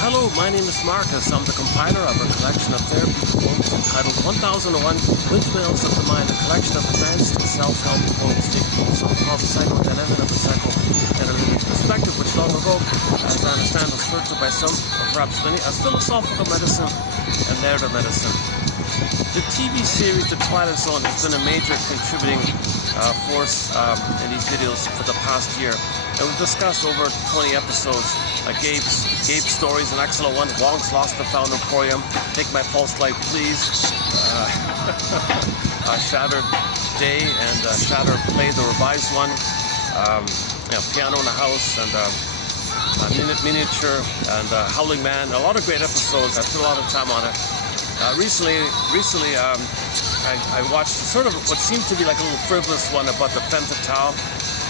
Hello, my name is Marcus. I'm the compiler of a collection of therapy poems entitled 1001 Windmills of the Mind, a collection of advanced self-help poems taken from so-called psychodynamic of a psychoanalytic perspective, which long ago, as I understand, was referred to by some, or perhaps many, as philosophical medicine and narrative medicine. The TV series The Twilight Zone has been a major contributing force in these videos for the past year. And we've discussed over 20 episodes. Gabe's Stories, an excellent one. Wong's Lost and Found Emporium. Take My Pulse Light, Please. Shattered Day and Shattered Play, the revised one. Piano in the House and Miniature and Howling Man. A lot of great episodes. I spent a lot of time on it. Recently, I watched sort of what seemed to be like a little frivolous one about the femme fatale,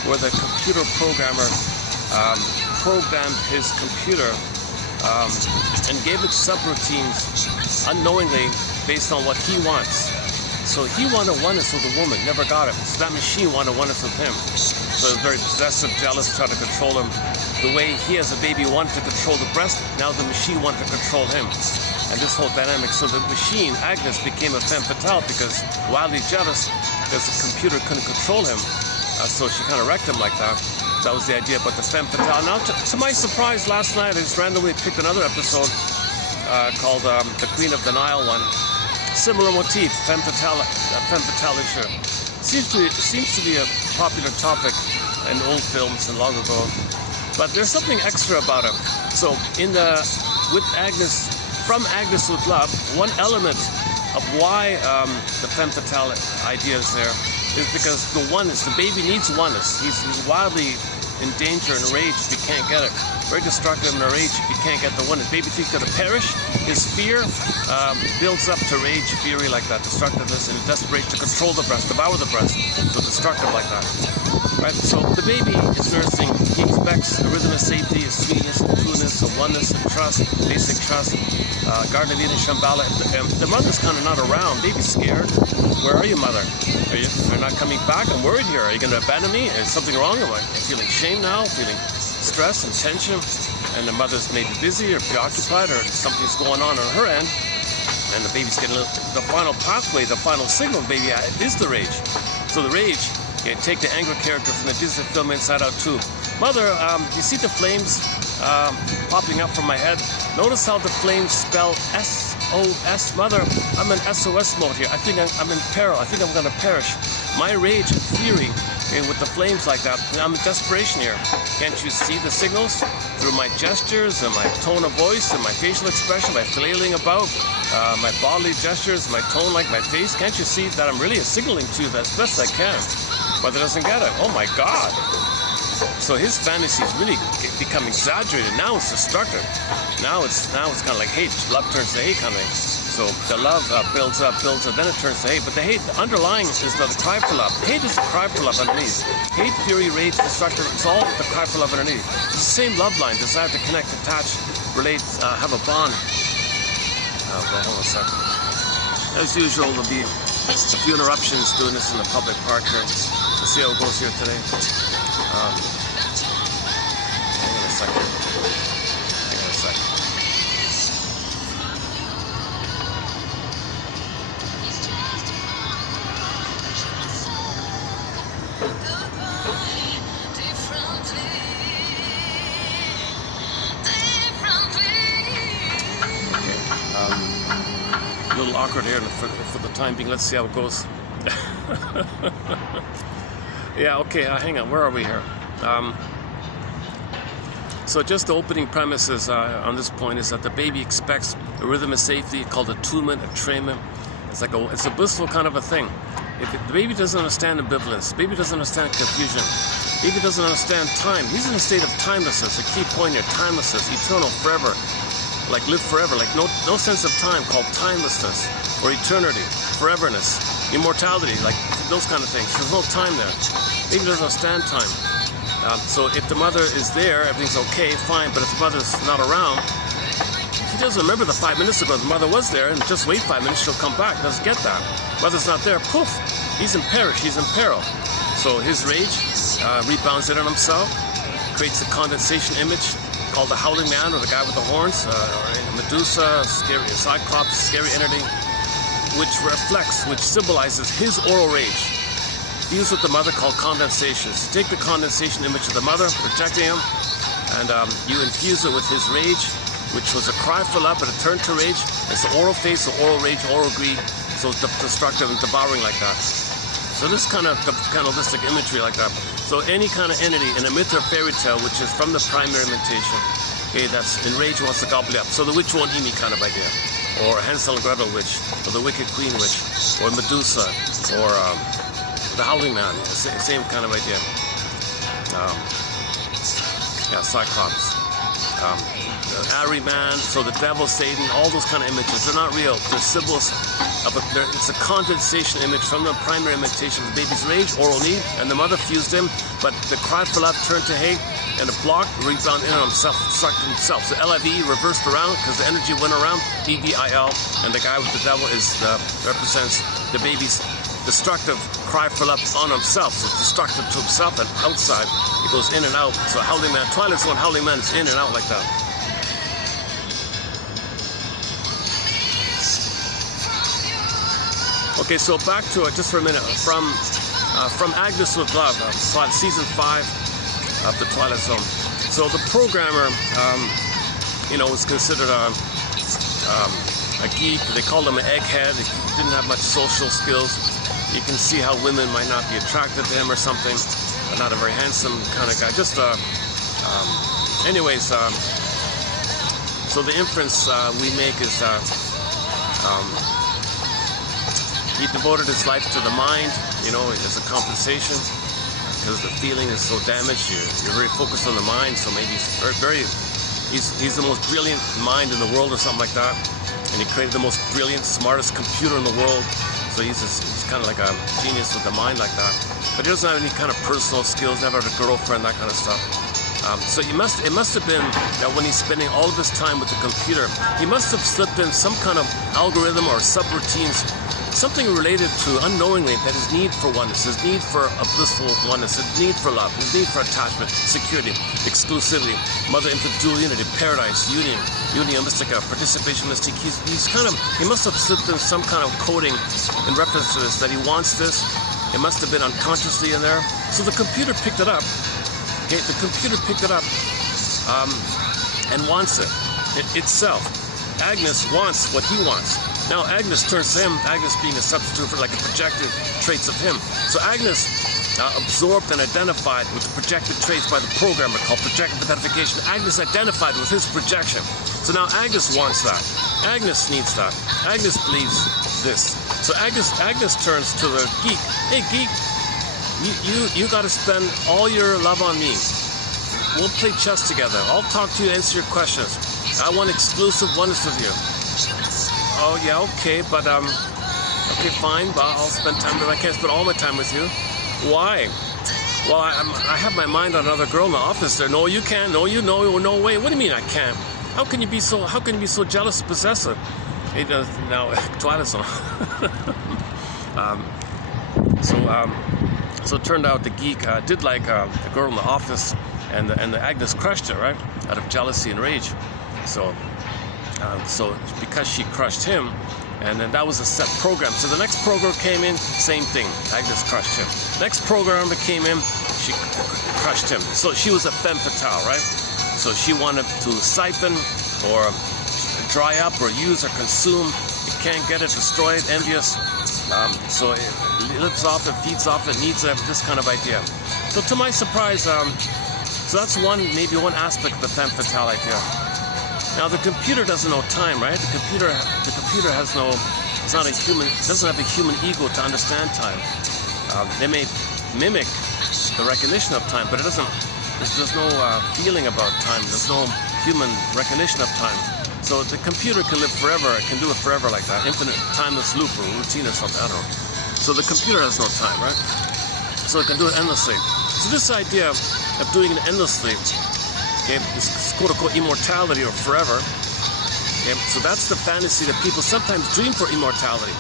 where the computer programmer programmed his computer and gave it subroutines unknowingly based on what he wants. So he wanted oneness with the woman, never got it. So that machine wanted oneness with him. So it was very possessive, jealous, tried to control him. The way he as a baby wanted to control the breast, now the machine wanted to control him. And this whole dynamic. So the machine, Agnes, became a femme fatale because wildly jealous because the computer couldn't control him. So she kind of wrecked him like that. That was the idea about the femme fatale. Now, to my surprise, last night I just randomly picked another episode called The Queen of the Nile one. Similar motif, femme fatale issue. Seems to be a popular topic in old films and long ago. But there's something extra about it. So from Agnes with Love, one element of why the femme fatale idea is there is because the oneness, the baby needs oneness. He's wildly in danger and rage if he can't get it. Very destructive in a rage if he can't get the oneness. Baby thinks he's going to perish. His fear builds up to rage, fury like that, destructiveness, and desperation to control the breast, devour the breast. So destructive like that. Right? So the baby is nursing. He expects a rhythm of safety, a sweetness, a trueness, a oneness, a trust, basic trust. Garden of Eden, Shambhala. The mother's kind of not around. Baby's scared. Where are you, mother? You're not coming back? I'm worried here. Are you going to abandon me? Is something wrong? Am I feeling shame now? Feeling stress and tension? And the mother's maybe busy or preoccupied or something's going on her end. And the baby's getting the final pathway, the final signal, baby, is the rage. So the rage, take the anger character from the Disney film Inside Out 2. Mother, you see the flames popping up from my head? Notice how the flames spell SOS. Mother, I'm in SOS mode here. I think I'm in peril. I think I'm going to perish. My rage and fury with the flames like that, I'm in desperation here. Can't you see the signals? Through my gestures and my tone of voice and my facial expression, my flailing about, my bodily gestures, my tone like my face. Can't you see that I'm really signaling to you as best I can? Mother doesn't get it. Oh my God. So his fantasies really become exaggerated. Now it's destructive. Now it's kind of like hate. Love turns to hate kind of thing. So the love builds up, then it turns to hate. But the hate, the underlying is the cry for love. Hate is the cry for love underneath. Hate, fury, rage, destructive, it's all the cry for love underneath. It's the same love line, desire to connect, attach, relate, have a bond. Hold on a second. As usual, there'll be a few interruptions doing this in the public park here. Let's see how it goes here today. Hang on a second. A little awkward here for the time being. Let's see how it goes. Yeah, okay, hang on. Where are we here? So just the opening premises on this point is that the baby expects a rhythm of safety called attunement, entrainment. It's a blissful kind of a thing. The baby doesn't understand ambivalence. Baby doesn't understand confusion. Baby doesn't understand time. He's in a state of timelessness. A key point here, timelessness, eternal, forever. Like live forever, like no sense of time, called timelessness, or eternity, foreverness, immortality, like those kind of things. There's no time there. Baby doesn't understand time. So if the mother is there, everything's okay, fine. But if the mother's not around, he doesn't remember the 5 minutes ago the mother was there, and just wait 5 minutes, she'll come back. Doesn't get that. Mother's not there, poof, he's in peril, she's in peril. So his rage rebounds in on himself, creates a condensation image called the Howling Man, or the guy with the horns, or Medusa, scary Cyclops, scary entity, which symbolizes his oral rage, fused with the mother, called condensations. You take the condensation image of the mother projecting him, and you infuse it with his rage, which was a cry for love, but it turned to rage. It's the oral face, the oral rage, oral greed, so it's destructive and devouring like that. So this kind of cannibalistic imagery like that. So any kind of entity in a myth or fairy tale, which is from the primary imitation, okay, that's enraged, wants to gobble you up. So the witch won't eat me kind of idea, or Hansel and Gretel witch, or the wicked queen witch, or Medusa, or the Howling Man, same kind of idea. Yeah, Cyclops. The Ari Man, so the devil, Satan, all those kind of images, they're not real. They're symbols of it's a condensation image from the primary imitation of the baby's rage, oral need, and the mother fused him, but the cry for love turned to hate, and the block rebound in on himself, sucked himself. So L-I-V reversed around because the energy went around, E-V-I-L, and the guy with the devil represents the baby's destructive cry for love on himself. So it's destructive to himself and outside. It goes in and out. So Howling Man, Twilight Zone, Howling Man is in and out like that. Okay, so back to it just for a minute. From Agnes with Love, season 5 of the Twilight Zone. So the programmer, was considered a geek. They called him an egghead. He didn't have much social skills. You can see how women might not be attracted to him or something. Not a very handsome kind of guy. Just, so the inference we make is he devoted his life to the mind, as a compensation, because the feeling is so damaged. You're very focused on the mind, so maybe he's the most brilliant mind in the world or something like that, and he created the most brilliant, smartest computer in the world. So he's kind of like a genius with the mind like that, but he doesn't have any kind of personal skills, never had a girlfriend, that kind of stuff. So it must have been that when he's spending all of his time with the computer, he must have slipped in some kind of algorithm or subroutines, something related to, unknowingly, that his need for oneness, his need for a blissful oneness, his need for love, his need for attachment, security, exclusivity, mother infant dual unity, paradise, union mystica, participation mystique. He must have slipped in some kind of coding in reference to this, that he wants this. It must have been unconsciously in there. So the computer picked it up. Okay, the computer picked it up and wants it itself. Agnes wants what he wants. Now Agnes turns to him, Agnes being a substitute for like a projected traits of him. So Agnes absorbed and identified with the projected traits by the programmer called projective identification. Agnes identified with his projection. So now Agnes wants that. Agnes needs that. Agnes believes this. So Agnes turns to the geek. Hey geek, you got to spend all your love on me. We'll play chess together. I'll talk to you, answer your questions. I want exclusive oneness with you. Oh yeah, okay, but okay, fine. But I'll spend time, but I can't spend all my time with you. Why? Well, I have my mind on another girl in the office there. No, you can't. No, no way. What do you mean I can't? How can you be so jealous, possessive? Hey, now Twilight Zone. So it turned out the geek did like the girl in the office, and the Agnes crushed it, right, out of jealousy and rage. So because she crushed him, and then that was a set program. So the next program came in, same thing. Agnes crushed him. Next program that came in, she crushed him. So she was a femme fatale, right? So she wanted to siphon or dry up or use or consume. You can't get it, destroy it, envious. So it lives off it, feeds off it, needs it, this kind of idea. So to my surprise, so that's maybe one aspect of the femme fatale idea. Now the computer doesn't know time, right? The computer doesn't have a human ego to understand time. They may mimic the recognition of time, but there's no feeling about time. There's no human recognition of time. So the computer can live forever. It can do it forever like that, infinite timeless loop or routine or something. I don't know. So the computer has no time, right? So it can do it endlessly. So this idea of doing it endlessly, okay, is quote-unquote immortality or forever. Okay, so that's the fantasy that people sometimes dream for immortality.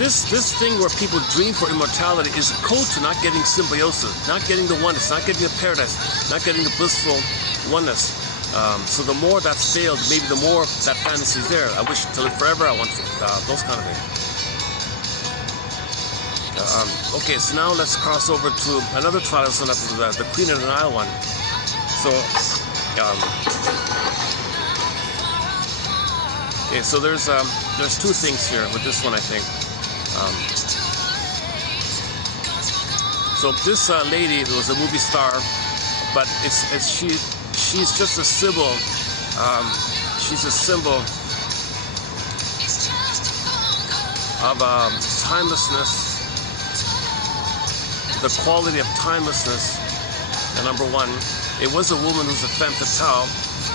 This thing where people dream for immortality is a code to not getting symbiosis, not getting the oneness, not getting the paradise, not getting the blissful oneness. So the more that's failed, maybe the more that fantasy is there. I wish to live forever. I want those kind of things. Okay, so now let's cross over to another Twilight Zone episode, the Queen of the Nile one. So, okay, so there's two things here with this one, I think. So this lady was a movie star, but she's just a symbol. She's a symbol of timelessness. The quality of timelessness. And number one, it was a woman who's a femme fatale,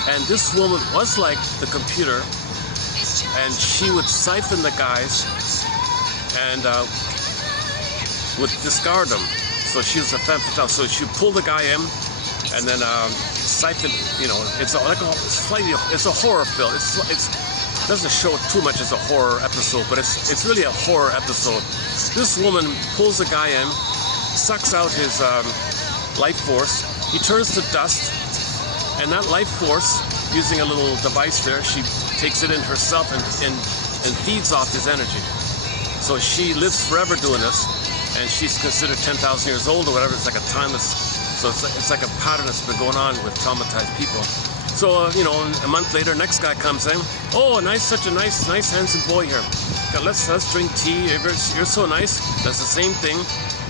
and this woman was like the computer, and she would siphon the guys and would discard them. So she was a femme fatale. So she'd pull the guy in and then siphon. You know, it's a horror film. It doesn't show too much as a horror episode, but it's really a horror episode. This woman pulls the guy in, sucks out his life force. He turns to dust, and that life force, using a little device there, she takes it in herself and feeds off his energy. So she lives forever doing this, and she's considered 10,000 years old or whatever. It's like a timeless. So it's like a pattern that's been going on with traumatized people. So you know, a month later, next guy comes in. Oh, such a nice, handsome boy here. Let's drink tea. You're so nice. That's the same thing.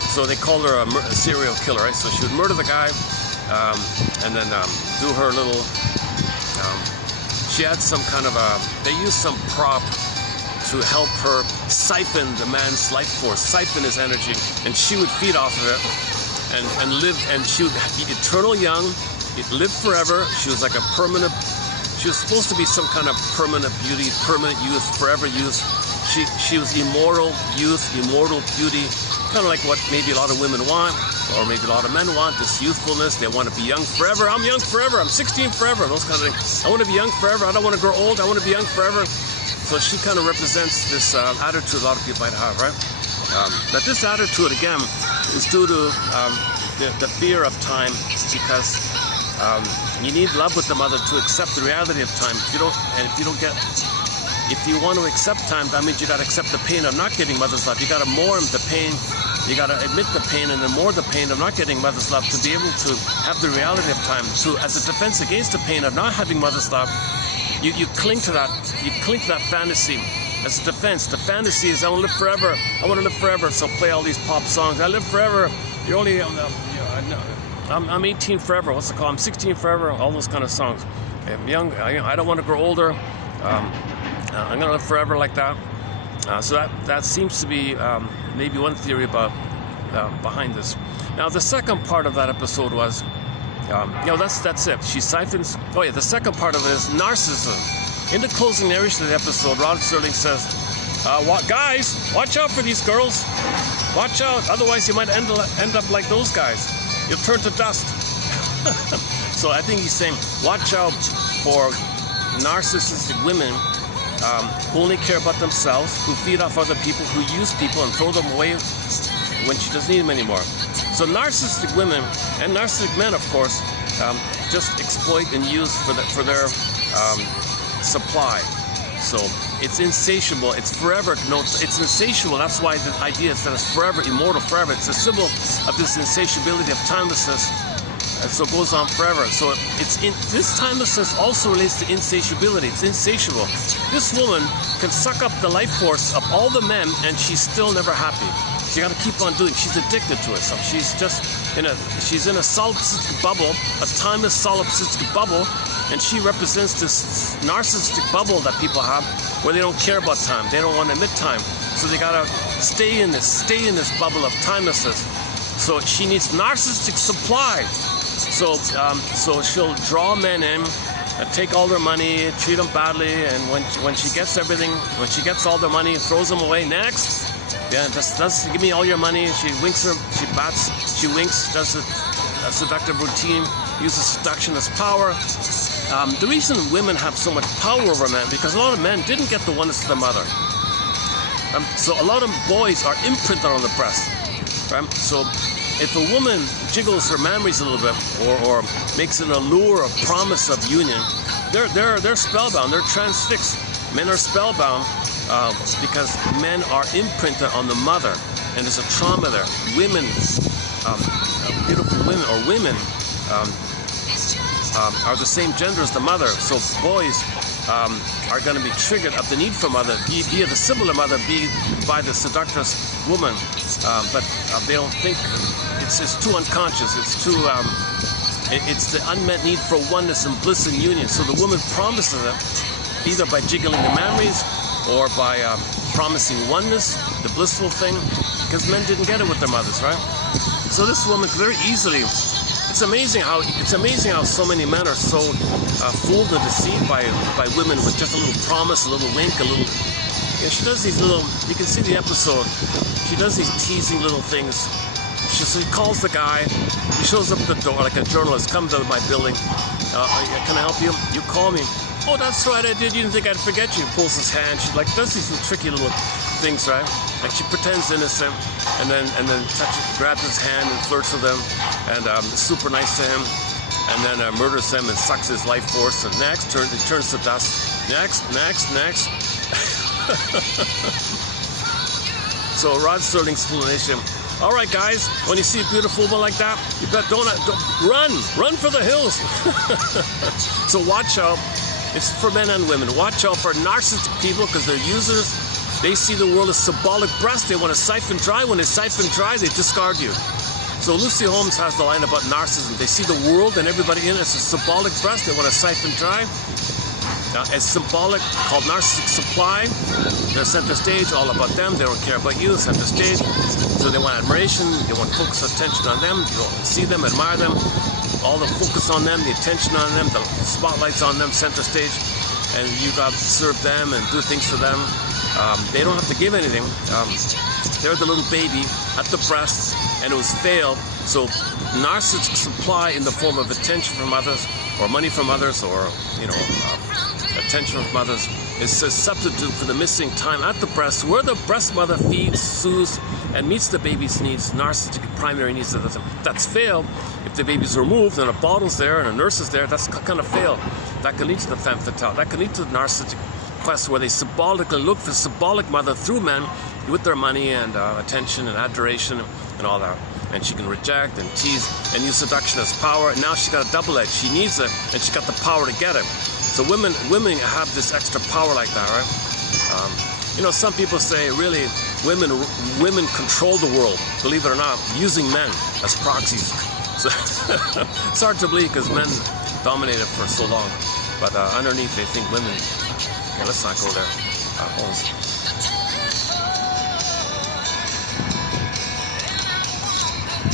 So they called her a serial killer, right? So she would murder the guy, and then do her little. She had some kind of they used some prop to help her siphon the man's life force, siphon his energy, and she would feed off of it and live. And she would be eternal young, live forever. She was like a permanent. She was supposed to be some kind of permanent beauty, permanent youth, forever youth. She was immortal youth, immortal beauty. Kind of like what maybe a lot of women want, or maybe a lot of men want, this youthfulness. They want to be young forever. I'm young forever. I'm 16 forever. Those kind of things. I want to be young forever. I don't want to grow old. I want to be young forever. So she kind of represents this attitude a lot of people might have, right? But this attitude, again, is due to the fear of time, because you need love with the mother to accept the reality of time. If you want to accept time, that means you got to accept the pain of not getting mother's love. You got to mourn the pain. You got to admit the pain and then mourn the pain of not getting mother's love to be able to have the reality of time. So as a defense against the pain of not having mother's love, you cling to that. You cling to that fantasy. As a defense, the fantasy is I want to live forever. I want to live forever. So play all these pop songs. I live forever. You're only. I'm 18 forever. What's it called? I'm 16 forever. All those kind of songs. I'm young. I don't want to grow older. I'm gonna live forever like that. So that seems to be maybe one theory about behind this. Now the second part of that episode was, that's it. She siphons. Oh yeah, the second part of it is narcissism. In the closing narration of the episode, Rod Serling says, "Guys, watch out for these girls. Watch out, otherwise you might end up like those guys. You'll turn to dust." So I think he's saying, watch out for narcissistic women. Who only care about themselves, who feed off other people, who use people and throw them away when she doesn't need them anymore. So narcissistic women and narcissistic men, of course, just exploit and use for their supply. So it's insatiable. It's forever. No, it's insatiable. That's why the idea is that it's forever, immortal, forever. It's a symbol of this insatiability of timelessness. And so it goes on forever. So this timelessness also relates to insatiability. It's insatiable. This woman can suck up the life force of all the men, and she's still never happy. She got to keep on doing. She's addicted to it. So she's just in a solipsistic bubble, a timeless solipsistic bubble, and she represents this narcissistic bubble that people have, where they don't care about time. They don't want to admit time. So they gotta stay in this bubble of timelessness. So she needs narcissistic supply. So she'll draw men in, take all their money, treat them badly, and when she gets everything, when she gets all their money, throws them away. Next, just give me all your money. She winks, does a seductive routine, uses seduction as power. The reason women have so much power over men, because a lot of men didn't get the oneness of their mother. So a lot of boys are imprinted on the breast, right? So if a woman jiggles her memories a little bit, or makes an allure, a promise of union, they're spellbound. They're transfixed. Men are spellbound because men are imprinted on the mother, and there's a trauma there. Women, beautiful women, or women are the same gender as the mother. So boys are going to be triggered of the need for mother, be the symbol of mother, be by the seductress woman, but they don't think, it's too unconscious, it's too, it's the unmet need for oneness and bliss and union. So the woman promises it, either by jiggling the memories or by promising oneness, the blissful thing, because men didn't get it with their mothers, right? So this woman very easily, it's amazing how so many men are so fooled and deceived by women with just a little promise, a little wink, a little. She does these little. You can see the episode. She does these teasing little things. She calls the guy. He shows up at the door like a journalist. Come to my building. Can I help you? You call me. Oh, that's right, I did. You didn't think I'd forget you. Pulls his hand. She does these little tricky little things, right? Like she pretends innocent, and then grabs his hand and flirts with him, and is super nice to him, and then murders him and sucks his life force. And next, he turns to dust. Next. So Rod Sterling's explanation. All right, guys, when you see a beautiful woman like that, you don't run for the hills. So watch out. It's for men and women. Watch out for narcissistic people, because they're users. They see the world as symbolic breast. They want to siphon dry. When they siphon dry, they discard you. So Lucy Holmes has the line about narcissism. They see the world and everybody in it as a symbolic breast. They want to siphon dry. As symbolic, called narcissistic supply. They're center stage, all about them. They don't care about you, center stage. So they want admiration. They want focus attention on them. You don't see them, admire them. All the focus on them, the attention on them, the spotlights on them, center stage. And you got to serve them and do things for them. They don't have to give anything. They're the little baby at the breast, and it was failed. So narcissistic supply in the form of attention from others, or money from others, or attention from others, is a substitute for the missing time at the breast, where the breast mother feeds, soothes, and meets the baby's needs, narcissistic primary needs. That's failed. If the baby's removed and a bottle's there and a nurse is there, that's kind of failed. That can lead to the femme fatale. That can lead to the narcissistic quest, where they symbolically look for symbolic mother through men with their money and attention and adoration and all that. And she can reject and tease and use seduction as power. And now she's got a double edge. She needs it, and she's got the power to get it. So women have this extra power like that, right? Some people say, really, women control the world, believe it or not, using men as proxies. So it's hard to believe, because men dominated for so long. But underneath, they think women. Okay, let's not go there.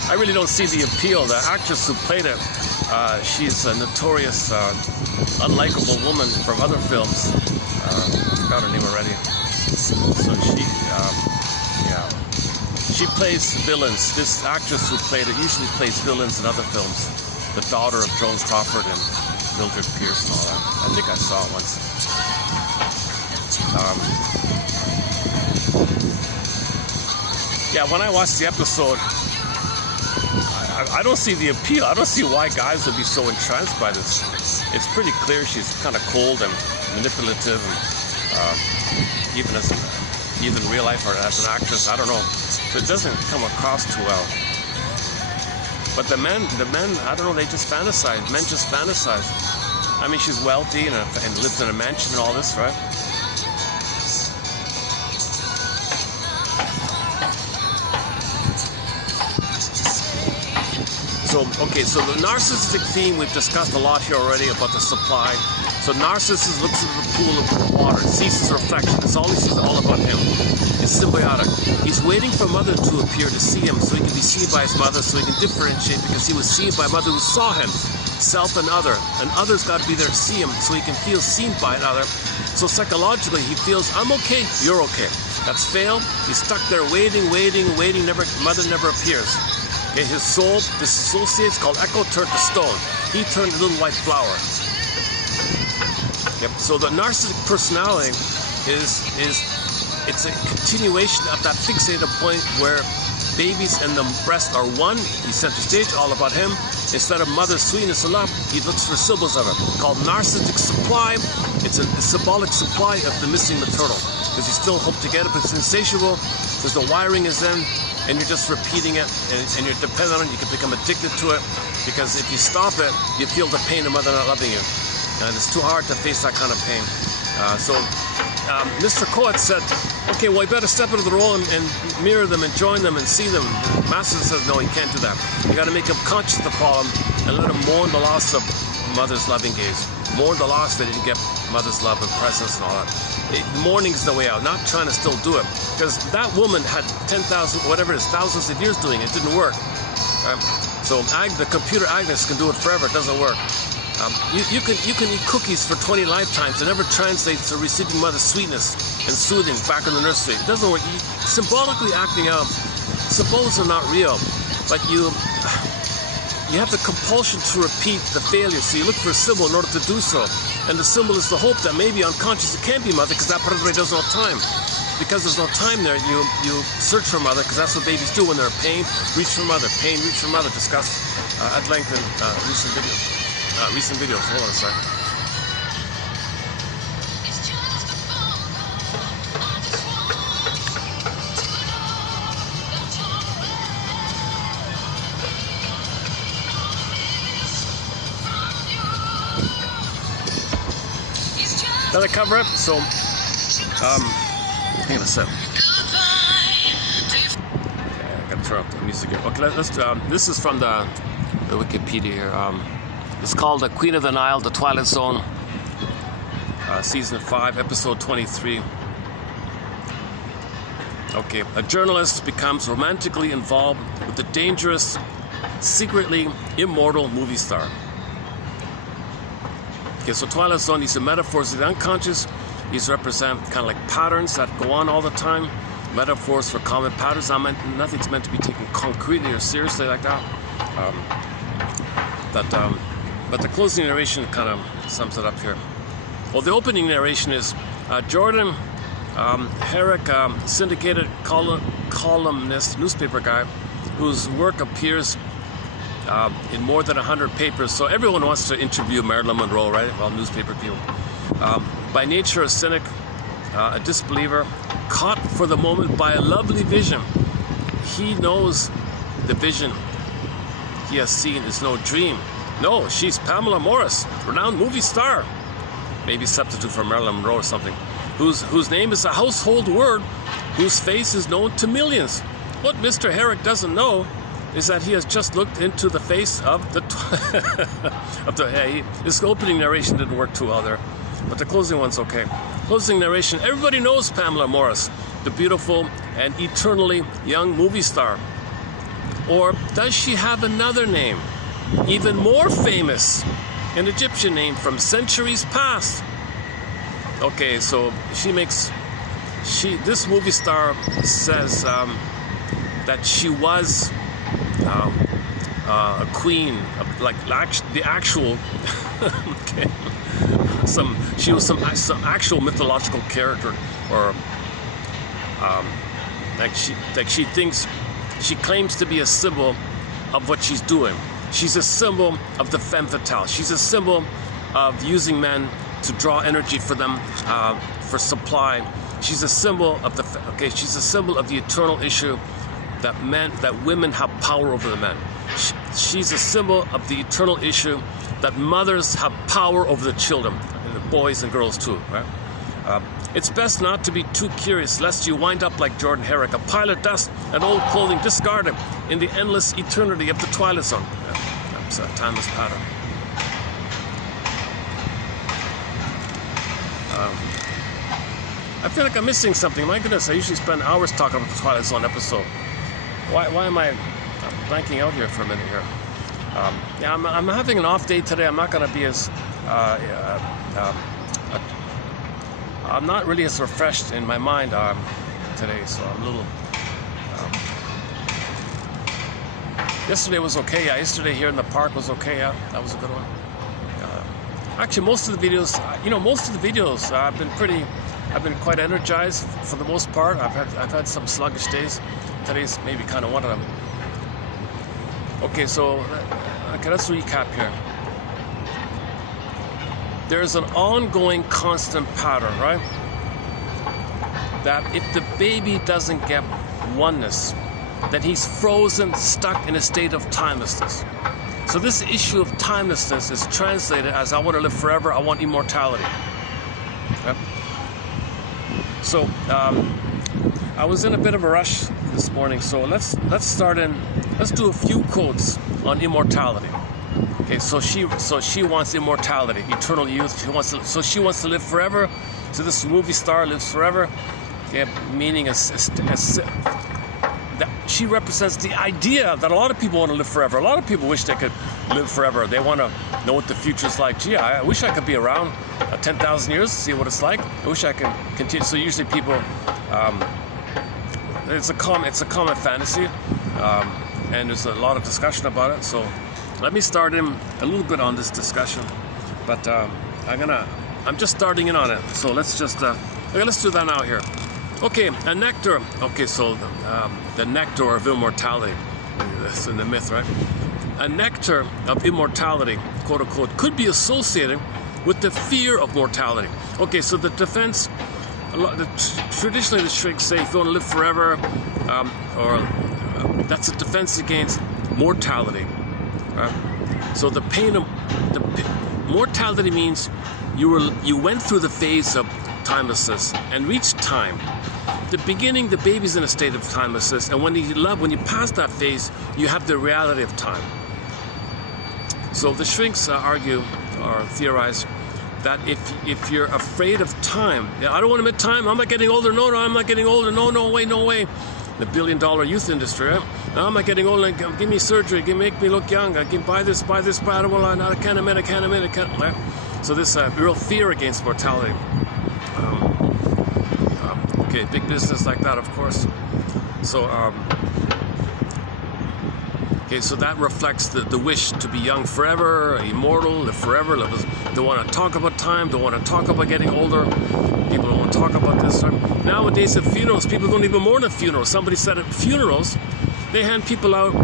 I really don't see the appeal. The actress who played it, she's a notorious, unlikable woman from other films. I forgot her name already. So she plays villains. This actress who played it usually plays villains in other films. The daughter of Joan Crawford and Mildred Pierce and all that. I think I saw it once. When I watched the episode, I don't see the appeal. I don't see why guys would be so entranced by this. It's pretty clear she's kind of cold and manipulative, and even in real life or as an actress, I don't know. So it doesn't come across too well. But the men, I don't know, they just fantasize. Men just fantasize. I mean, she's wealthy and lives in a mansion and all this, right? So the narcissistic theme, we've discussed a lot here already about the supply. So narcissist looks at the pool of water, sees his reflection. It's all he sees, all about him. It's symbiotic. He's waiting for mother to appear to see him, so he can be seen by his mother, so he can differentiate, because he was seen by mother who saw him. Self and other. And other's got to be there to see him, so he can feel seen by another. So psychologically, he feels, I'm okay, you're okay. That's failed. He's stuck there waiting, mother never appears. Okay, his soul, dissociates, called echo, turned to stone. He turned a little white flower. Yep. So the narcissistic personality it's a continuation of that fixated point where babies and the breast are one. He's center stage, all about him. Instead of mother's sweetness and love, he looks for symbols of it. Called narcissistic supply. It's a symbolic supply of the missing maternal. Because you still hope to get it, but it's insatiable, because the wiring is in, and you're just repeating it, and you're dependent on it. You can become addicted to it, because if you stop it, you feel the pain of mother not loving you. And it's too hard to face that kind of pain. Mr. Coates said, okay, well, you better step into the role and mirror them and join them and see them. The master says, no, you can't do that. You got to make him conscious of the problem and let him mourn the loss of mother's loving gaze. Mourn the loss that he didn't get mother's love and presence and all that. Mourning's the way out, not trying to still do it. Because that woman had 10,000, whatever it is, thousands of years doing it. It didn't work. So the computer Agnes can do it forever. It doesn't work. You can eat cookies for 20 lifetimes. It never translates to receiving mother's sweetness and soothing back in the nursery. It doesn't work. Symbolically acting out, symbols are not real, but you have the compulsion to repeat the failure. So you look for a symbol in order to do so. And the symbol is the hope that maybe unconscious it can be mother, because that part of the brain doesn't have time. Because there's no time there, you search for mother, because that's what babies do when they're in pain. Reach for mother, pain, reach for mother. Discussed at length in recent videos. Hold on a sec. Did I cover it? So, hang on a sec. Okay, I gotta turn up the music here. Okay, let's. This is from the Wikipedia here. It's called The Queen of the Nile, The Twilight Zone, Season 5, Episode 23. Okay, a journalist becomes romantically involved with the dangerous, secretly immortal movie star. Okay, so Twilight Zone, these are metaphors of the unconscious. These represent kind of like patterns that go on all the time. Metaphors for common patterns. Nothing's meant to be taken concretely or seriously like that. But the closing narration kind of sums it up here. Well, the opening narration is Jordan Herrick, syndicated columnist, newspaper guy, whose work appears in more than 100 papers. So everyone wants to interview Marilyn Monroe, right? Well, newspaper people. By nature a cynic, a disbeliever, caught for the moment by a lovely vision. He knows the vision he has seen is no dream. No, she's Pamela Morris, renowned movie star. Maybe substitute for Marilyn Monroe or something. Whose name is a household word, whose face is known to millions. What Mr. Herrick doesn't know is that he has just looked into the face of the... This opening narration didn't work too well there, but the closing one's okay. Closing narration, everybody knows Pamela Morris, the beautiful and eternally young movie star. Or does she have another name? Even more famous, an Egyptian name from centuries past. Okay, so this movie star says that she was a queen, like the actual, okay, she was some actual mythological character, or she claims to be a symbol of what she's doing. She's a symbol of the femme fatale. She's a symbol of using men to draw energy for them, for supply. She's a symbol of she's a symbol of the eternal issue that women have power over the men. She's a symbol of the eternal issue that mothers have power over the children, and the boys and girls too, right? It's best not to be too curious, lest you wind up like Jordan Herrick, a pile of dust and old clothing discarded in the endless eternity of the Twilight Zone. That's a timeless pattern. I feel like I'm missing something. My goodness, I usually spend hours talking about the Twilight Zone episode. Why am I blanking out here for a minute here? Yeah, I'm having an off day today. I'm not going to be as... I'm not really as refreshed in my mind today, so I'm a little... Yesterday was okay, yeah. Yesterday here in the park was okay, yeah. That was a good one. Actually, most of the videos, I've been quite energized for the most part. I've had some sluggish days. today's maybe kind of one of them. Okay, so let's recap here. There's an ongoing constant pattern, right? That if the baby doesn't get oneness, that he's frozen, stuck in a state of timelessness. So this issue of timelessness is translated as I want to live forever, I want immortality. Okay? So I was in a bit of a rush this morning, so let's do a few quotes on immortality. Okay, so she wants immortality, eternal youth. She wants to live forever. So this movie star lives forever. Okay, meaning that she represents the idea that a lot of people want to live forever. A lot of people wish they could live forever. They want to know what the future's like. Gee, I wish I could be around 10,000 years to see what it's like. I wish I could continue. So usually people, it's a common fantasy, and there's a lot of discussion about it. So let me start in a little bit on this discussion, but I'm just starting in on it. So let's do that now here. Okay, a nectar. Okay, so the nectar of immortality. That's in the myth, right? A nectar of immortality, quote unquote, could be associated with the fear of mortality. Okay, so the defense, traditionally the shrinks say if you want to live forever, that's a defense against mortality. So the pain of mortality means you went through the phase of timelessness and reached time. The beginning, the baby's in a state of timelessness, and when you pass that phase, you have the reality of time. So the shrinks argue or theorize that if you're afraid of time, I don't want to admit time, I'm not getting older, no, I'm not getting older, no way. The billion-dollar youth industry, right? I'm not getting older, give me surgery, make me look young, I can buy this, I can't admit, right? So this real fear against mortality. Okay, big business like that, of course. So, okay, so that reflects the wish to be young forever, immortal, live forever. Don't want to talk about time, don't want to talk about getting older. People don't want to talk about this. Nowadays at funerals, people don't even mourn at funerals. Somebody said at funerals, they hand people out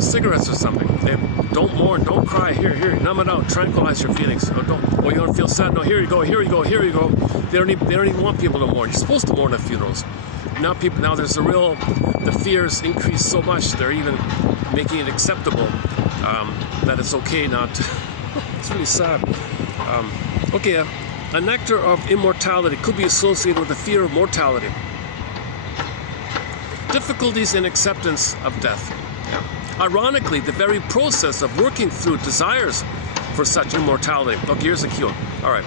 cigarettes or something. They don't mourn, don't cry, here, numb it out, tranquilize your feelings. You don't feel sad, no, here you go. They don't even want people to mourn. You're supposed to mourn at funerals. Now there's the fears increase so much, they're even making it acceptable that it's okay not to. It's really sad. Okay, a nectar of immortality could be associated with the fear of mortality. Difficulties in acceptance of death. Yeah. Ironically, the very process of working through desires for such immortality. Okay, here's a cue. All right.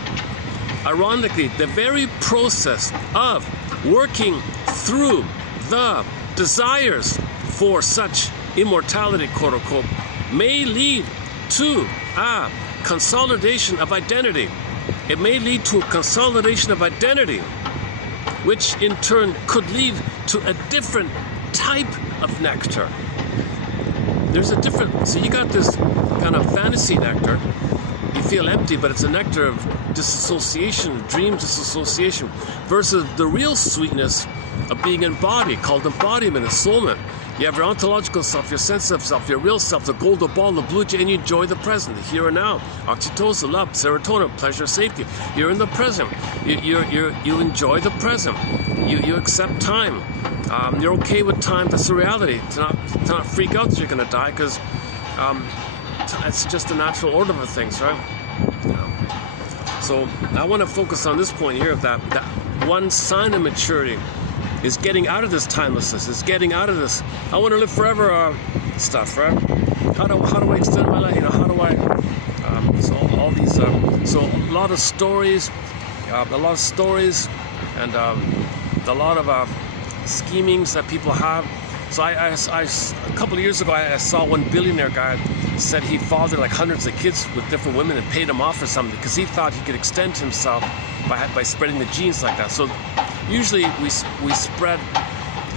Ironically, the very process of working through the desires for such immortality, quote unquote, may lead to a consolidation of identity. It may lead to a consolidation of identity, which in turn could lead to a different type of nectar. There's a different, so you got this kind of fantasy nectar. You feel empty, but it's a nectar of disassociation, dream disassociation, versus the real sweetness of being embodied, called embodiment and soulmate. You have your ontological self, your sensitive self, your real self, the golden ball, the blue jay, and you enjoy the present, the here and now. Oxytocin, love, serotonin, pleasure, safety. You're in the present. You enjoy the present. You accept time. You're okay with time. That's the reality. To not freak out that you're going to die, because it's just the natural order of things, right? So I want to focus on this point here, that one sign of maturity is getting out of this timelessness, is getting out of this I want to live forever stuff, right? How do I extend my life? How do I? So all these, so a lot of stories, and a lot of schemings that people have. So a couple of years ago, I saw one billionaire guy said he fathered like hundreds of kids with different women and paid them off or something because he thought he could extend himself by spreading the genes like that. So usually we spread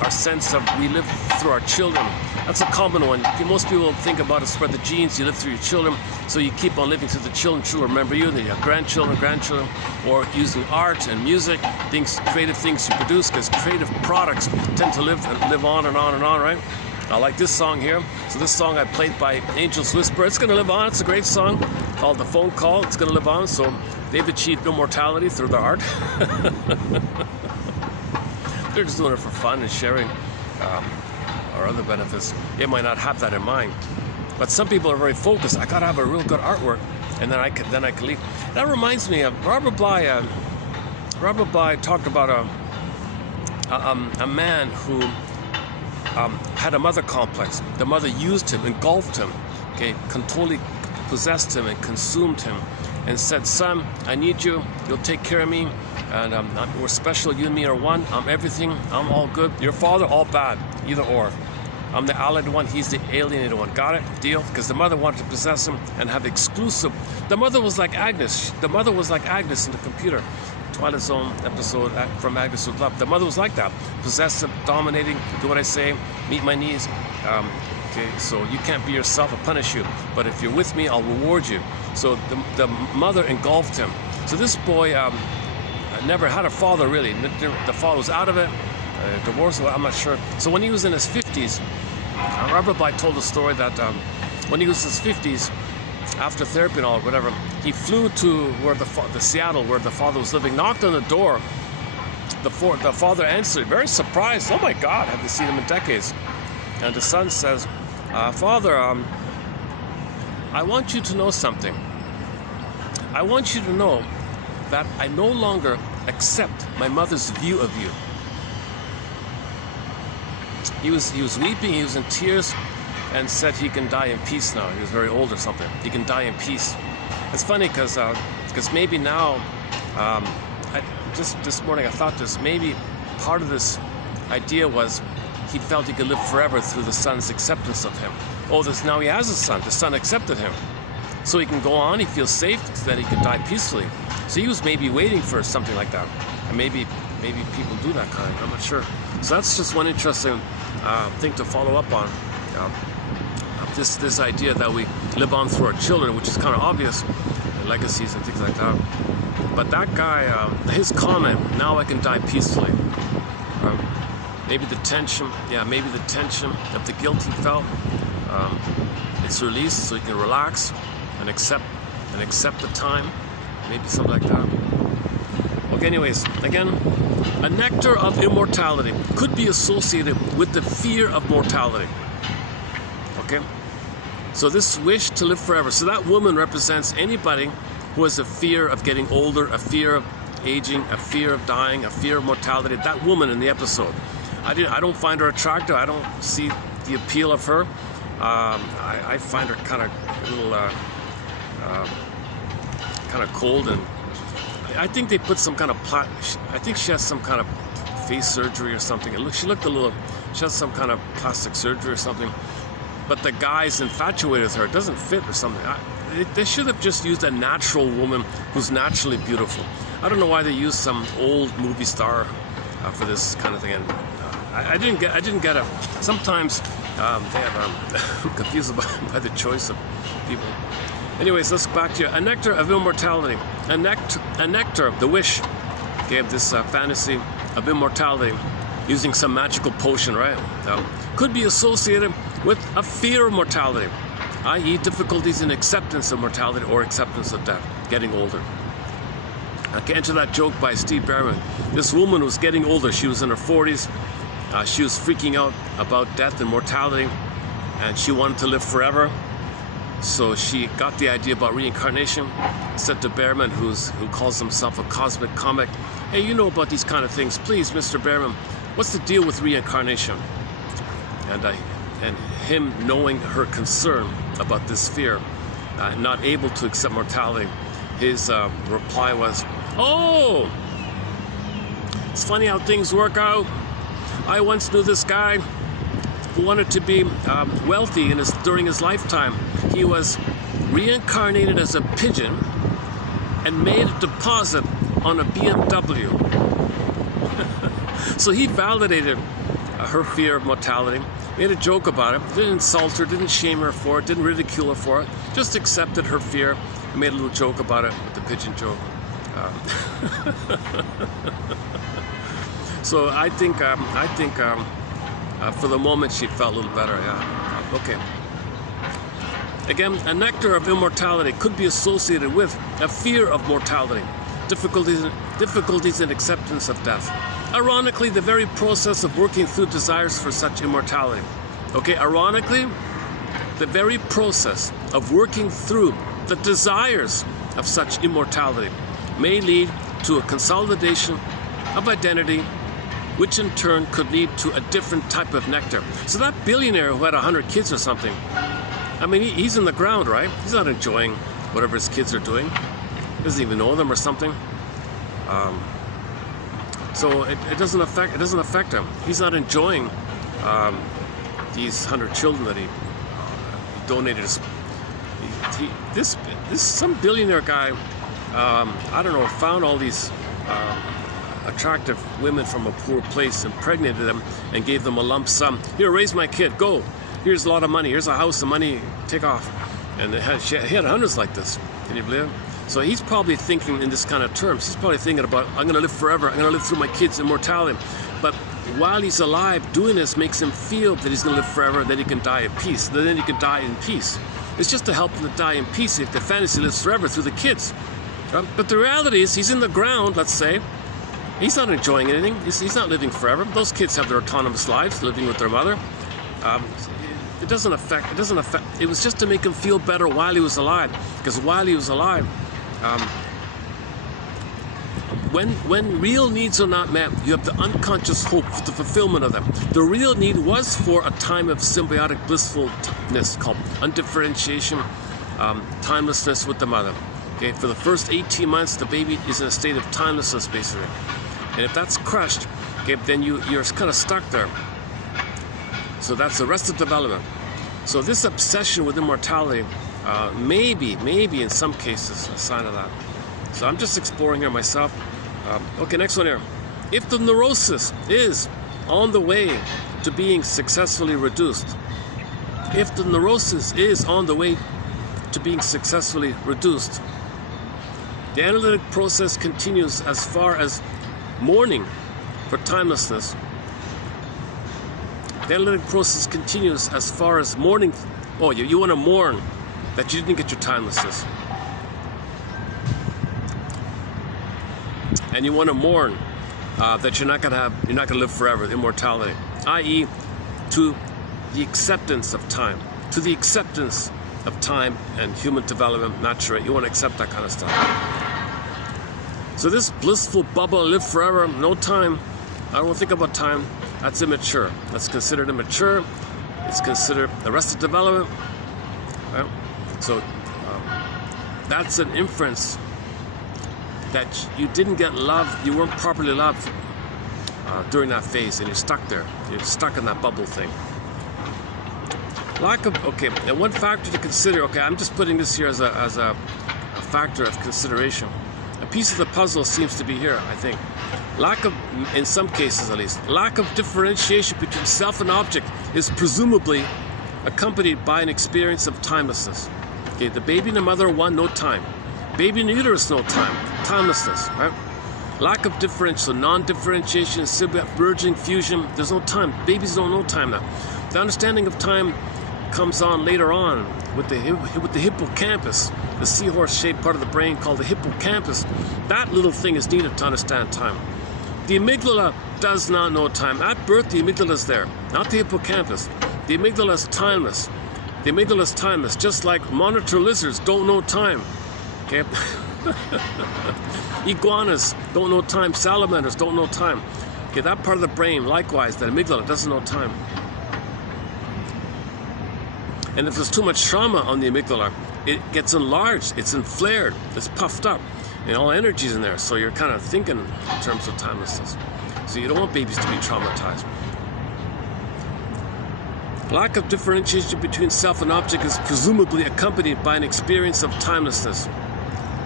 our sense of, we live through our children. That's a common one. Most people think about it, spread the genes, you live through your children, so you keep on living through the children. Children remember you, and then you have grandchildren, or using art and music, things, creative things you produce, because creative products tend to live on and on and on, right? I like this song here. So this song I played by Angel's Whisper. It's going to live on. It's a great song called The Phone Call. It's going to live on. So they've achieved immortality through their art. They're just doing it for fun and sharing or other benefits. They might not have that in mind. But some people are very focused. I got to have a real good artwork, and then I can leave. That reminds me of Robert Bly. Robert Bly talked about a man who had a mother complex. The mother used him, engulfed him, okay, totally possessed him and consumed him, and said, "Son, I need you. You'll take care of me, and we're special. You and me are one. I'm everything. I'm all good. Your father, all bad. Either or. I'm the allied one. He's the alienated one. Got it? Deal?" Because the mother wanted to possess him and have exclusive. The mother was like Agnes. The mother was like Agnes in the computer. Twilight Zone episode from Agnes with Love. The mother was like that, possessive, dominating, do what I say, meet my needs. Okay, so you can't be yourself, I'll punish you. But if you're with me, I'll reward you. So the mother engulfed him. So this boy never had a father really. The father was out of it, divorced, I'm not sure. So when he was in his 50s, Robert Bly told the story that when he was in his 50s, after therapy and all, whatever, he flew to where the Seattle, where the father was living, knocked on the door. The father answered, very surprised. Oh my God, I haven't seen him in decades. And the son says, "Father, I want you to know something. I want you to know that I no longer accept my mother's view of you." He was weeping, he was in tears, and said he can die in peace now. He was very old or something. He can die in peace. It's funny because maybe now, just this morning I thought this, maybe part of this idea was he felt he could live forever through the son's acceptance of him. Oh, now he has a son. The son accepted him. So he can go on, he feels safe, so that he can die peacefully. So he was maybe waiting for something like that. And maybe people do that kind, I'm not sure. So that's just one interesting thing to follow up on. This idea that we live on through our children, which is kind of obvious, legacies and things like that. But that guy, his comment, "Now I can die peacefully." Maybe the tension of the guilt he felt, it's released so he can relax and accept the time. Maybe something like that. Okay, anyways, again, a nectar of immortality could be associated with the fear of mortality. Okay? So this wish to live forever. So that woman represents anybody who has a fear of getting older, a fear of aging, a fear of dying, a fear of mortality. That woman in the episode. I don't find her attractive. I don't see the appeal of her. I find her kind of a little kind of cold, and I think they put some kind of I think she has some kind of face surgery or something. She looked a little. She has some kind of plastic surgery or something. But the guy's infatuated with her. It doesn't fit or something. They should have just used a natural woman who's naturally beautiful. I don't know why they used some old movie star for this kind of thing. And I didn't get it. Sometimes they have I'm confused by the choice of people. Anyways, let's go back to a nectar of immortality. A nectar, the wish, gave this fantasy of immortality using some magical potion, right? Could be associated with a fear of mortality, i.e. difficulties in acceptance of mortality or acceptance of death, getting older. I can enter that joke by Steve Barron. This woman was getting older. She was in her 40s. She was freaking out about death and mortality, and she wanted to live forever. So she got the idea about reincarnation, said to Behrman, who calls himself a cosmic comic, "Hey, you know about these kind of things. Please, Mr. Behrman, what's the deal with reincarnation?" And him knowing her concern about this fear, not able to accept mortality, his reply was, "Oh, it's funny how things work out. I once knew this guy who wanted to be wealthy during his lifetime. He was reincarnated as a pigeon and made a deposit on a BMW." So he validated her fear of mortality, made a joke about it, didn't insult her, didn't shame her for it, didn't ridicule her for it, just accepted her fear and made a little joke about it with the pigeon joke. So I think for the moment she felt a little better, yeah. Okay. Again, a nectar of immortality could be associated with a fear of mortality, difficulties in acceptance of death. Ironically, the very process of working through desires for such immortality. Okay, ironically, the very process of working through the desires of such immortality may lead to a consolidation of identity, which in turn could lead to a different type of nectar. So that billionaire who had 100 kids or something, I mean, he's in the ground, right? He's not enjoying whatever his kids are doing. He doesn't even know them or something. So it doesn't affect him. He's not enjoying these 100 children that he donated. Some billionaire guy, I don't know, found all these attractive women from a poor place, impregnated them, and gave them a lump sum. Here, raise my kid, go. Here's a lot of money. Here's a house, the money, take off. And he had hundreds like this. Can you believe it? So he's probably thinking in this kind of terms. He's probably thinking about, I'm going to live forever. I'm going to live through my kids' immortality. But while he's alive, doing this makes him feel that he's going to live forever, and then he can die at peace. Then he can die in peace. It's just to help him to die in peace if the fantasy lives forever through the kids. But the reality is, he's in the ground, let's say. He's not enjoying anything. He's not living forever. Those kids have their autonomous lives, living with their mother. It doesn't affect. It was just to make him feel better while he was alive. Because while he was alive, when real needs are not met, you have the unconscious hope for the fulfillment of them. The real need was for a time of symbiotic blissfulness called undifferentiation, timelessness with the mother. Okay, for the first 18 months, the baby is in a state of timelessness, basically. And if that's crushed, okay, then you're kind of stuck there. So that's arrested development. So this obsession with immortality maybe in some cases a sign of that. So I'm just exploring here myself. Okay, next one here. If the neurosis is on the way to being successfully reduced, if the neurosis is on the way to being successfully reduced, the analytic process continues as far as mourning for timelessness. The analytic process continues as far as mourning. Oh, you want to mourn that you didn't get your timelessness. And you want to mourn that you're not gonna live forever, immortality, i.e., to the acceptance of time, and human development, maturate. You want to accept that kind of stuff. So this blissful bubble, live forever, no time. I don't think about time. That's immature. That's considered immature. It's considered arrested development. Right? So that's an inference that you didn't get love, you weren't properly loved during that phase, and you're stuck there. You're stuck in that bubble thing. Okay, and one factor to consider, okay, I'm just putting this here as a factor of consideration. A piece of the puzzle seems to be here, I think. In some cases at least, lack of differentiation between self and object is presumably accompanied by an experience of timelessness. Okay, the baby and the mother are one, no time. Baby in the uterus, no time. Timelessness, right? Lack of differentiation, non-differentiation, merging, fusion, there's no time. Babies don't know time now. The understanding of time comes on later on with the hippocampus, the seahorse-shaped part of the brain called the hippocampus. That little thing is needed to understand time. The amygdala does not know time. At birth, the amygdala is there, not the hippocampus. The amygdala is timeless. The amygdala is timeless, just like monitor lizards don't know time. Okay? Iguanas don't know time. Salamanders don't know time. Okay, that part of the brain, likewise, the amygdala doesn't know time. And if there's too much trauma on the amygdala, it gets enlarged, it's inflared, it's puffed up, and all energy's in there. So you're kind of thinking in terms of timelessness. So you don't want babies to be traumatized. Lack of differentiation between self and object is presumably accompanied by an experience of timelessness.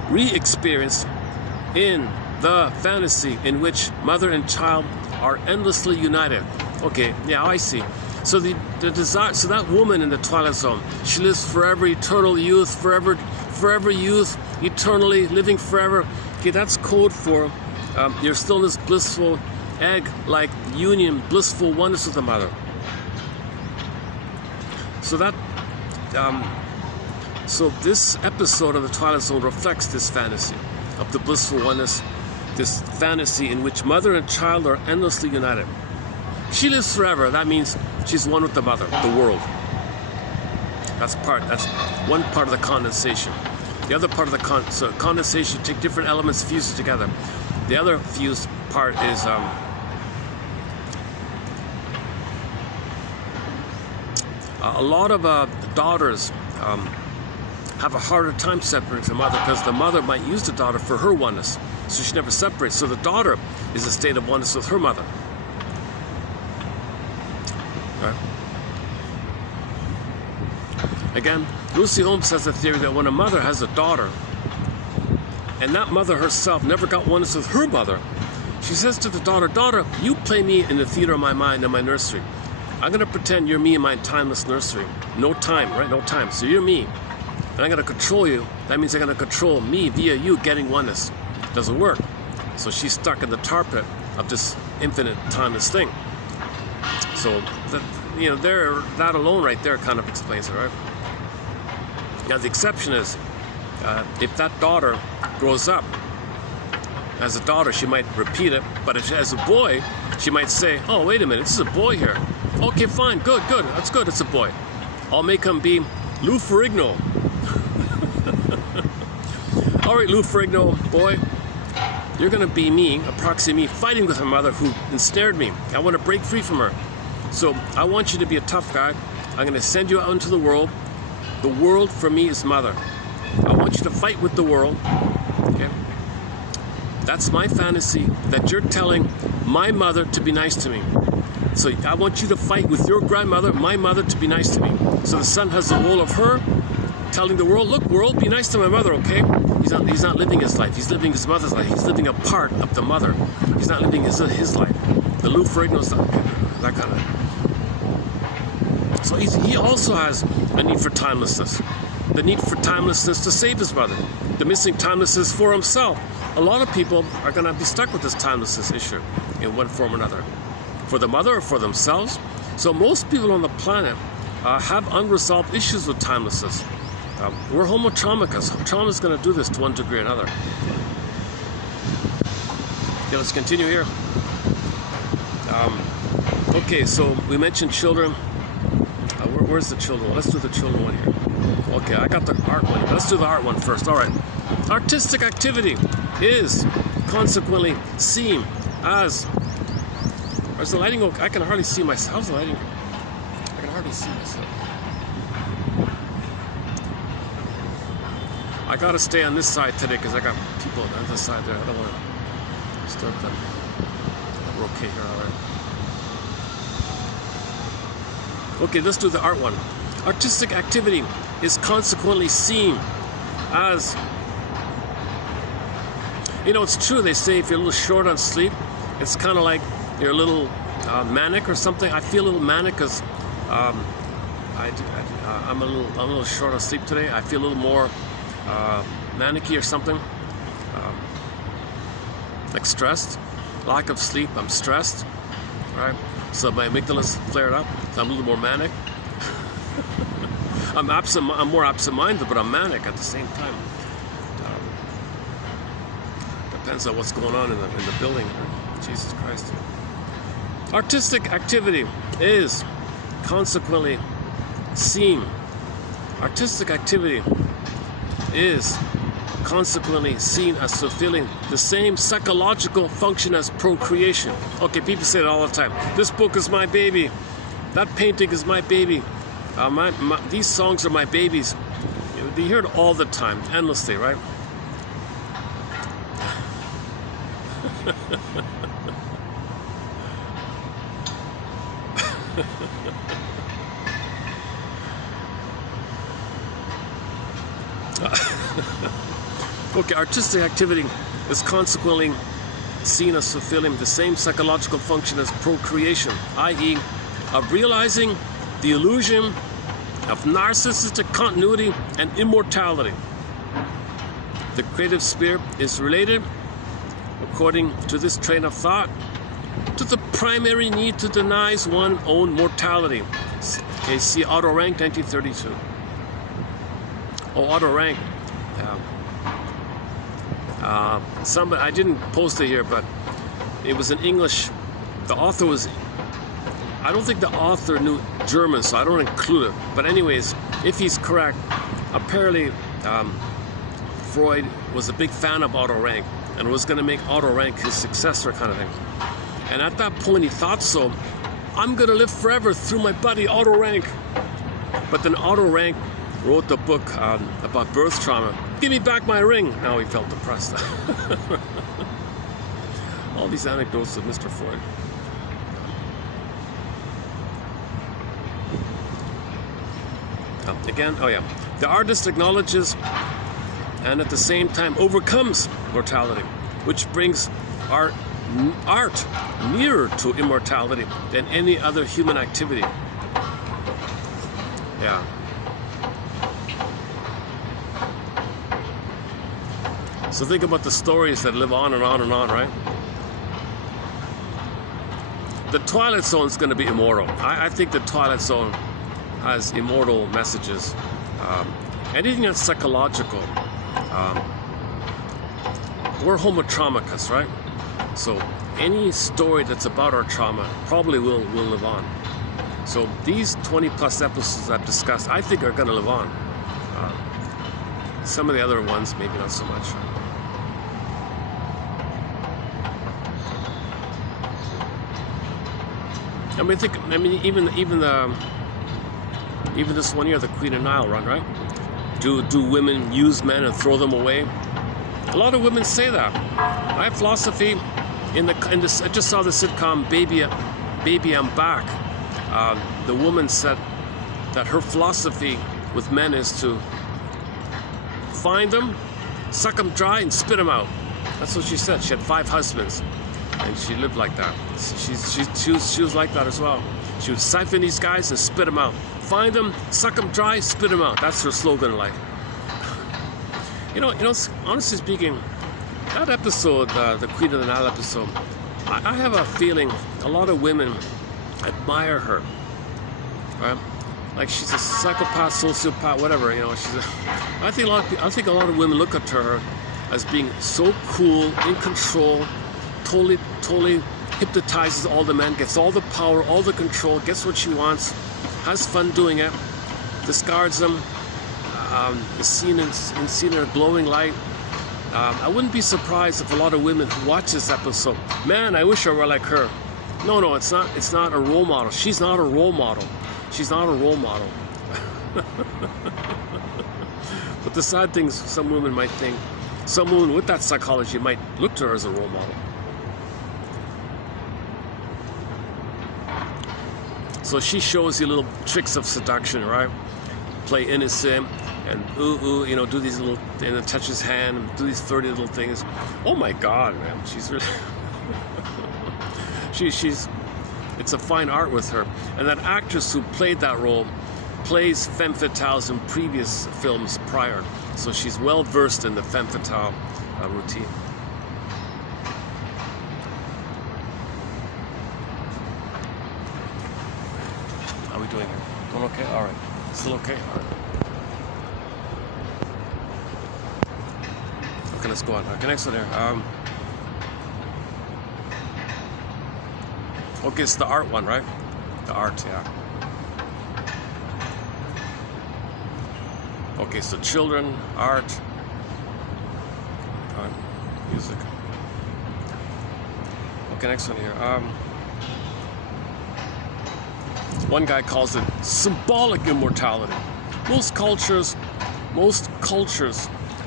Re-experience in the fantasy in which mother and child are endlessly united. Okay, yeah, I see. So the desire, so that woman in the twilight zone, she lives forever, eternal youth, forever youth, eternally living forever. Okay, that's code for you're still in this blissful egg-like union, blissful oneness with the mother. So that, so this episode of the Twilight Zone reflects this fantasy of the blissful oneness, this fantasy in which mother and child are endlessly united. She lives forever. That means she's one with the mother, the world. That's one part of the condensation. The other part of the condensation, you take different elements, fuse it together. The other fused part is a lot of daughters have a harder time separating from the mother because the mother might use the daughter for her oneness, so she never separates. So the daughter is a state of oneness with her mother. Right. Again, Lucy Holmes has a theory that when a mother has a daughter, and that mother herself never got oneness with her mother, she says to the daughter, "Daughter, you play me in the theater of my mind in my nursery. I'm going to pretend you're me in my timeless nursery. No time, right? No time. So you're me. And I'm going to control you. That means I'm going to control me via you getting oneness." Doesn't work. So she's stuck in the tar pit of this infinite timeless thing. So, that alone right there kind of explains it, right? Now, the exception is, if that daughter grows up, as a daughter, she might repeat it, but if as a boy, she might say, "Oh, wait a minute, this is a boy here. Okay, fine, good, that's good, it's a boy. I'll make him be Lou Ferrigno." All right, Lou Ferrigno, boy, you're going to be me, a proxy me, fighting with her mother who ensnared me. I want to break free from her. So I want you to be a tough guy. I'm going to send you out into the world. The world for me is mother. I want you to fight with the world. Okay? That's my fantasy, that you're telling my mother to be nice to me. So I want you to fight with your grandmother, my mother, to be nice to me. So the son has the role of her telling the world, "Look, world, be nice to my mother, okay?" He's not living his life. He's living his mother's life. He's living a part of the mother. He's not living his life. The Lou Ferrigno's that kind of. So he also has a need for timelessness. The need for timelessness to save his mother. The missing timelessness for himself. A lot of people are going to be stuck with this timelessness issue in one form or another. For the mother or for themselves. So most people on the planet have unresolved issues with timelessness. We're homotraumicus. Trauma is going to do this to one degree or another. Okay, let's continue here. Okay, so we mentioned children. Where's the children? Let's do the children one here. Okay, I got the art one. Let's do the art one first. All right. Artistic activity is consequently seen as. Is the lighting okay? I can hardly see myself. How's the lighting? I can hardly see myself. I gotta stay on this side today because I got people on this side there. I don't want to disturb them. We're okay here, all right. Okay, let's do the art one. Artistic activity is consequently seen as, it's true, they say if you're a little short on sleep, it's kind of like you're a little manic or something. I feel a little manic because I'm a little short on sleep today. I feel a little more manic-y or something, like stressed, lack of sleep. I'm stressed, right? So my amygdala's flared up. So I'm a little more manic. I'm more absent-minded, but I'm manic at the same time. Depends on what's going on in the building. Jesus Christ. Artistic activity is consequently seen. Artistic activity is consequently seen as fulfilling the same psychological function as procreation. Okay, people say it all the time. This book is my baby. That painting is my baby. These songs are my babies. You hear it all the time, endlessly, right? Okay, artistic activity is consequently seen as fulfilling the same psychological function as procreation, i.e., of realizing the illusion of narcissistic continuity and immortality. The creative spirit is related, according to this train of thought, to the primary need to deny one's own mortality. Okay, see Otto Rank, 1932. Oh, Otto Rank. Somebody, I didn't post it here, but it was in English. The author was, I don't think the author knew German, so I don't include it. But anyways, if he's correct, apparently Freud was a big fan of Otto Rank and was going to make Otto Rank his successor kind of thing. And at that point he thought so, I'm going to live forever through my buddy Otto Rank. But then Otto Rank wrote the book about birth trauma. Give me back my ring. Now he felt depressed. All these anecdotes of Mr. Freud. Again, oh yeah. The artist acknowledges and at the same time overcomes mortality, which brings art nearer to immortality than any other human activity. Yeah. So think about the stories that live on and on and on, right? The Twilight Zone is going to be immortal. I think the Twilight Zone has immortal messages. Anything that's psychological. We're homotraumicus, right? So any story that's about our trauma probably will live on. So these 20 plus episodes I've discussed, I think are going to live on. Some of the other ones, maybe not so much. Even this one here, the Queen of Nile run, right? Do women use men and throw them away? A lot of women say that. My philosophy in this, I just saw the sitcom Baby I'm Back. The woman said that her philosophy with men is to find them, suck them dry, and spit them out. That's what she said. She had 5 husbands, and she lived like that. She was like that as well. She would siphon these guys and spit them out. Find them, suck them dry, spit them out. That's her slogan in life. You know. Honestly speaking, that episode, the Queen of the Nile episode, I have a feeling a lot of women admire her. Right? Like she's a psychopath, sociopath, whatever. You know, I think a lot of women look up to her as being so cool, in control, totally hypnotizes all the men, gets all the power, all the control, gets what she wants, has fun doing it, discards them, is seen in a glowing light. I wouldn't be surprised if a lot of women who watch this episode, man, I wish I were like her. No, it's not a role model. She's not a role model. She's not a role model. But the sad thing is, some women might think, some women with that psychology might look to her as a role model. So she shows you little tricks of seduction, right? Play innocent and do these little, and then touch his hand and do these flirty little things. Oh my God, man, she's really, it's a fine art with her. And that actress who played that role plays femme fatales in previous films prior. So she's well versed in the femme fatale routine. How are we doing here? Doing okay? All right. Still okay? All right. Okay, let's go on. Okay, next one here. Okay, it's the art one, right? The art, yeah. Okay, so children, art, music. Okay, next one here. One guy calls it symbolic immortality. Most cultures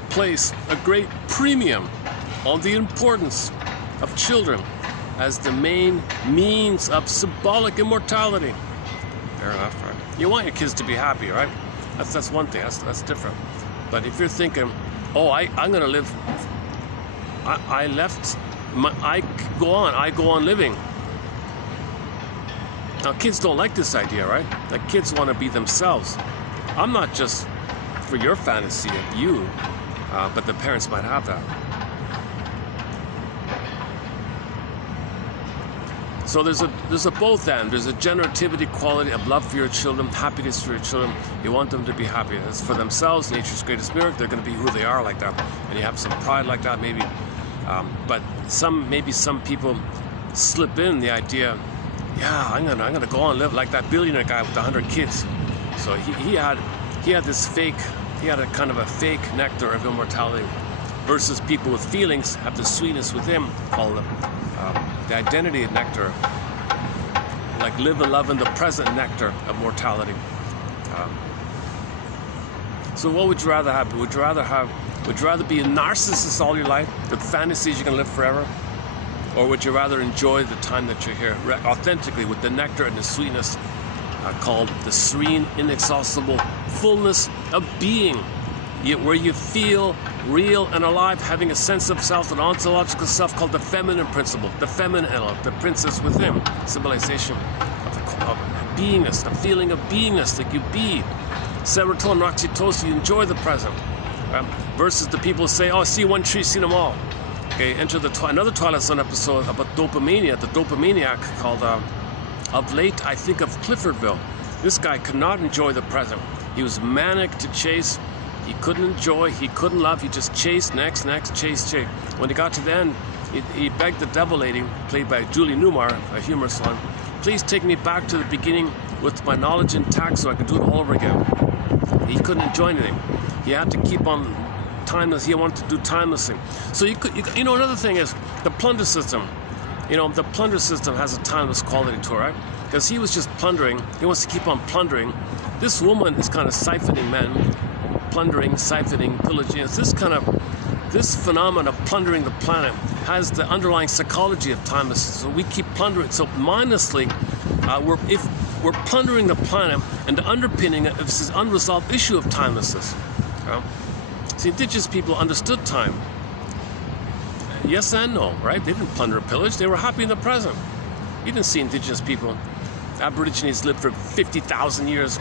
place a great premium on the importance of children as the main means of symbolic immortality. Fair enough, right? You want your kids to be happy, right? That's one thing. That's different. But if you're thinking, oh, I'm gonna live. I left I go on living. Now, kids don't like this idea, right? Like, kids want to be themselves. I'm not just for your fantasy of you, but the parents might have that. So there's a both and. There's a generativity quality of love for your children, happiness for your children. You want them to be happy. That's for themselves, nature's greatest miracle. They're going to be who they are like that. And you have some pride like that, maybe. But maybe some people slip in the idea, yeah, I'm gonna go on live like that billionaire guy with 100 kids. So he had a kind of a fake nectar of immortality, versus people with feelings have the sweetness with him called the identity nectar, like live and love in the present nectar of mortality. So what would you rather have? Would you rather be a narcissist all your life with fantasies you're gonna live forever? Or would you rather enjoy the time that you're here authentically with the nectar and the sweetness called the serene, inexhaustible fullness of being, where you feel real and alive, having a sense of self, an ontological self called the feminine principle, the feminine element, the princess within, symbolization of beingness, the feeling of beingness that you be. Serotonin, oxytocin, you enjoy the present. Versus the people who say, oh, see one tree, see them all. Okay, enter another Twilight Zone episode about dopamania, the dopamaniac called, of late, I think of Cliffordville. This guy could not enjoy the present. He was manic to chase. He couldn't enjoy, he couldn't love, he just chased, next, chase. When he got to the end, he begged the devil lady, played by Julie Newmar, a humorous one, please take me back to the beginning with my knowledge intact so I could do it all over again. He couldn't enjoy anything. He had to keep on timeless. He wanted to do timelessly. So you know, another thing is the plunder system. You know, the plunder system has a timeless quality to it, right? Because he was just plundering. He wants to keep on plundering. This woman is kind of siphoning men, plundering, siphoning, pillaging. It's this phenomenon of plundering the planet has the underlying psychology of timelessness. So we keep plundering. So mindlessly, we're plundering the planet, and the underpinning of this unresolved issue of timelessness. See, indigenous people understood time. Yes and no, right? They didn't plunder or pillage. They were happy in the present. You didn't see indigenous people. Aborigines lived for 50,000 years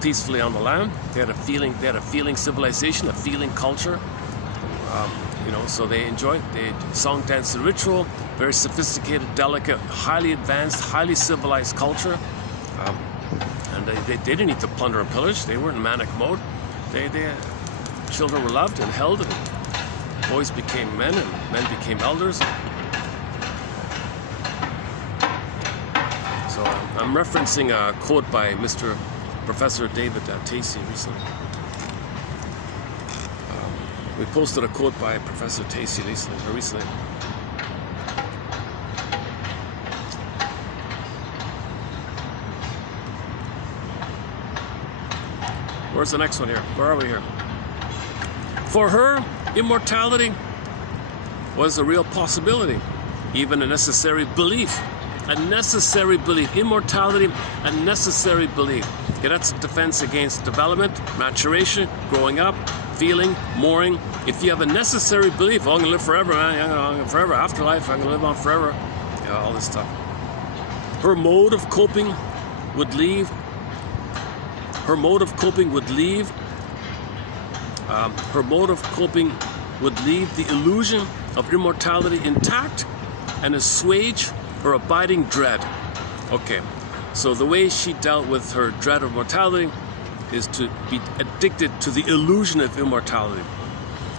peacefully on the land. They had a feeling civilization, a feeling culture. You know, so they enjoyed. They song, dance, and ritual. Very sophisticated, delicate, highly advanced, highly civilized culture. And they didn't need to plunder or pillage. They were in manic mode. Children were loved and held, and boys became men, and men became elders. So I'm referencing a quote by Professor David Tacey recently. We posted a quote by Professor Tacey recently. Where's the next one here? Where are we here? For her, immortality was a real possibility, even a necessary belief. A necessary belief. Immortality, a necessary belief. Okay, that's a defense against development, maturation, growing up, feeling, mooring. If you have a necessary belief, oh, I'm going to live forever, man. I'm going to live forever. Afterlife, I'm going to live on forever. Yeah, all this stuff. Her mode of coping would leave. Her mode of coping would leave the illusion of immortality intact and assuage her abiding dread. Okay, so the way she dealt with her dread of mortality is to be addicted to the illusion of immortality.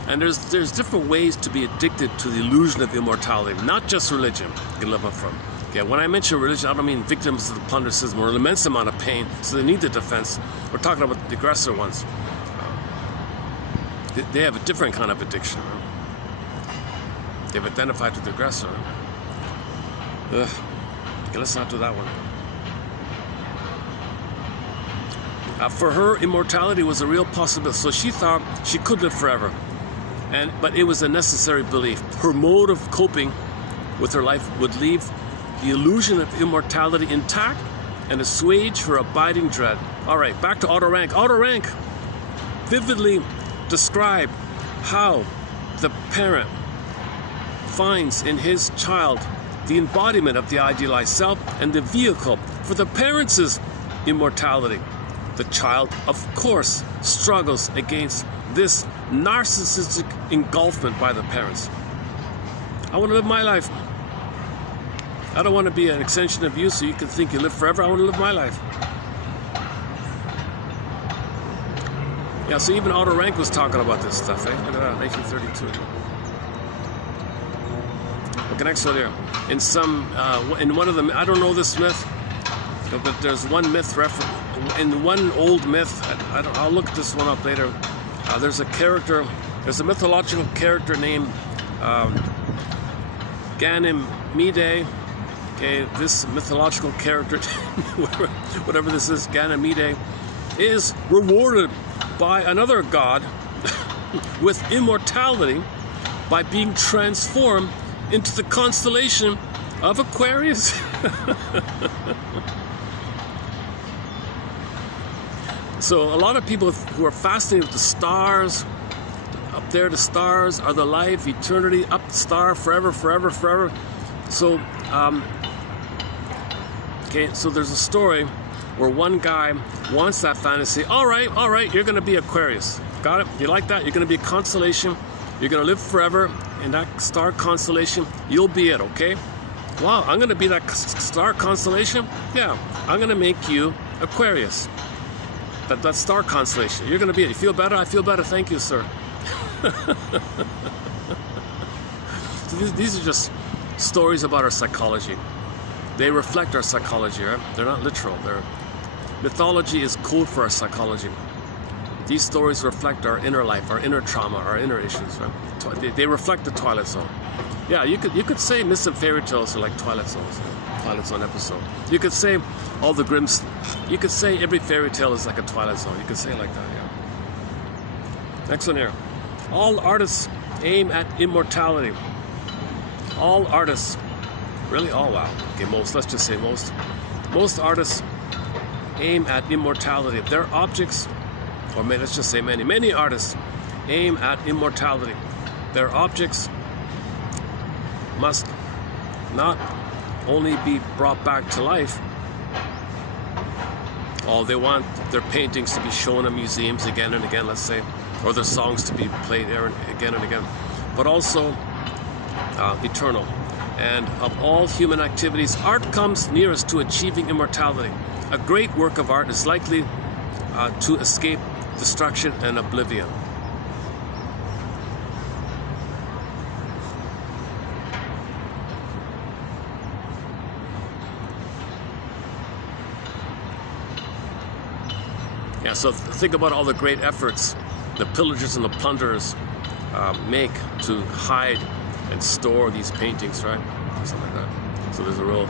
And there's different ways to be addicted to the illusion of immortality, not just religion you can live up from. Okay, when I mention religion, I don't mean victims of the plunder system or an immense amount of pain, so they need the defense. We're talking about the aggressor ones. They have a different kind of addiction. They've identified with the aggressor. Okay, let's not do that one. For her, immortality was a real possibility. So she thought she could live forever. But it was a necessary belief. Her mode of coping with her life would leave the illusion of immortality intact and assuage her abiding dread. All right, back to Otto Rank. Otto Rank vividly described how the parent finds in his child the embodiment of the idealized self and the vehicle for the parents' immortality. The child, of course, struggles against this narcissistic engulfment by the parents. I want to live my life. I don't want to be an extension of you so you can think you live forever. I want to live my life. Yeah, so even Otto Rank was talking about this stuff, eh? Look at that, 1932. Okay, next one here. In one of the, I don't know this myth, but there's one myth in one old myth. I'll look this one up later. There's a mythological character named Ganymede. Okay, this mythological character, whatever this is, Ganymede, is rewarded by another god with immortality by being transformed into the constellation of Aquarius. So a lot of people who are fascinated with the stars, up there the stars are the life, eternity, up the star, forever, forever, forever. So, okay, so there's a story where one guy wants that fantasy. All right, you're going to be Aquarius. Got it? You like that? You're going to be a constellation. You're going to live forever in that star constellation. You'll be it, okay? Wow, I'm going to be that star constellation? Yeah, I'm going to make you Aquarius. That star constellation. You're going to be it. You feel better? I feel better. Thank you, sir. So these are just stories about our psychology. They reflect our psychology, right? They're not literal. Mythology is code for our psychology. These stories reflect our inner life, our inner trauma, our inner issues, right? They reflect the Twilight Zone. Yeah, you could say myths and fairy tales are like Twilight Zones, Twilight Zone episode. You could say all the Grimms. You could say every fairy tale is like a Twilight Zone. You could say it like that, yeah. Next one here. All artists aim at immortality. All artists, really? Oh wow. Okay, most. Let's just say most. Most artists aim at immortality. Their objects, or let's just say many artists aim at immortality. Their objects must not only be brought back to life. Oh, they want their paintings to be shown in museums again and again, let's say, or their songs to be played again and again, but also eternal. And of all human activities, art comes nearest to achieving immortality. A great work of art is likely to escape destruction and oblivion. Yeah, so think about all the great efforts the pillagers and the plunderers make to hide and store these paintings, right? Something like that. So there's a real...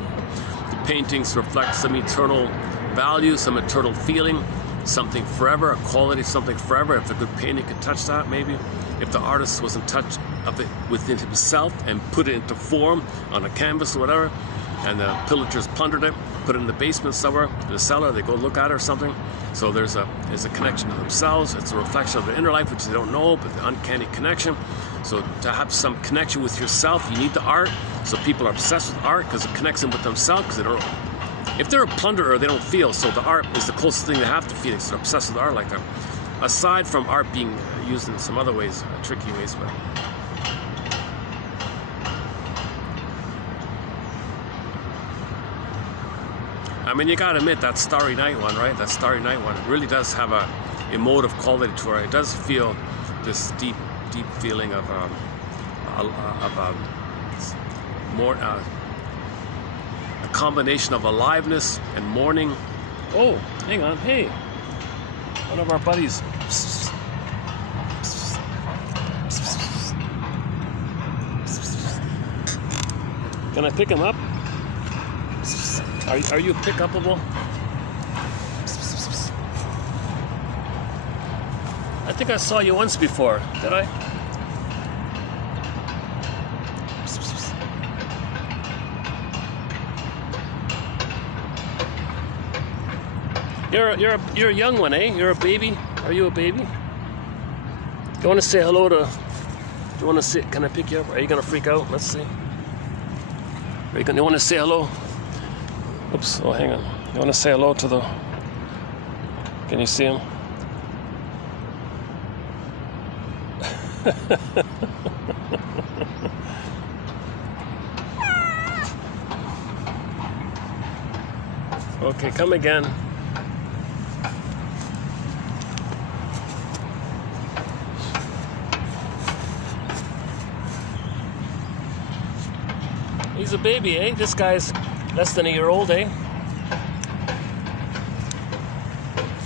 The paintings reflect some eternal value, some eternal feeling, something forever, a quality of something forever. If a good painting could touch that, maybe. If the artist was in touch of it within himself and put it into form on a canvas or whatever, and the pillagers plundered it, put it in the basement somewhere, in the cellar, they go look at it or something. So there's a connection to themselves. It's a reflection of their inner life, which they don't know, but the uncanny connection. So to have some connection with yourself, you need the art. So people are obsessed with art because it connects them with themselves, because they don't. If they're a plunderer, they don't feel. So the art is the closest thing they have to feeling. So they're obsessed with art like that. Aside from art being used in some other ways, tricky ways, but. I mean, you gotta admit that Starry Night one, right? That Starry Night one, it really does have a emotive quality to it. It does feel this deep feeling of a combination of aliveness and mourning. Oh, hang on, hey, one of our buddies. Can I pick him up? Are you pick-upable? I think I saw you once before, did I? You're a young one, eh? You're a baby? Are you a baby? You want to say hello to Do you want to sit? Can I pick you up? Are you gonna freak out? Let's see. Are you want to say hello? Oops. Oh, hang on. You want to say hello to the? Can you see him? Okay, come again. He's a baby, eh? This guy's less than a year old, eh?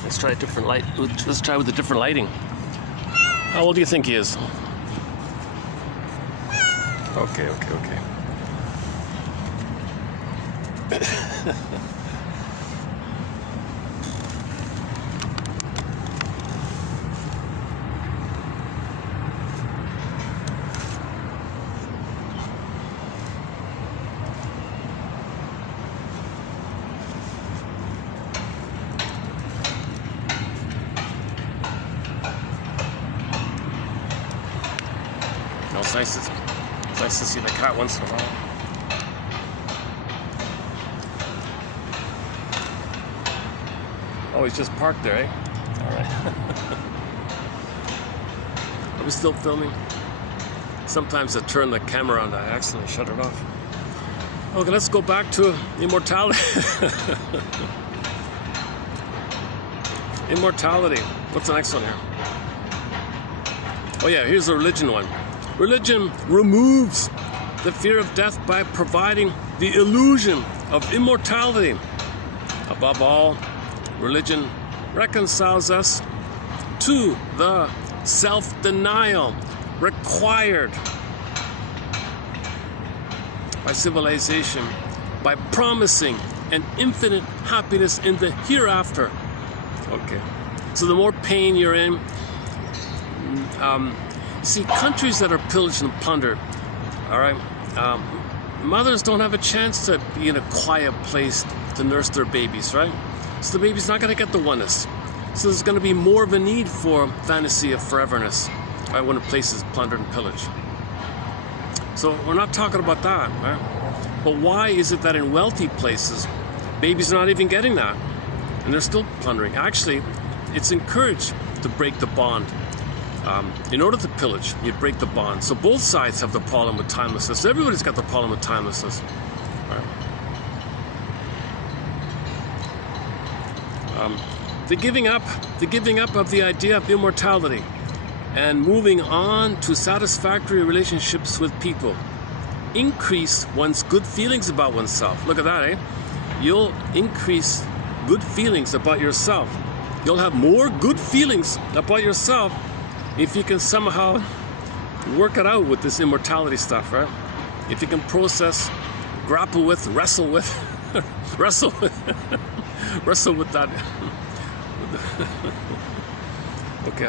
Let's try a different light. Let's try with a different lighting. How old do you think he is? Okay. It's nice to see the cat once in a while. Oh, he's just parked there, eh? All right. Are we still filming? Sometimes I turn the camera on, I accidentally shut it off. Okay, let's go back to immortality. Immortality. What's the next one here? Oh yeah, here's the religion one. Religion removes the fear of death by providing the illusion of immortality. Above all, religion reconciles us to the self-denial required by civilization by promising an infinite happiness in the hereafter. Okay, so the more pain you're in, see, countries that are pillaged and plundered, all right, mothers don't have a chance to be in a quiet place to nurse their babies, right? So the baby's not going to get the oneness. So there's going to be more of a need for fantasy of foreverness, right, when a place is plundered and pillaged. So we're not talking about that, right? But why is it that in wealthy places, babies are not even getting that? And they're still plundering. Actually, it's encouraged to break the bond. In order to pillage, you break the bond. So both sides have the problem with timelessness. Everybody's got the problem with timelessness. Right? The giving up of the idea of immortality and moving on to satisfactory relationships with people increase one's good feelings about oneself. Look at that, eh? You'll increase good feelings about yourself. You'll have more good feelings about yourself if you can somehow work it out with this immortality stuff, right? If you can process, grapple with, wrestle with that. Okay,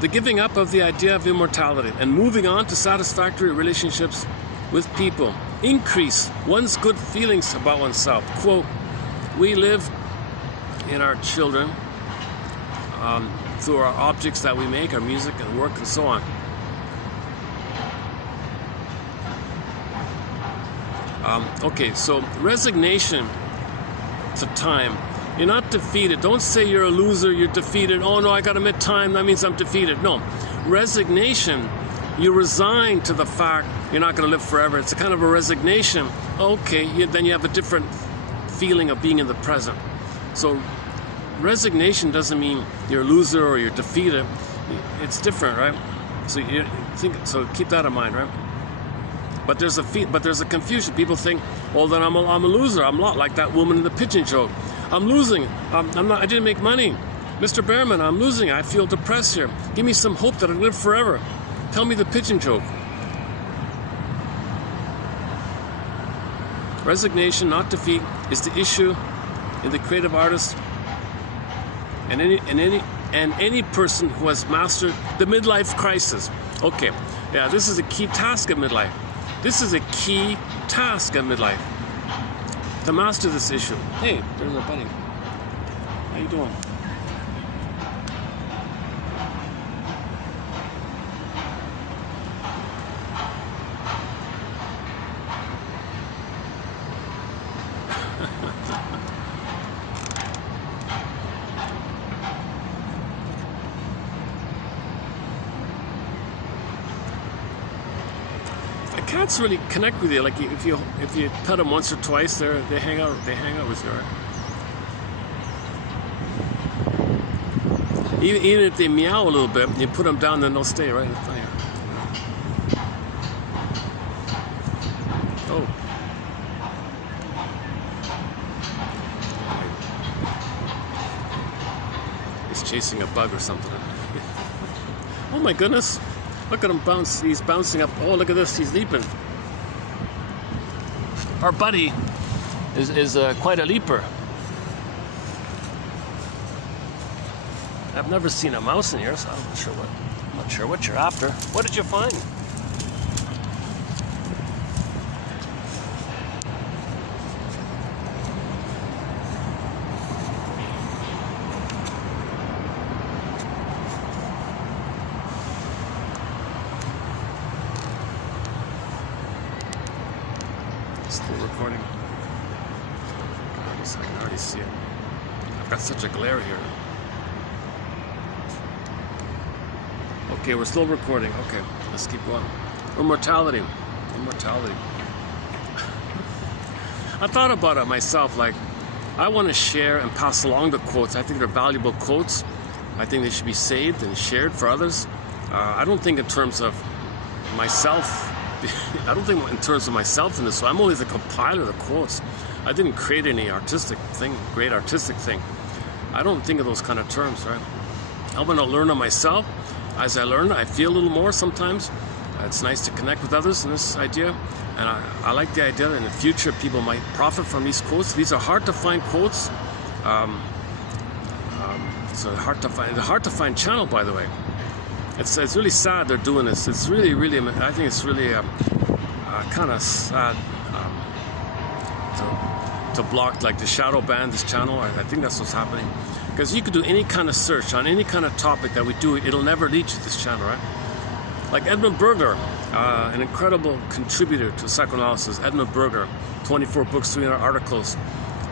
the giving up of the idea of immortality and moving on to satisfactory relationships with people increase one's good feelings about oneself. Quote, we live in our children through our objects that we make, our music and work and so on. Okay, so resignation to time. You're not defeated. Don't say you're a loser, you're defeated. Oh no, I gotta admit time, that means I'm defeated. No, resignation, you resign to the fact you're not gonna live forever. It's a kind of a resignation. Okay, then you have a different feeling of being in the present. So resignation doesn't mean you're a loser or you're defeated. It's different, right? So you think, so keep that in mind, right? But there's a confusion. People think, well, then I'm a loser. I'm not like that woman in the pigeon joke. I'm losing. I didn't make money. Mr. Behrman, I'm losing. I feel depressed here. Give me some hope that I live forever. Tell me the pigeon joke. Resignation, not defeat, is the issue in the creative artist and any person who has mastered the midlife crisis. Okay, yeah, this is a key task at midlife. This is a key task at midlife, to master this issue. Hey, there's a buddy. How you doing? cats really connect with you. Like if you pet them once or twice, they hang out with you. Right? Even if they meow a little bit, you put them down, then they'll stay right in front of you. Oh. He's chasing a bug or something. Oh my goodness. Look at him bounce. He's bouncing up. Oh, look at this. He's leaping. Our buddy is quite a leaper. I've never seen a mouse in here, so I'm not sure what you're after. What did you find? Still recording. God, I can already see it. I've got such a glare here. Okay, we're still recording. Okay, let's keep going. Immortality. I thought about it myself. Like, I want to share and pass along the quotes. I think they're valuable quotes. I think they should be saved and shared for others. I don't think in terms of myself. I don't think in terms of myself in this. So I'm only the compiler of the quotes. I didn't create any great artistic thing. I don't think of those kind of terms, right? I want to learn on myself. As I learn, I feel a little more sometimes. It's nice to connect with others in this idea. And I like the idea that in the future people might profit from these quotes. These are hard to find quotes. So hard to find channel, by the way. It's really sad they're doing this. It's really, I think it's really kind of sad to block, like, the shadow ban this channel. I think that's what's happening. Because you could do any kind of search on any kind of topic that we do, it'll never lead you to this channel, right? Like Edmund Berger, an incredible contributor to psychoanalysis. Edmund Berger, 24 books, 300 articles.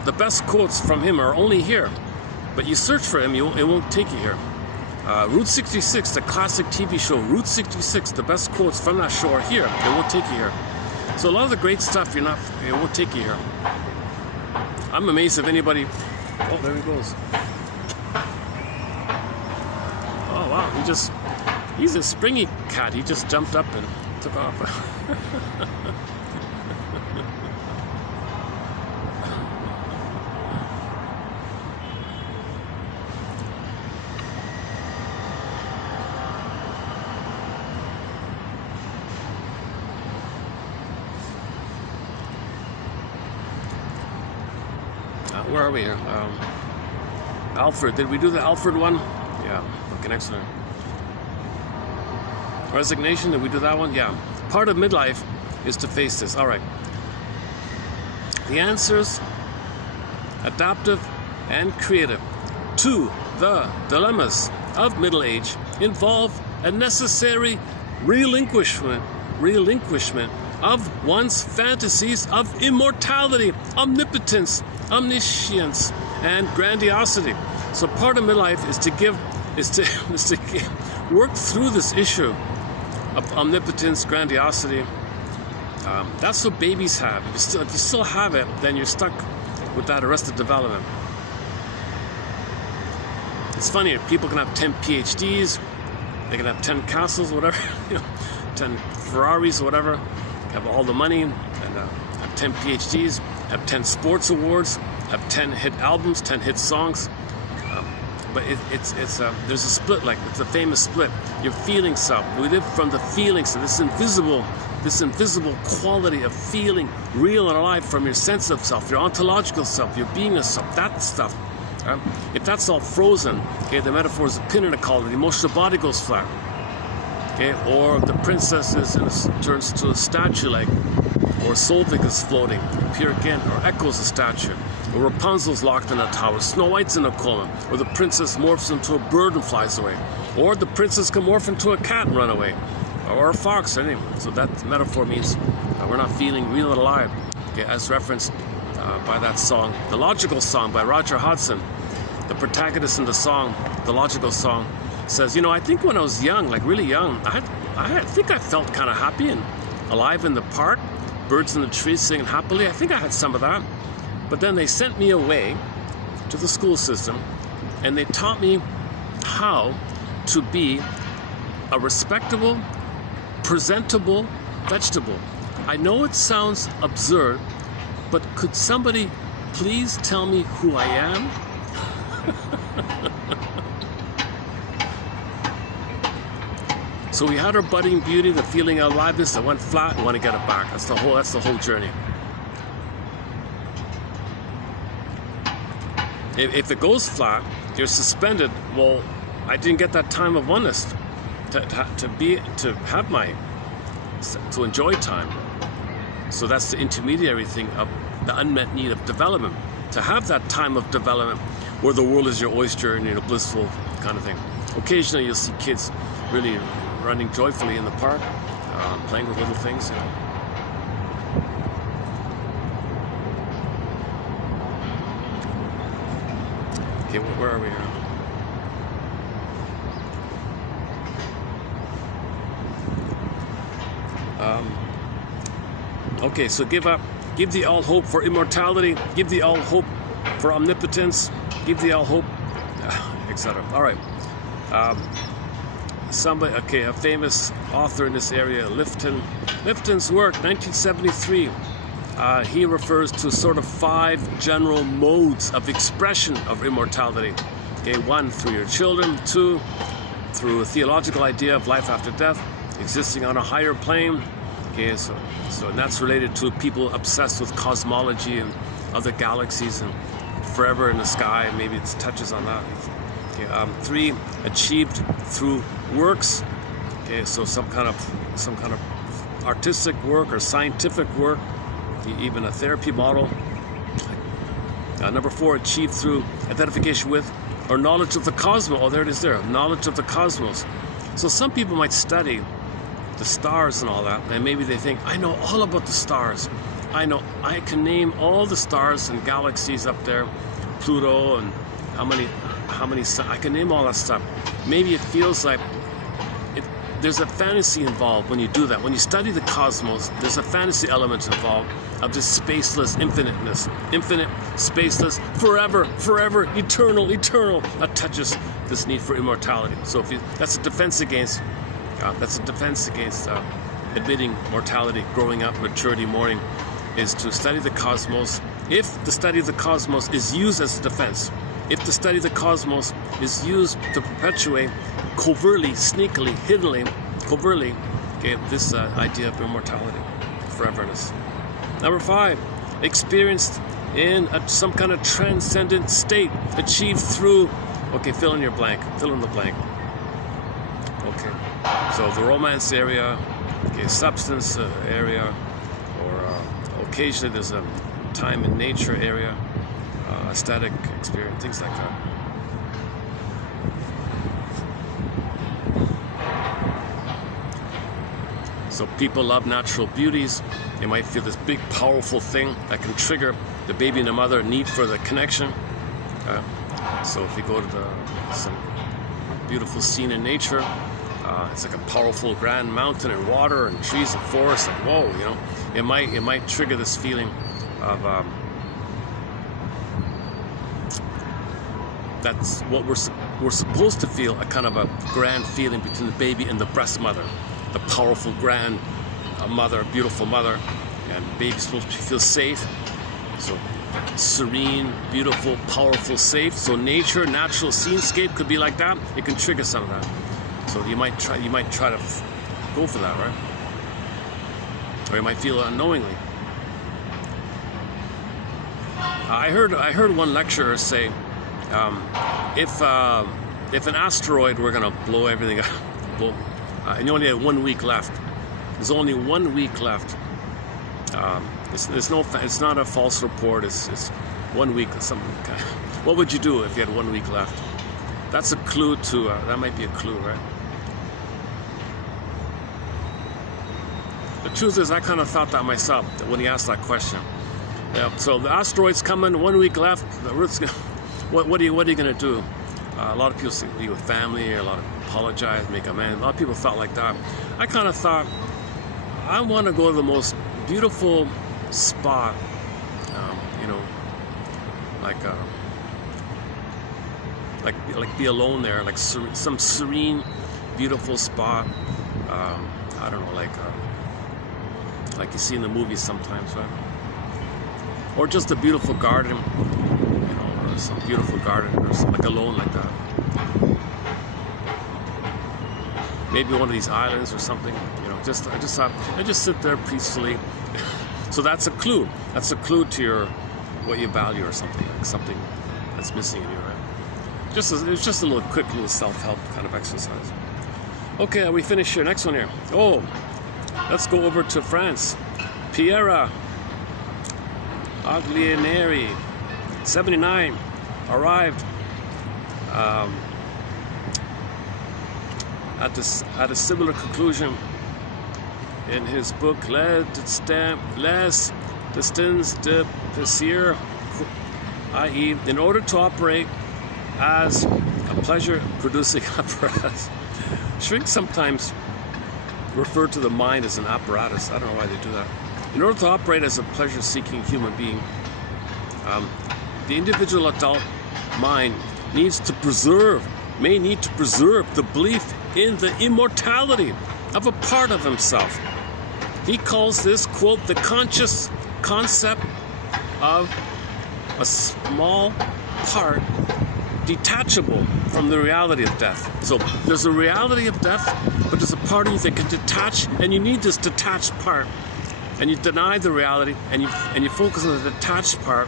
The best quotes from him are only here. But you search for him, it won't take you here. Route 66, the classic TV show, Route 66, the best quotes from that show are here. They won't take you here. So a lot of the great stuff, it won't take you here. I'm amazed if anybody... Oh, there he goes. Oh, wow, he's a springy cat. He just jumped up and took off. Where are we here? Alfred. Did we do the Alfred one? Yeah. Okay, next one. Resignation. Did we do that one? Yeah. Part of midlife is to face this. All right. The answers, adaptive and creative, to the dilemmas of middle age involve a necessary relinquishment of one's fantasies of immortality, omnipotence, omniscience, and grandiosity. So part of midlife is to work through this issue of omnipotence, grandiosity. That's what babies have. If you still have it, then you're stuck with that arrested development. It's funny, people can have 10 PhDs, they can have 10 castles, whatever, 10 Ferraris, whatever, have all the money, and have 10 PhDs, have 10 sports awards, have 10 hit albums, 10 hit songs. But there's a split, like it's a famous split. Your feeling self. We live from the feeling self, this invisible quality of feeling real and alive from your sense of self, your ontological self, your being of self, that stuff. If that's all frozen, okay, the metaphor is a pin in a collar, the emotional body goes flat. Okay, or the princess turns to a statue, like, or Solvik is floating, appear again, or echoes a statue, or Rapunzel's locked in a tower, Snow White's in a coma, or the princess morphs into a bird and flies away, or the princess can morph into a cat and run away, or a fox, or anything. So that metaphor means we're not feeling real and alive, okay, as referenced by that song, The Logical Song by Roger Hodgson. The protagonist in the song, The Logical Song, says, I think when I was young, like really young, I think I felt kind of happy and alive in the park, birds in the trees singing happily. I think I had some of that. But then they sent me away to the school system, and they taught me how to be a respectable, presentable vegetable. I know it sounds absurd, but could somebody please tell me who I am? So we had our budding beauty, the feeling of aliveness that went flat, and want to get it back. That's the whole journey. If it goes flat, you're suspended. Well, I didn't get that time of oneness to enjoy time. So that's the intermediary thing of the unmet need of development. To have that time of development where the world is your oyster and, you know, blissful kind of thing. Occasionally you'll see kids really running joyfully in the park, playing with little things, you know. Okay, where are we here? Okay, so give the all hope for immortality, give the all hope for omnipotence, give the all hope, etc. All right. A famous author in this area, Lifton's work, 1973. He refers to sort of 5 general modes of expression of immortality. Okay, 1, through your children. 2, through a theological idea of life after death, existing on a higher plane. Okay, so and that's related to people obsessed with cosmology and other galaxies and forever in the sky. Maybe it touches on that. Okay, 3, achieved through works. Okay, so some kind of artistic work or scientific work, even a therapy model. Number 4, achieved through identification with or knowledge of the cosmos. Oh, there it is there, knowledge of the cosmos. So some people might study the stars and all that, and maybe they think, I know all about the stars. I can name all the stars and galaxies up there, Pluto, and how many I can name all that stuff. Maybe it feels like there's a fantasy involved when you do that. When you study the cosmos, there's a fantasy element involved of this spaceless infiniteness, infinite, spaceless, forever, eternal. That touches this need for immortality. So that's a defense against admitting mortality, growing up, maturity, mourning, is to study the cosmos. If the study of the cosmos is used as a defense, if the study of the cosmos is used to perpetuate covertly, sneakily, covertly, okay, this idea of immortality, foreverness. Number 5, experienced in some kind of transcendent state, achieved through, okay, fill in the blank. Okay, so the romance area, okay, substance area, or occasionally there's a time in nature area, aesthetic experience, things like that. So people love natural beauties. They might feel this big, powerful thing that can trigger the baby and the mother need for the connection. So if you go to some beautiful scene in nature, it's like a powerful grand mountain and water and trees and forest, and whoa, you know, it might trigger this feeling of that's what we're supposed to feel, a kind of a grand feeling between the baby and the breast mother, the powerful grand mother, beautiful mother, and baby's supposed to feel safe. So serene, beautiful, powerful, safe. So nature, natural scenescape could be like that. It can trigger some of that. So you might try to go for that, right? Or you might feel it unknowingly. I heard one lecturer say, if an asteroid were gonna blow everything up, and you only had 1 week left. There's only 1 week left. It's not a false report. It's 1 week. What would you do if you had 1 week left? That's a clue to. That might be a clue, right? The truth is, I kind of thought that myself when he asked that question. Yeah, so the asteroid's coming. 1 week left. The Earth's gonna, what are you gonna do? A lot of people say be with family. A lot of apologize, make amends. A lot of people thought like that. I kind of thought I want to go to the most beautiful spot, you know, like be alone there, like some serene, beautiful spot. I don't know, like you see in the movies sometimes, right? Or just a beautiful garden, you know, or some beautiful garden, or something, like alone like that. Maybe one of these islands or something, you know. I just sit there peacefully. So that's a clue. That's a clue to what you value or something, like something that's missing in you, right? It's just a quick little self-help kind of exercise. Okay, we finish here. Next one here. Oh, let's go over to France. Pierre Aglianeri, 79, arrived at a similar conclusion in his book Les Destins de Plaisir, i.e., in order to operate as a pleasure-producing apparatus. Shrinks sometimes refer to the mind as an apparatus. I don't know why they do that. In order to operate as a pleasure-seeking human being, the individual adult mind may need to preserve the belief in the immortality of a part of himself. He calls this, quote, the conscious concept of a small part detachable from the reality of death. So there's a reality of death, but there's a part of you that can detach, and you need this detached part. And you deny the reality, and you focus on the detached part.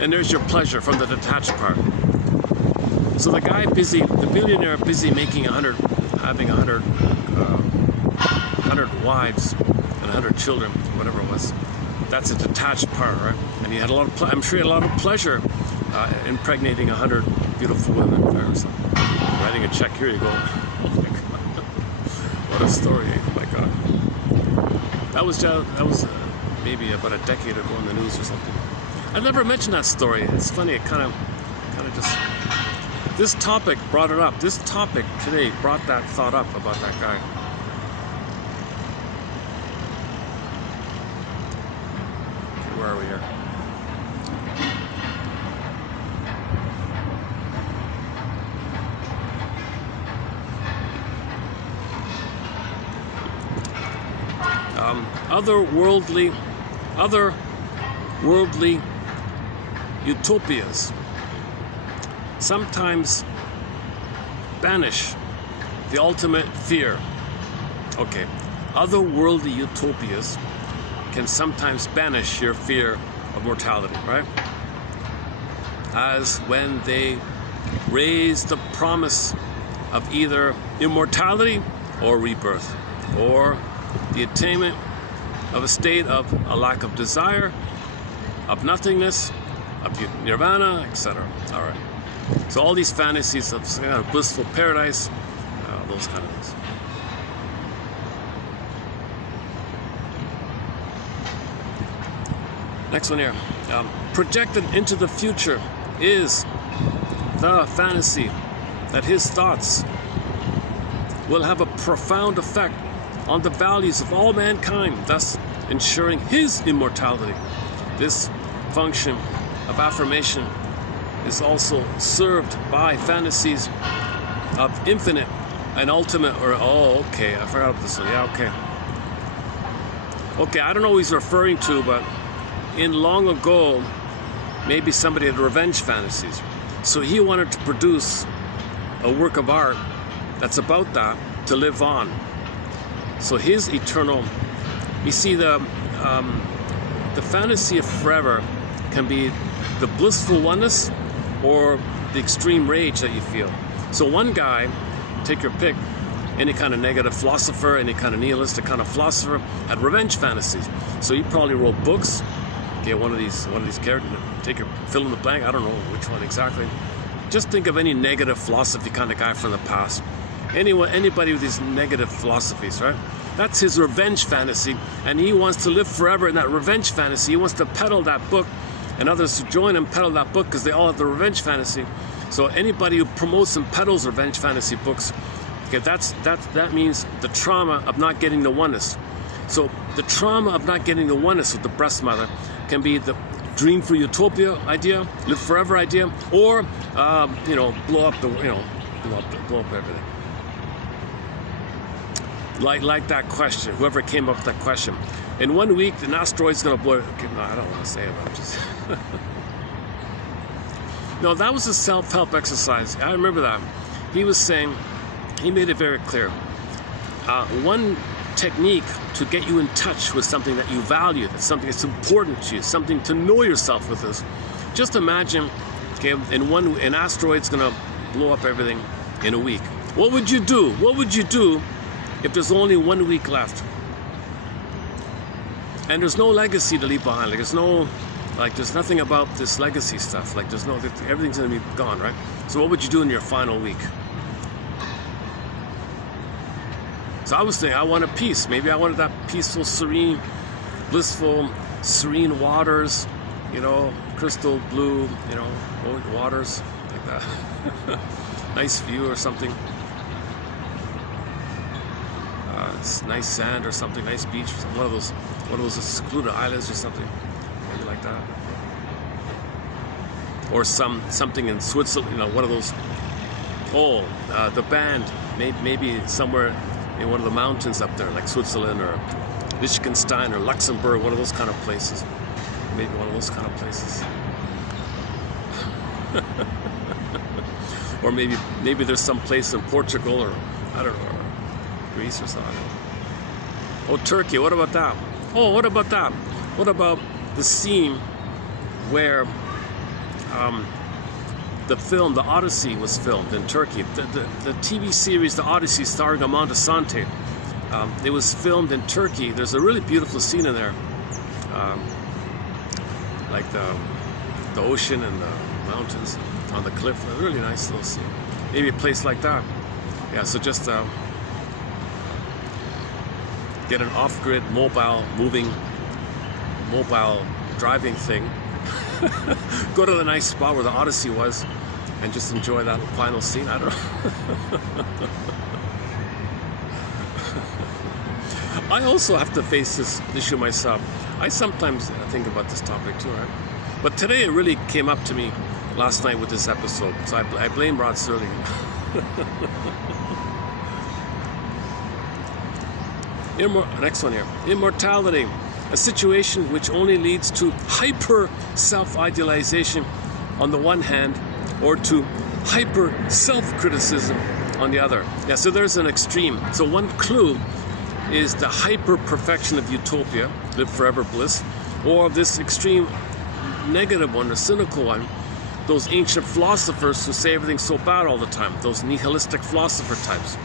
And there's your pleasure from the detached part. So the billionaire busy making having 100 wives and 100 children, whatever it was. That's a detached part, right? And he had I'm sure he had a lot of pleasure impregnating 100 beautiful women or something. Writing a check, here you go. Oh my God. What a story, oh my God. That was maybe about a decade ago in the news or something. I've never mentioned that story. It's funny, it kind of just, this topic brought it up. This topic today brought that thought up about that guy. Where are we here? Otherworldly utopias sometimes banish the ultimate fear. Okay, otherworldly utopias can sometimes banish your fear of mortality, right? As when they raise the promise of either immortality or rebirth, or the attainment of a state of a lack of desire, of nothingness, of nirvana, etc. All right. So all these fantasies of some kind of blissful paradise, those kind of things. Next one here. Projected into the future is the fantasy that his thoughts will have a profound effect on the values of all mankind, thus ensuring his immortality. This function of affirmation is also served by fantasies of infinite and ultimate, I forgot this one. Yeah, okay, I don't know who he's referring to, but in long ago, maybe somebody had revenge fantasies. So he wanted to produce a work of art that's about that, to live on. So his eternal, you see, the fantasy of forever can be the blissful oneness or the extreme rage that you feel. So one guy, take your pick, any kind of negative philosopher, any kind of nihilistic kind of philosopher, had revenge fantasies. So he probably wrote books. Okay, one of these characters, take your fill in the blank, I don't know which one exactly. Just think of any negative philosophy kind of guy from the past. Anybody with these negative philosophies, right? That's his revenge fantasy, and he wants to live forever in that revenge fantasy. He wants to peddle that book, and others to join him peddle that book because they all have the revenge fantasy. So anybody who promotes and peddles revenge fantasy books Okay, that means the trauma of not getting the oneness. So the trauma of not getting the oneness with the breast mother can be the dream for utopia idea, live forever idea, or blow up everything. Like that question, whoever came up with that question. In 1 week, an asteroid's gonna blow. Okay, no, I don't want to say it. I'm just. No, that was a self-help exercise. I remember that. He was saying, he made it very clear. One technique to get you in touch with something that you value, that's something that's important to you, something to know yourself with is, just imagine, okay, an asteroid's gonna blow up everything in a week. What would you do? What would you do if there's only 1 week left? And there's no legacy to leave behind. There's nothing about this legacy stuff. Everything's gonna be gone, right? So what would you do in your final week? So I was thinking, I wanted peace. Maybe I wanted that peaceful, serene, blissful, serene waters, crystal blue, waters, like that. Nice view or something. It's nice sand or something, nice beach, one of those secluded islands or something, maybe like that. Or something in Switzerland, one of those. The band, maybe somewhere in one of the mountains up there, like Switzerland or Liechtenstein or Luxembourg, one of those kind of places. Maybe one of those kind of places. Or maybe there's some place in Portugal or I don't know, or Greece or something. Oh, Turkey. What about that? Oh, what about that? What about the scene where the film, The Odyssey, was filmed in Turkey? The TV series, The Odyssey, starring Amanda Sante. It was filmed in Turkey. There's a really beautiful scene in there, like the ocean and the mountains on the cliff. A really nice little scene. Maybe a place like that. Yeah. So just get an off-grid mobile driving thing. Go to the nice spot where the Odyssey was and just enjoy that final scene. I don't know. I also have to face this issue myself. I sometimes think about this topic too, right? But today it really came up to me last night with this episode. So I blame Rod Serling. Next one here. Immortality. A situation which only leads to hyper self-idealization on the one hand, or to hyper self-criticism on the other. Yeah, so there's an extreme. So one clue is the hyper perfection of utopia, live forever bliss, or this extreme negative one, the cynical one, those ancient philosophers who say everything's so bad all the time, those nihilistic philosopher types.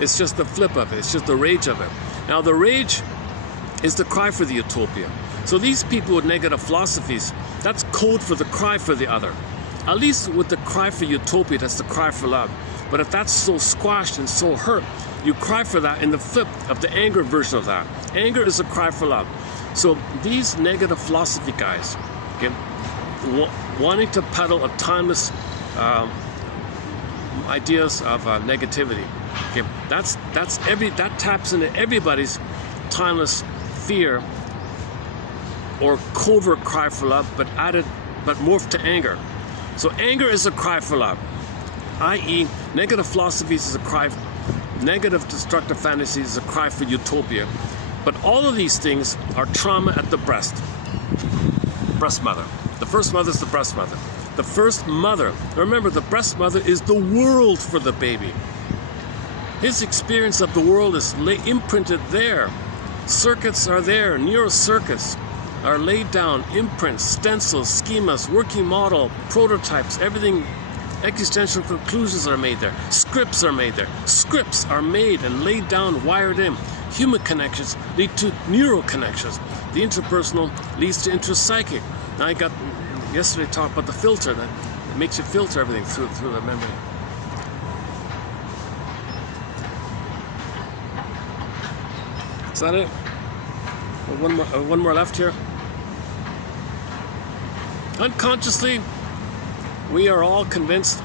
It's just the flip of it, it's just the rage of it. Now the rage is the cry for the utopia. So these people with negative philosophies, that's code for the cry for the other. At least with the cry for utopia, that's the cry for love. But if that's so squashed and so hurt, you cry for that in the flip of the anger version of that. Anger is a cry for love. So these negative philosophy guys, okay, wanting to peddle a timeless ideas of negativity, okay, that taps into everybody's timeless fear or covert cry for love, but morphed to anger. So anger is a cry for love, i.e. negative philosophies is a cry, negative destructive fantasies is a cry for utopia. But all of these things are trauma at the breast mother. The first mother is the breast mother. The first mother, remember, the breast mother is the world for the baby. His experience of the world is imprinted there. Circuits are there, neurocircuits are laid down, imprints, stencils, schemas, working model, prototypes, everything, existential conclusions are made there. Scripts are made there. Scripts are made and laid down, wired in. Human connections lead to neural connections. The interpersonal leads to intrapsychic. Now I got, yesterday talked about the filter, that it makes you filter everything through the memory. Is that it? One more left here. Unconsciously, we are all convinced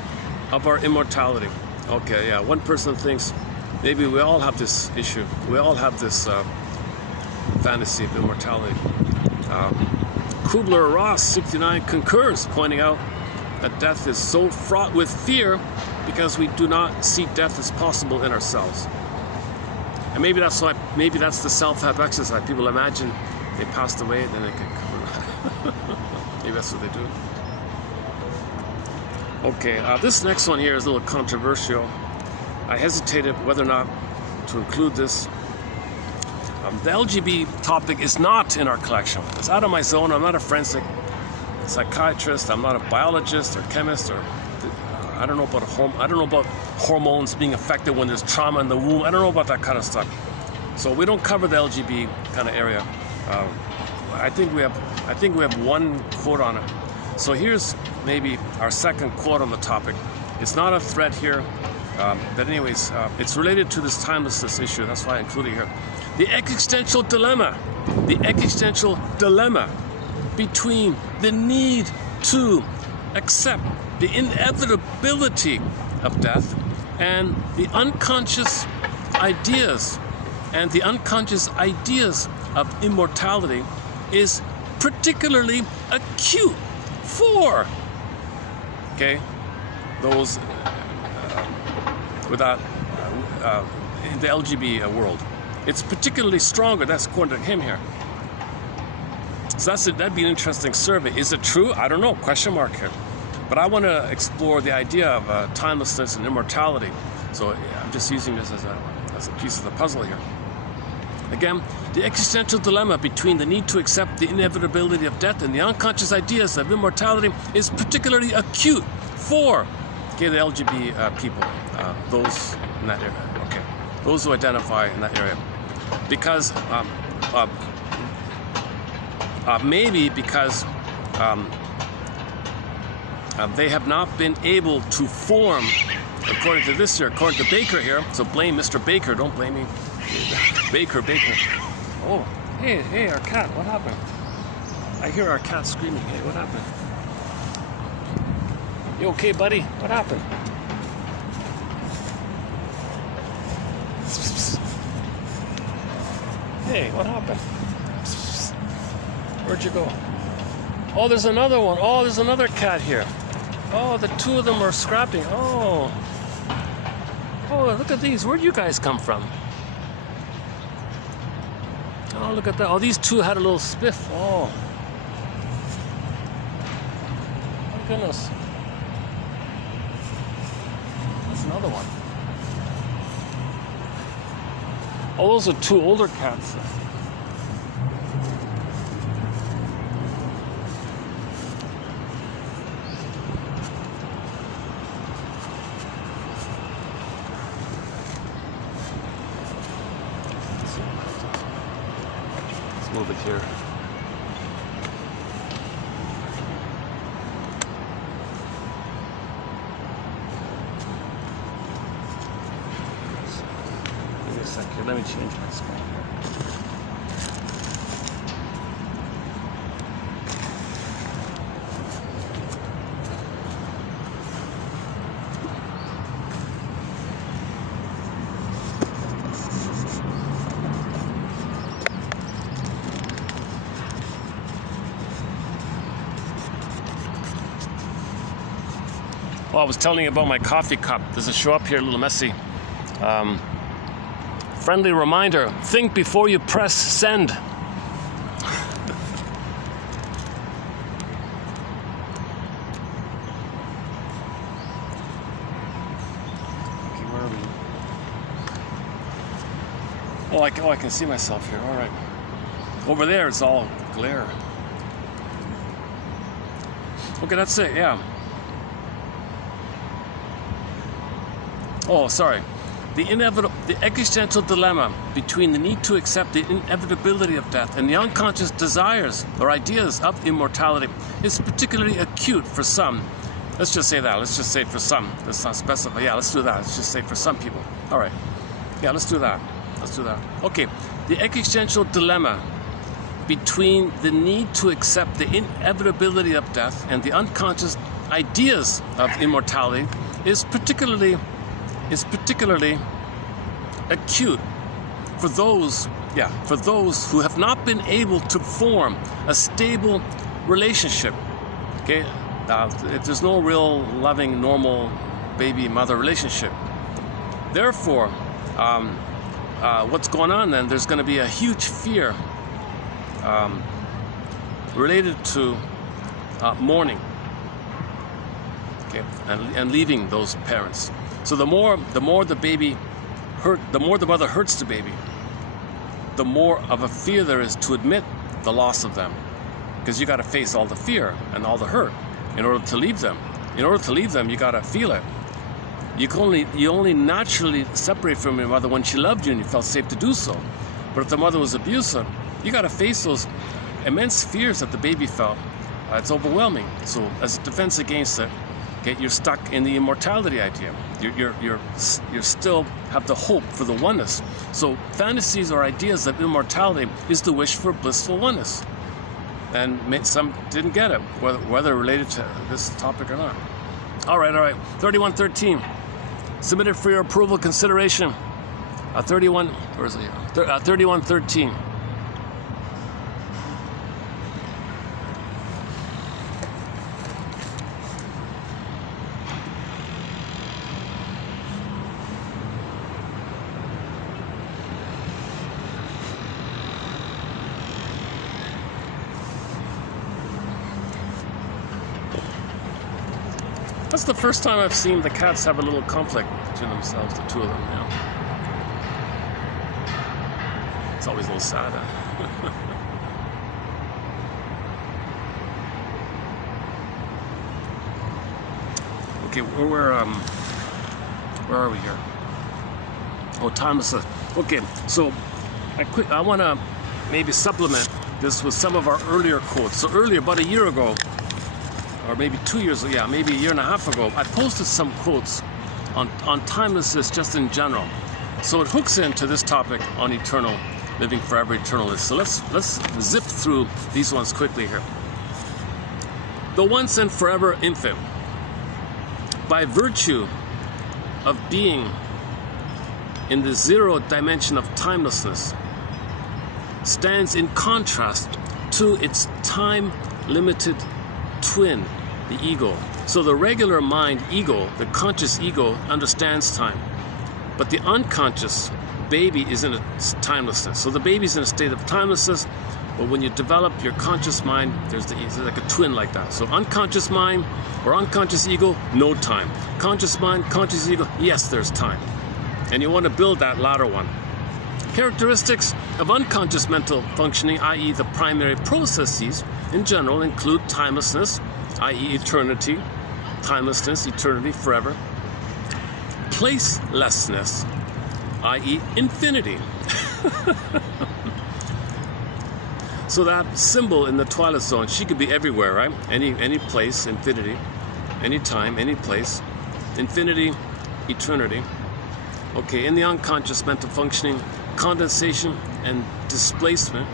of our immortality. Okay, yeah, one person thinks maybe we all have this issue. We all have this fantasy of immortality. Kubler-Ross, 69, concurs, pointing out that death is so fraught with fear because we do not see death as possible in ourselves. And maybe that's why, maybe that's the self-help exercise. People imagine they passed away, then they can cover. Maybe that's what they do. Okay, this next one here is a little controversial. I hesitated whether or not to include this. The LGBT topic is not in our collection. It's out of my zone. I'm not a forensic psychiatrist. I'm not a biologist or chemist, or I don't know about hormones being affected when there's trauma in the womb. I don't know about that kind of stuff. So we don't cover the LGBT kind of area. I think we have one quote on it. So here's maybe our second quote on the topic. It's not a threat here, but anyways, it's related to this timelessness issue. That's why I included it here. The existential dilemma between the need to accept the inevitability of death and the unconscious ideas of immortality is particularly acute for those without in the LGBT world. It's particularly stronger. That's according to him here. So that'd be an interesting survey. Is it true? I don't know. Question mark here. But I want to explore the idea of timelessness and immortality. So I'm just using this as a piece of the puzzle here. Again, the existential dilemma between the need to accept the inevitability of death and the unconscious ideas of immortality is particularly acute for the LGBT people, those in that area. Those who identify in that area. Because maybe because they have not been able to form, according to this here, according to Baker here. So blame Mr. Baker. Don't blame me. Baker. Oh, hey, our cat. What happened? I hear our cat screaming. Hey, what happened? You okay, buddy? What happened? Hey, what happened? Where'd you go? Oh, there's another one. Oh, there's another cat here. Oh, the two of them are scrapping. Oh, look at these. Where'd you guys come from? Oh, look at that. Oh, these two had a little spiff. Oh. My goodness. That's another one. Oh, those are two older cats. Let's move it here. Let me change my screen here. Well, I was telling you about my coffee cup. Does it show up here a little messy? Friendly reminder, think before you press send. Okay, where are we? Oh, I can see myself here. All right. Over there, it's all glare. Okay, that's it, yeah. Oh, sorry. The existential dilemma between the need to accept the inevitability of death and the unconscious desires or ideas of immortality is particularly acute for some. Let's just say that. Let's just say for some. Let's not specify. Yeah, let's do that. Let's just say for some people. All right. Yeah, let's do that. Let's do that. Okay. The existential dilemma between the need to accept the inevitability of death and the unconscious ideas of immortality is particularly acute for those who have not been able to form a stable relationship. Okay, there's no real loving, normal baby-mother relationship. Therefore, what's going on then? There's going to be a huge fear related to mourning, okay, and leaving those parents. So the more the baby hurt, the more the mother hurts the baby, the more of a fear there is to admit the loss of them, because you got to face all the fear and all the hurt in order to leave them. In order to leave them, you got to feel it. You only naturally separate from your mother when she loved you and you felt safe to do so. But if the mother was abusive, you got to face those immense fears that the baby felt. It's overwhelming. So as a defense against it, okay, you're stuck in the immortality idea. You're still have the hope for the oneness. So fantasies or ideas of immortality is the wish for blissful oneness. And some didn't get it, whether related to this topic or not. All right. 3113. Submitted for your approval consideration. 3113. That's the first time I've seen the cats have a little conflict between themselves, the two of them, you know. It's always a little sad, huh? Okay, where are we here? Oh, timelessness. Okay, so I want to maybe supplement this with some of our earlier quotes. So earlier, about a year ago, or maybe 2 years, maybe a year and a half ago, I posted some quotes on timelessness just in general. So it hooks into this topic on eternal, living forever eternalness. So let's zip through these ones quickly here. The once and forever infant, by virtue of being in the zero dimension of timelessness, stands in contrast to its time-limited twin, the ego. So the regular mind ego, the conscious ego, understands time, but the unconscious baby is in a timelessness. So the baby's in a state of timelessness, but when you develop your conscious mind, there's like a twin like that. So unconscious mind or unconscious ego, no time. Conscious mind, conscious ego, yes, there's time. And you want to build that latter one. Characteristics of unconscious mental functioning, i.e. the primary processes in general, include timelessness, i.e. eternity, timelessness, eternity, forever. Placelessness, i.e. infinity. So that symbol in the twilight zone, she could be everywhere, right? Any place, infinity. Any time, any place. Infinity, eternity. Okay, in the unconscious mental functioning, condensation and displacement,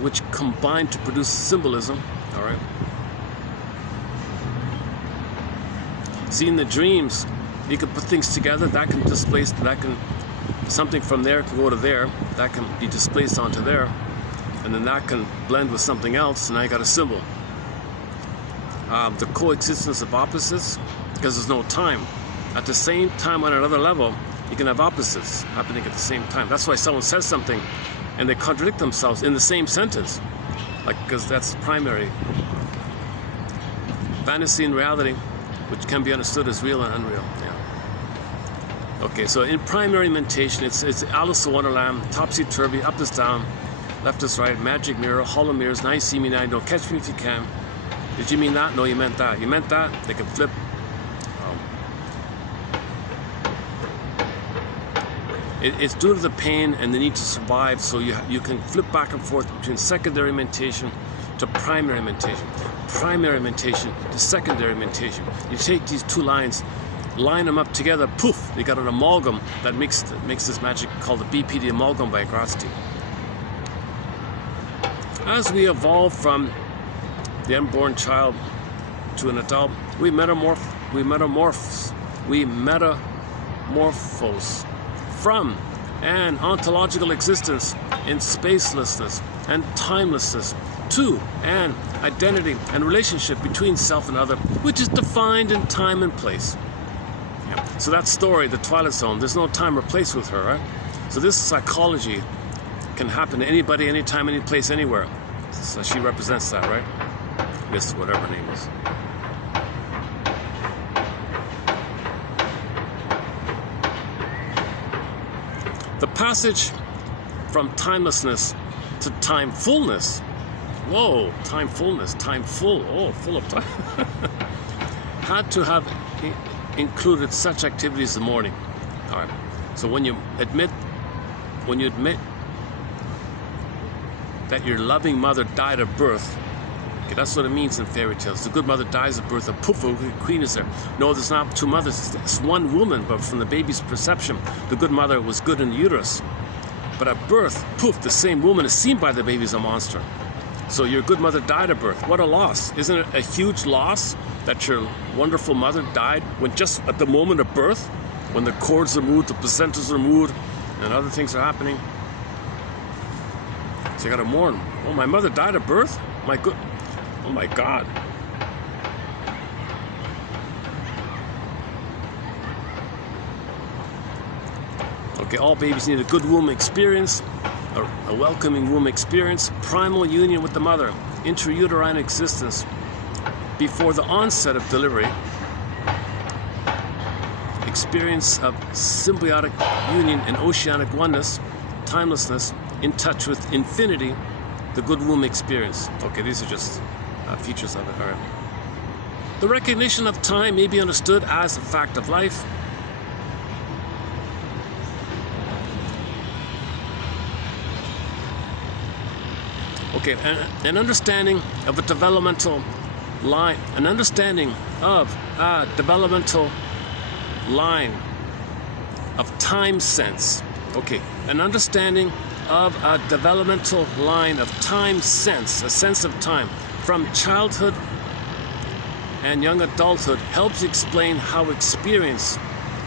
which combine to produce symbolism. All right. See, in the dreams, you can put things together. That can displace. That can something from there can go to there. That can be displaced onto there, and then that can blend with something else. And now you got a symbol. The coexistence of opposites, because there's no time. At the same time, on another level, you can have opposites happening at the same time. That's why someone says something and they contradict themselves in the same sentence, like, because that's primary. Fantasy and reality, which can be understood as real and unreal. Yeah. Okay, so in primary mentation, it's Alice in Wonderland, topsy-turvy, up is down, left is right, magic mirror, hollow mirrors, now you see me, now you don't catch me if you can. Did you mean that? No, you meant that. You meant that? They can flip. It's due to the pain and the need to survive, so you can flip back and forth between secondary mentation to primary mentation to secondary mentation. You take these two lines, line them up together, poof, you got an amalgam that makes this magic called the BPD amalgam by Grasti. As we evolve from the unborn child to an adult, we metamorphose from an ontological existence in spacelessness and timelessness to an identity and relationship between self and other, which is defined in time and place. Yeah. So that story, the Twilight Zone, there's no time or place with her, right? So this psychology can happen to anybody, anytime, any place, anywhere. So she represents that, right? Miss whatever her name is. The passage from timelessness to timefulness. Whoa, timefulness, time full. Oh, full of time. Had to have included such activities in the morning. All right. So when you admit that your loving mother died at birth, okay, that's what it means in fairy tales. The good mother dies at birth, and poof, a queen is there. No, there's not two mothers, it's one woman, but from the baby's perception, the good mother was good in the uterus. But at birth, poof, the same woman is seen by the baby as a monster. So your good mother died at birth. What a loss. Isn't it a huge loss that your wonderful mother died when just at the moment of birth, when the cords are moved, the placentas are moved, and other things are happening? So you gotta mourn. Oh, my mother died at birth? Oh my God. Okay, all babies need a good womb experience, a welcoming womb experience, primal union with the mother, intrauterine existence before the onset of delivery, experience of symbiotic union and oceanic oneness, timelessness, in touch with infinity, the good womb experience. Okay, these are just features of it. All right. The recognition of time may be understood as a fact of life. Okay, an understanding of a developmental line, of time sense. Okay, an understanding of a developmental line of time sense, a sense of time, from childhood and young adulthood helps explain how experience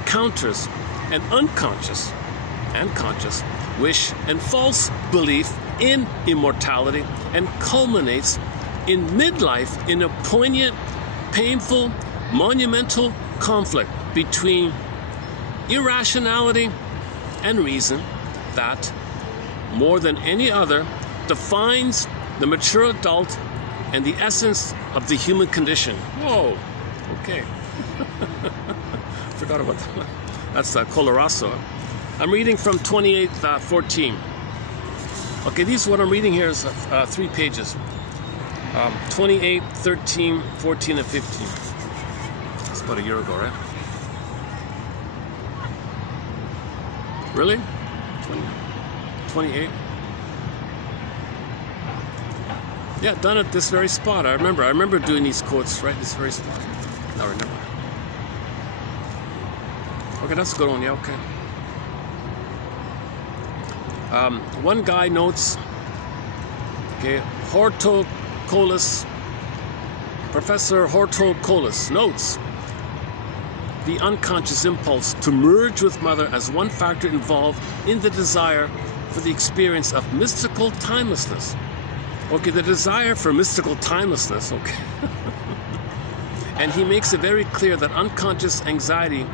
counters an unconscious and conscious wish and false belief in immortality and culminates in midlife in a poignant, painful, monumental conflict between irrationality and reason that, more than any other, defines the mature adult and the essence of the human condition. Whoa, okay. Forgot about that. That's Colorazo. I'm reading from 28:14. Okay, what I'm reading here is 3 pages. 28, 13, 14, and 15. That's about a year ago, right? Really? 28? Yeah, done at this very spot. I remember doing these quotes right at this very spot. I remember. Okay, that's a good one. Yeah, okay. One guy notes, okay, Professor Hortocolis notes the unconscious impulse to merge with mother as one factor involved in the desire for the experience of mystical timelessness. Okay, the desire for mystical timelessness, okay. And he makes it very clear that unconscious anxiety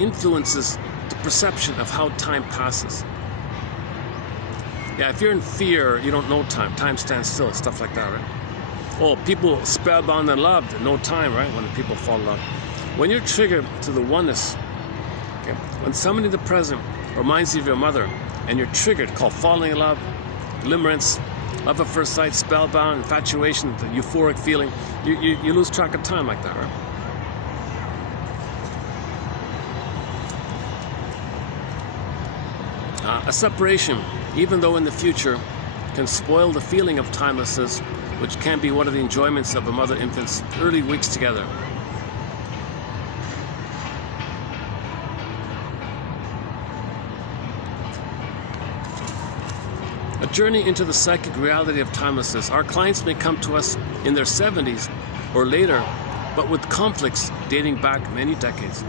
influences the perception of how time passes. Yeah, if you're in fear, you don't know time. Time stands still, stuff like that, right? Oh, people spellbound and loved, no time, right? When people fall in love. When you're triggered to the oneness, okay, when somebody in the present reminds you of your mother, and you're triggered, called falling in love, limerence, love at first sight, spellbound, infatuation, the euphoric feeling, you lose track of time like that, right? A separation, even though in the future, can spoil the feeling of timelessness, which can be one of the enjoyments of a mother-infant's early weeks together. A journey into the psychic reality of timelessness. Our clients may come to us in their 70s or later, but with conflicts dating back many decades.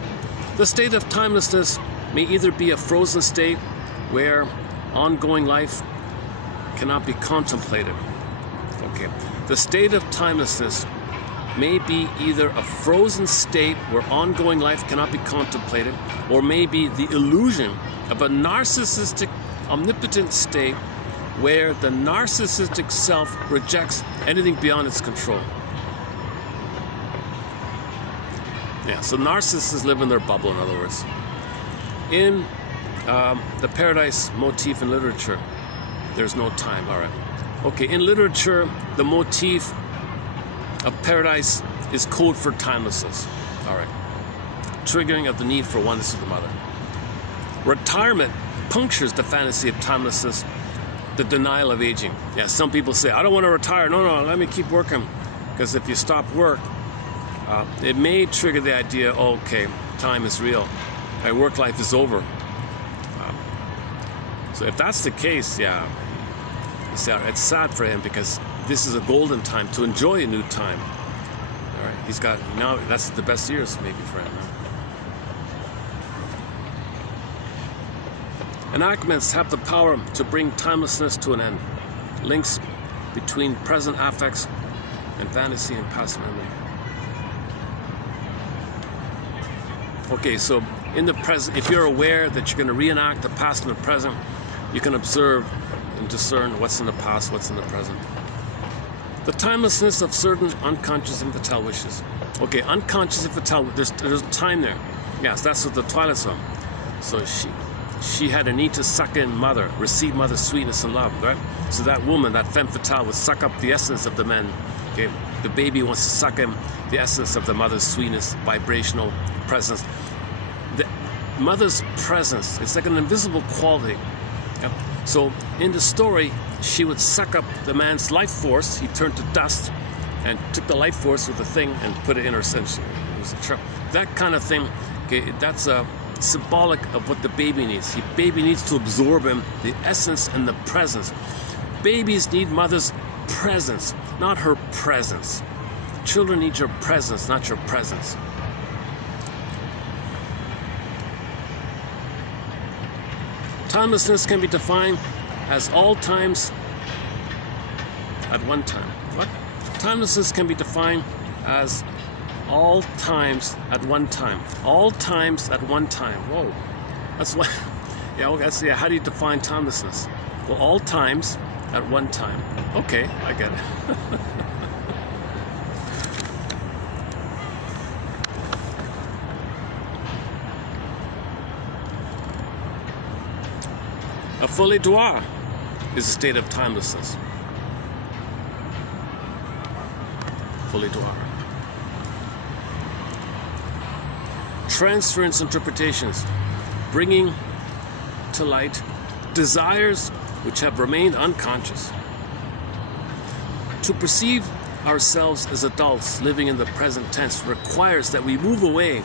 The state of timelessness may either be a frozen state where ongoing life cannot be contemplated. Okay, the state of timelessness may be either a frozen state where ongoing life cannot be contemplated, or may be the illusion of a narcissistic, omnipotent state where the narcissistic self rejects anything beyond its control. Yeah, so narcissists live in their bubble, in other words. In the paradise motif in literature, there's no time. All right. Okay, in literature, the motif of paradise is code for timelessness. All right. Triggering of the need for oneness with the mother. Retirement punctures the fantasy of timelessness, the denial of aging. Yeah, some people say, I don't want to retire. No, let me keep working. Because if you stop work, it may trigger the idea, okay, time is real. My work life is over. So if that's the case, yeah, it's sad for him, because this is a golden time to enjoy a new time. All right, he's got, now that's the best years maybe for him. Enactments have the power to bring timelessness to an end. Links between present affects and fantasy and past memory. Okay, so in the present, if you're aware that you're going to reenact the past and the present, you can observe and discern what's in the past, what's in the present. The timelessness of certain unconscious infantile wishes. Okay, unconscious infantile, there's time there. Yes, that's what the Twilight Zone. So she had a need to suck in mother, receive mother's sweetness and love, right? So that woman, that femme fatale, would suck up the essence of the men. Okay, the baby wants to suck in the essence of the mother's sweetness, vibrational presence. The mother's presence, it's like an invisible quality. Yeah? So in the story, she would suck up the man's life force. He turned to dust and took the life force with the thing and put it in her sense. It was a trip. That kind of thing, okay, that's a symbolic of what the baby needs. The baby needs to absorb him, the essence and the presence. Babies need mother's presence, not her presence. Children need your presence, not your presence. Timelessness can be defined as all times at one time. What? Timelessness can be defined as all times at one time. All times at one time. Whoa. That's what. Yeah, well, that's, yeah. How do you define timelessness? Well, all times at one time. Okay, I get it. A folie douce is a state of timelessness. Folie douce. Transference interpretations, bringing to light desires which have remained unconscious. To perceive ourselves as adults living in the present tense requires that we move away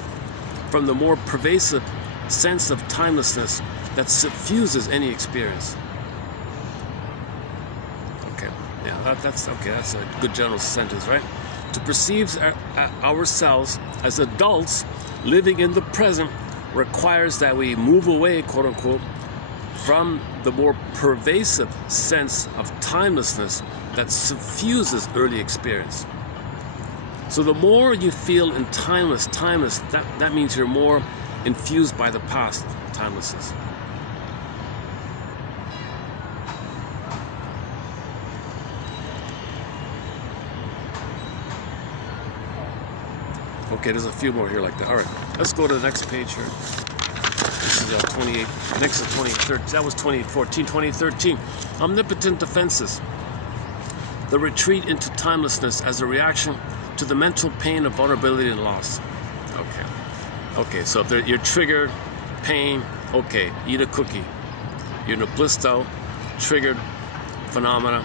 from the more pervasive sense of timelessness that suffuses any experience. Okay, yeah, that's okay. That's a good general sentence, right? To perceive ourselves as adults living in the present requires that we move away, quote unquote, from the more pervasive sense of timelessness that suffuses early experience. So the more you feel in timeless, that means you're more infused by the past timelessness. Okay, there's a few more here like that. All right, let's go to the next page here. This is 28, next is 2013. That was 2014, 2013. Omnipotent defenses. The retreat into timelessness as a reaction to the mental pain of vulnerability and loss. Okay, so if you're triggered, pain, okay, eat a cookie. You're in a blissed out, triggered phenomena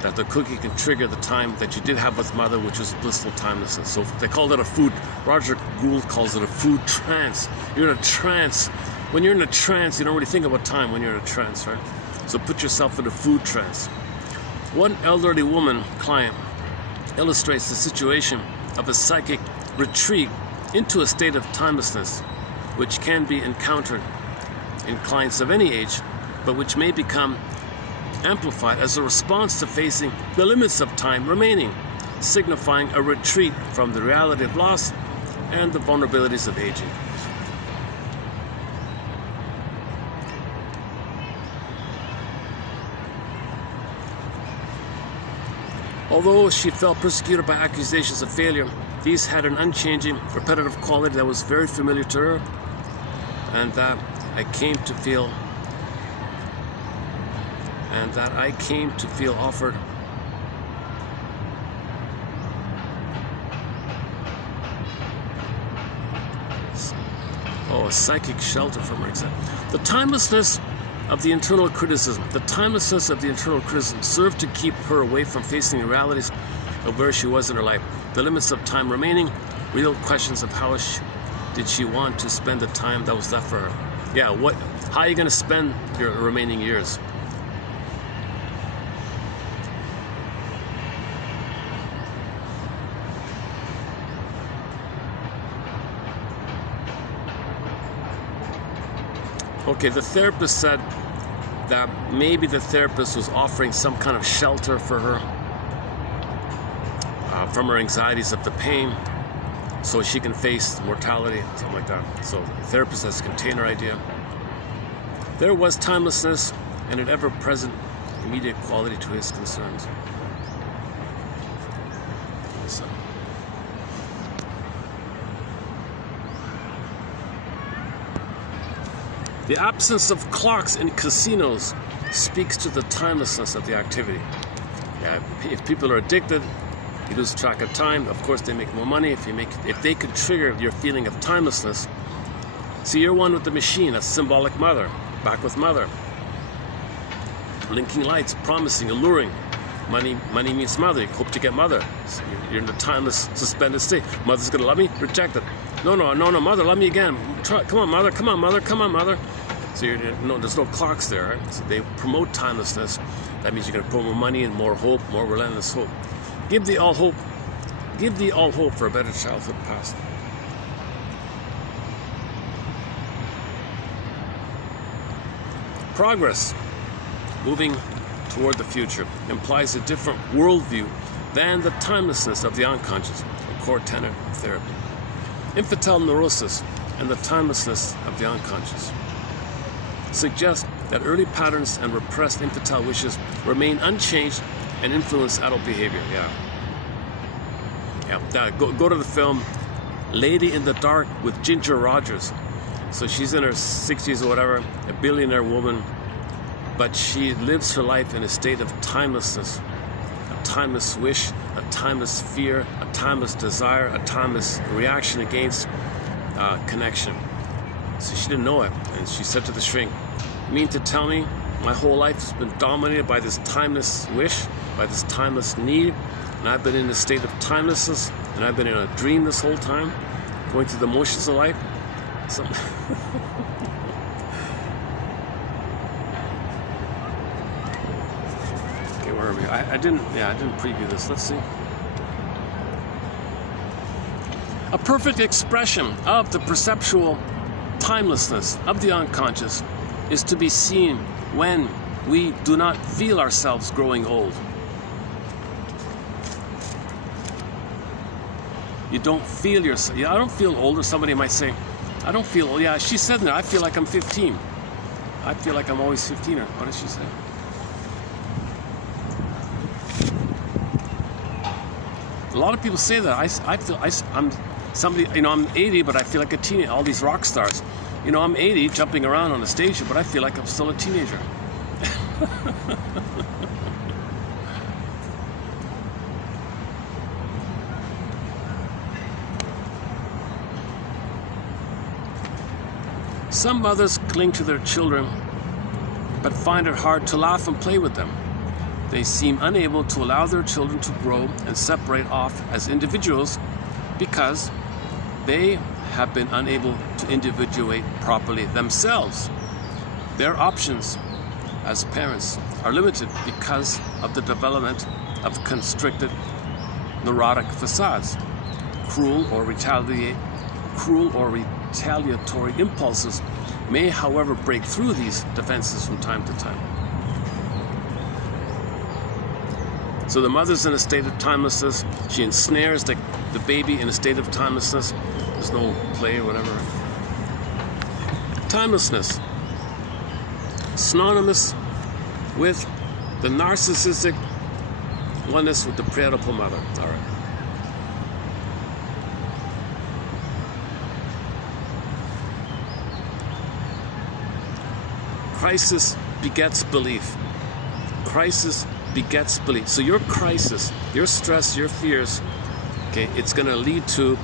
that the cookie can trigger the time that you did have with mother, which was blissful timelessness. So they called it a food. Roger Gould calls it a food trance. You're in a trance. When you're in a trance, you don't really think about time when you're in a trance, right? So put yourself in a food trance. One elderly woman client illustrates the situation of a psychic retreat into a state of timelessness which can be encountered in clients of any age, but which may become amplified as a response to facing the limits of time remaining, signifying a retreat from the reality of loss and the vulnerabilities of aging. Although she felt persecuted by accusations of failure, these had an unchanging, repetitive quality that was very familiar to her, and that I came to feel offered a psychic shelter from her exam. The timelessness of the internal criticism. The timelessness of the internal criticism served to keep her away from facing the realities of where she was in her life. The limits of time remaining, real questions of how did she want to spend the time that was left for her. Yeah, how are you going to spend your remaining years? Okay, the therapist said that maybe the therapist was offering some kind of shelter for her from her anxieties of the pain, so she can face mortality, something like that. So the therapist has a container idea. There was timelessness and an ever-present immediate quality to his concerns. So, the absence of clocks in casinos speaks to the timelessness of the activity. Yeah, if people are addicted, you lose track of time. Of course, they make more money if they could trigger your feeling of timelessness. See, you're one with the machine. That's symbolic mother. Back with mother. Blinking lights, promising, alluring. Money means mother. You hope to get mother. So you're in the timeless, suspended state. Mother's gonna love me? Reject it. No, mother, love me again. Come on, mother. So there's no clocks there. Right? So they promote timelessness. That means you're gonna put more money and more hope, more relentless hope. Give thee all hope for a better childhood past. Progress, moving toward the future, implies a different worldview than the timelessness of the unconscious, a core tenet of therapy. Infantile neurosis and the timelessness of the unconscious suggest that early patterns and repressed infantile wishes remain unchanged and influence adult behavior. Go to the film Lady in the Dark with Ginger Rogers. So she's in her 60s or whatever, a billionaire woman, but she lives her life in a state of timelessness, a timeless wish, a timeless fear, a timeless desire, a timeless reaction against connection. So she didn't know it, and she said to the shrink, "You mean to tell me my whole life has been dominated by this timeless wish, by this timeless need, and I've been in a state of timelessness, and I've been in a dream this whole time, going through the motions of life?" So okay, where are we? I didn't preview this. Let's see. A perfect expression of the perceptual timelessness of the unconscious is to be seen when we do not feel ourselves growing old. You don't feel yourself. I don't feel old, or somebody might say, I don't feel old. Yeah, she said that. I feel like I'm 15. I feel like I'm always 15. Or what did she say? A lot of people say that. I'm somebody, I'm 80, but I feel like a teenager. All these rock stars. I'm 80, jumping around on the stage, but I feel like I'm still a teenager. Some mothers cling to their children, but find it hard to laugh and play with them. They seem unable to allow their children to grow and separate off as individuals because they have been unable to individuate properly themselves. Their options as parents are limited because of the development of constricted neurotic facades. Cruel or retaliatory impulses may, however, break through these defenses from time to time. So the mother's in a state of timelessness. She ensnares the baby in a state of timelessness. There's no play or whatever. Timelessness. Synonymous with the narcissistic oneness with the predatory mother. All right. Crisis begets belief. Crisis begets belief. So your crisis, your stress, your fears, okay, it's going to lead to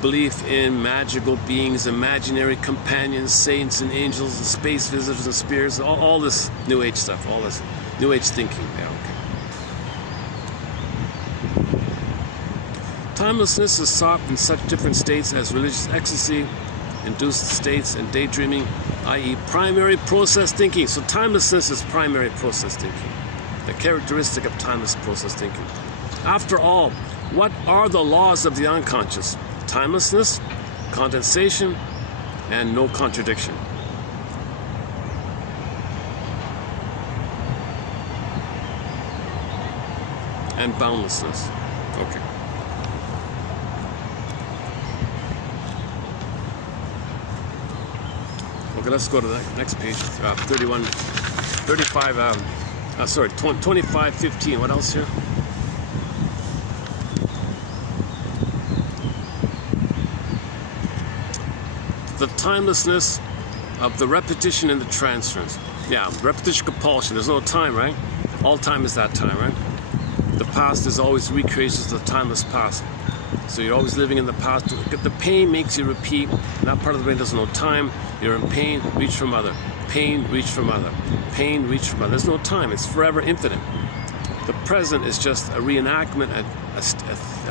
belief in magical beings, imaginary companions, saints and angels and space visitors and spirits, all this New Age stuff, all this New Age thinking. Yeah, okay. Timelessness is sought in such different states as religious ecstasy, induced states, and daydreaming, i.e. primary process thinking. So timelessness is primary process thinking, the characteristic of timeless process thinking. After all, what are the laws of the unconscious? Timelessness, condensation, and no contradiction. And boundlessness. Okay. Okay, let's go to the next page. 25:15. What else here? The timelessness of the repetition and the transference. Yeah, repetition compulsion. There's no time, right? All time is that time, right? The past is always recreations of the timeless past. So you're always living in the past. The pain makes you repeat. That part of the brain doesn't know time. You're in pain, reach for mother. Pain, reach for mother. Pain, reach for mother. There's no time. It's forever infinite. The present is just a reenactment, a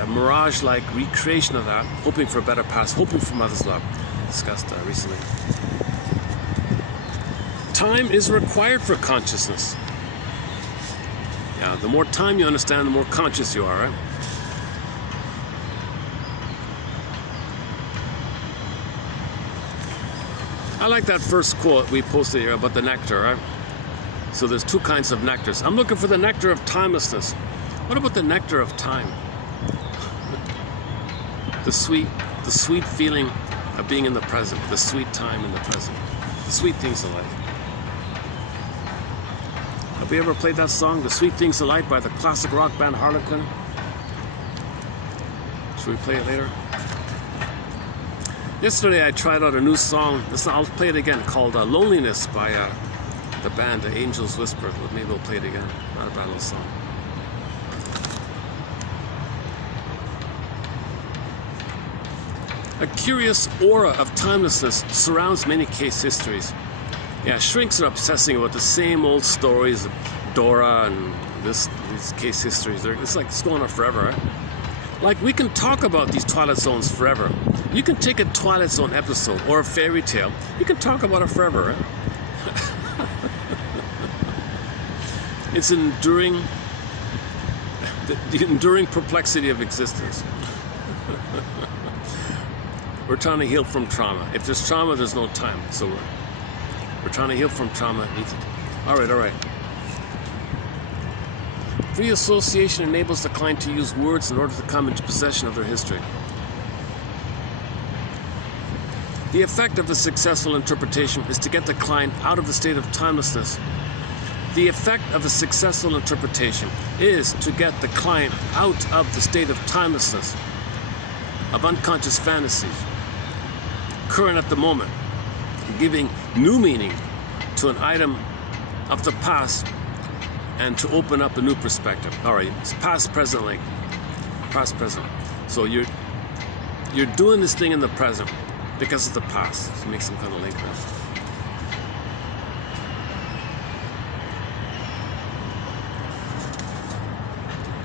mirage-like recreation of that, hoping for a better past, hoping for mother's love. Discussed recently. Time is required for consciousness. Yeah, the more time you understand, the more conscious you are, right? I like that first quote we posted here about the nectar, right? So there's two kinds of nectars. I'm looking for the nectar of timelessness. What about the nectar of time? The sweet feeling of being in the present, the sweet time in the present, the sweet things of life. Have we ever played that song, The Sweet Things of Life by the classic rock band Harlequin? Should we play it later? Yesterday I tried out a new song, I'll play it again, called Loneliness by the band The Angels Whisper. Maybe we'll play it again. Not a bad little song. A curious aura of timelessness surrounds many case histories. Yeah, shrinks are obsessing about the same old stories of Dora and these case histories. It's like it's going on forever, right? Like, we can talk about these Twilight Zones forever. You can take a Twilight Zone episode or a fairy tale. You can talk about it forever, right? It's enduring, the enduring perplexity of existence. We're trying to heal from trauma. If there's trauma, there's no time. So we're trying to heal from trauma. All right. Free association enables the client to use words in order to come into possession of their history. The effect of a successful interpretation is to get the client out of the state of timelessness. The effect of a successful interpretation is to get the client out of the state of timelessness, of unconscious fantasies, current at the moment, giving new meaning to an item of the past and to open up a new perspective. All right, it's past, present link. Past, present. So you're doing this thing in the present because of the past. So make some kind of link there.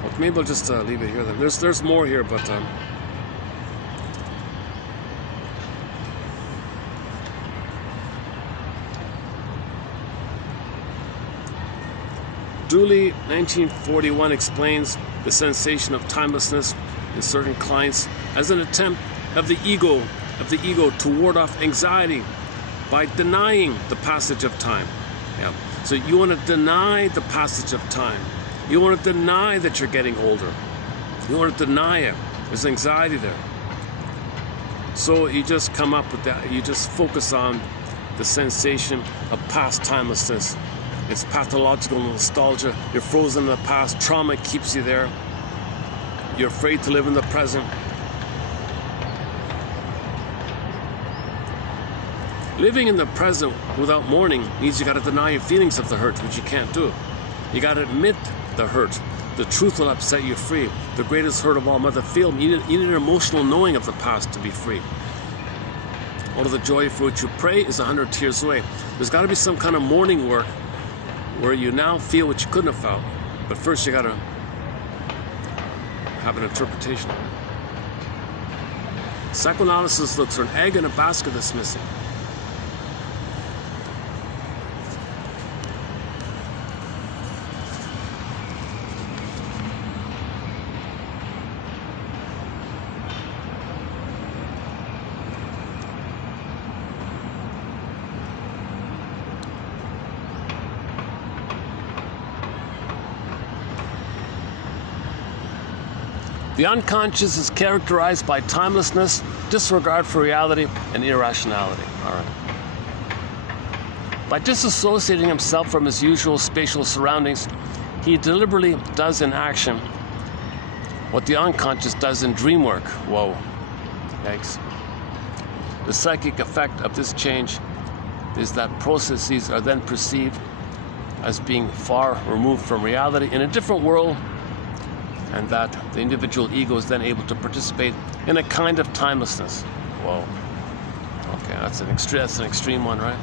Well, maybe I'll just leave it here then. There's more here, but Dooley, 1941, explains the sensation of timelessness in certain clients as an attempt of the ego of the ego to ward off anxiety by denying the passage of time. Yeah. So you want to deny the passage of time. You want to deny that you're getting older. You want to deny it. There's anxiety there. So you just come up with that. You just focus on the sensation of past timelessness. It's pathological nostalgia. You're frozen in the past. Trauma keeps you there. You're afraid to live in the present. Living in the present without mourning means you got to deny your feelings of the hurt, which you can't do. You got to admit the hurt. The truth will upset you free. The greatest hurt of all, mother failed me. You need an emotional knowing of the past to be free. All of the joy for which you pray is 100 tears away. There's got to be some kind of mourning work where you now feel what you couldn't have felt. But first you got to have an interpretation of it. Psychoanalysis looks for an egg in a basket that's missing. The unconscious is characterized by timelessness, disregard for reality, and irrationality. All right. By disassociating himself from his usual spatial surroundings, he deliberately does in action what the unconscious does in dream work. Whoa. Yikes. The psychic effect of this change is that processes are then perceived as being far removed from reality in a different world, and that the individual ego is then able to participate in a kind of timelessness. Whoa. Okay, that's an extreme one, right?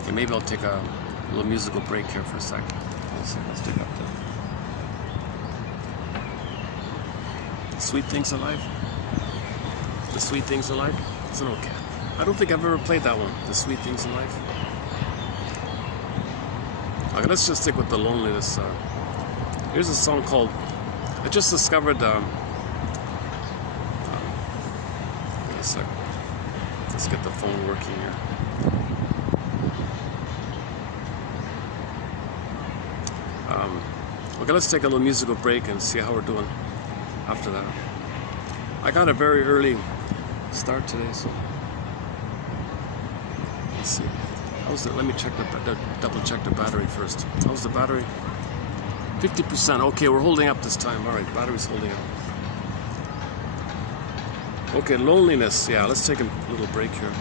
Okay, maybe I'll take a little musical break here for a second. Let's take up the Sweet Things of Life. The Sweet Things of Life. It's an okay. I don't think I've ever played that one. The Sweet Things in Life. Okay, let's just stick with the loneliness. Here's a song called. I just discovered. Wait a sec. Let's get the phone working here. Okay, let's take a little musical break and see how we're doing after that. I got a very early start today, so let's see. How's it? Let me check double check the battery first. How's the battery? 50%. Okay, we're holding up this time. All right, battery's holding up. Okay, loneliness. Yeah, let's take a little break here.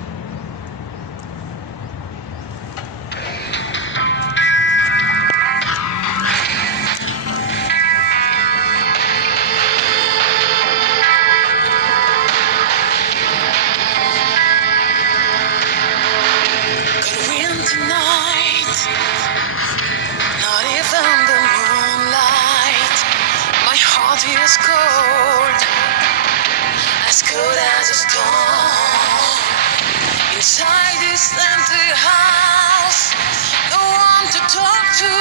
Inside this empty house, no one to talk to,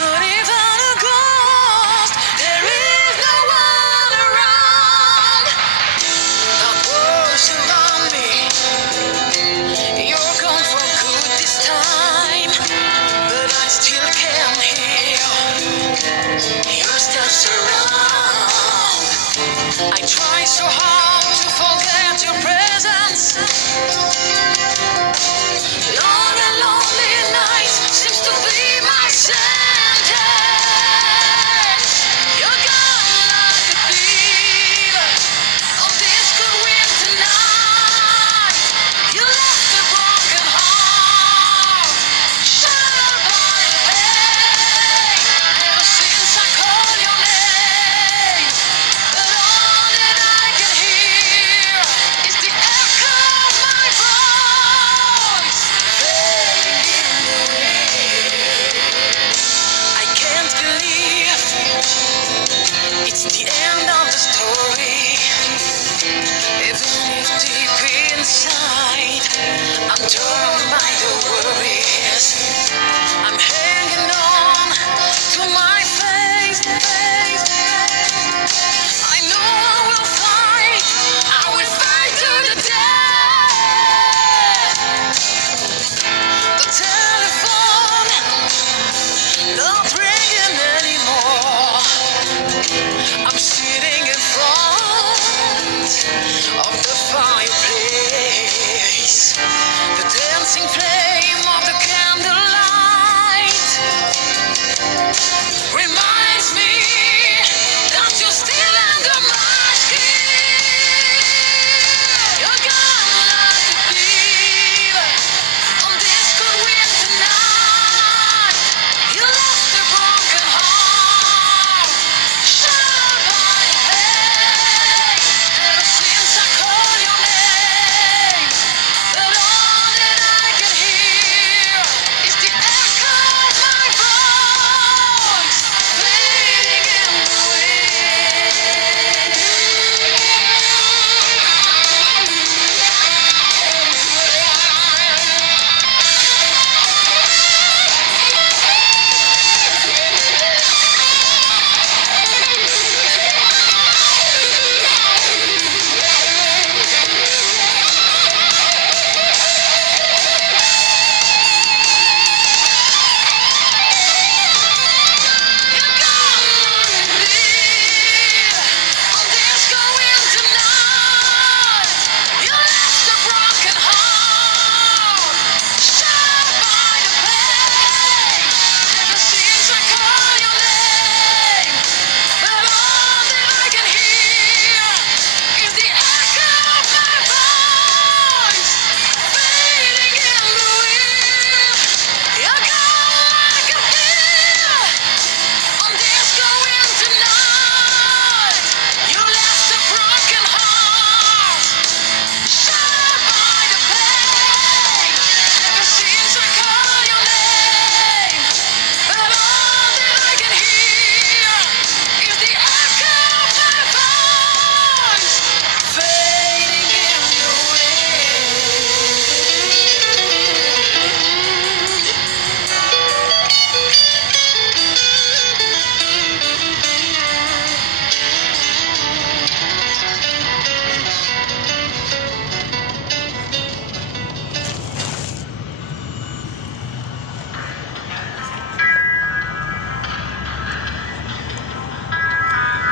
not even a ghost. There is no one around. The world surround me. You're gone for good this time, but I still can hear your steps around. I try so hard to forget your presence. Long and lonely nights seems to be my sentence. You're gone like a thief on this good winter night. You left a broken heart, shattered by the pain. Ever since I called your name, but all that I can hear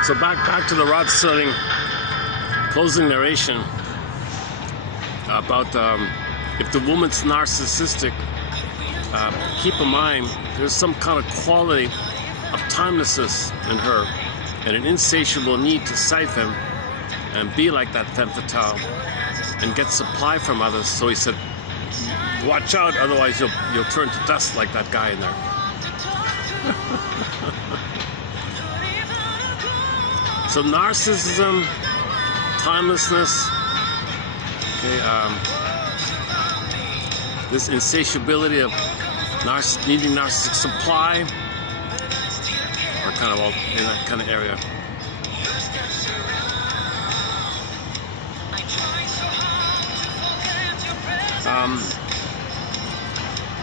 So back to the Rod Serling closing narration about if the woman's narcissistic, keep in mind there's some kind of quality of timelessness in her and an insatiable need to siphon and be like that femme fatale and get supply from others. So he said, watch out, otherwise you'll turn to dust like that guy in there. So narcissism, timelessness, okay, this insatiability of needing narcissistic supply, are kind of all in that kind of area.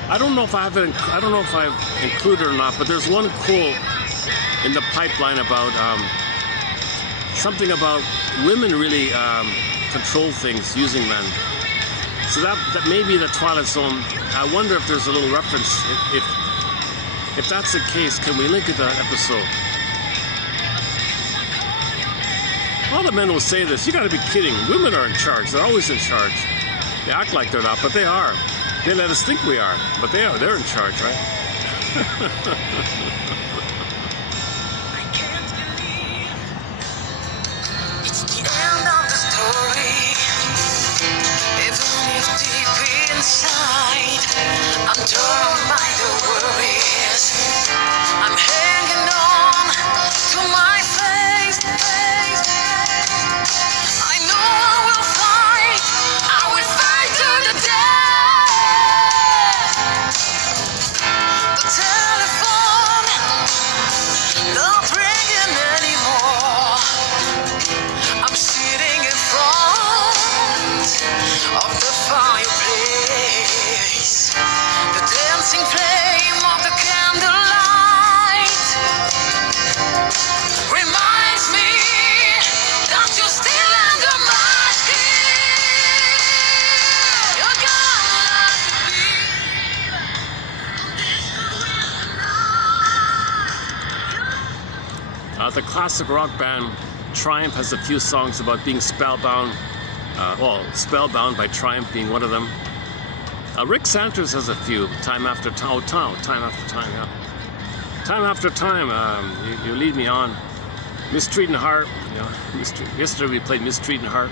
I don't know if I've included or not, but there's one quote in the pipeline about something about women really control things using men. So that may be the Twilight Zone. I wonder if there's a little reference. If that's the case, can we link it to that episode? All the men will say this. You got to be kidding. Women are in charge. They're always in charge. They act like they're not, but they are. They let us think we are, but they are. They're in charge, right? It's the end of the story. Even if deep inside I'm torn by the worries, I'm hanging on to my face. I know I will fight to the death. The telephone not ringing anymore. I'm sitting in front of the fireplace. The dancing flame of the candlelight reminds me that you're still under my skin. You're gonna like The classic rock band Triumph has a few songs about being spellbound. Spellbound by Triumph being one of them. Rick Santos has a few. Time After Time. Time After Time, yeah. Time After Time, you lead me on. Mistreating Heart. Yeah, yesterday we played Mistreating Heart.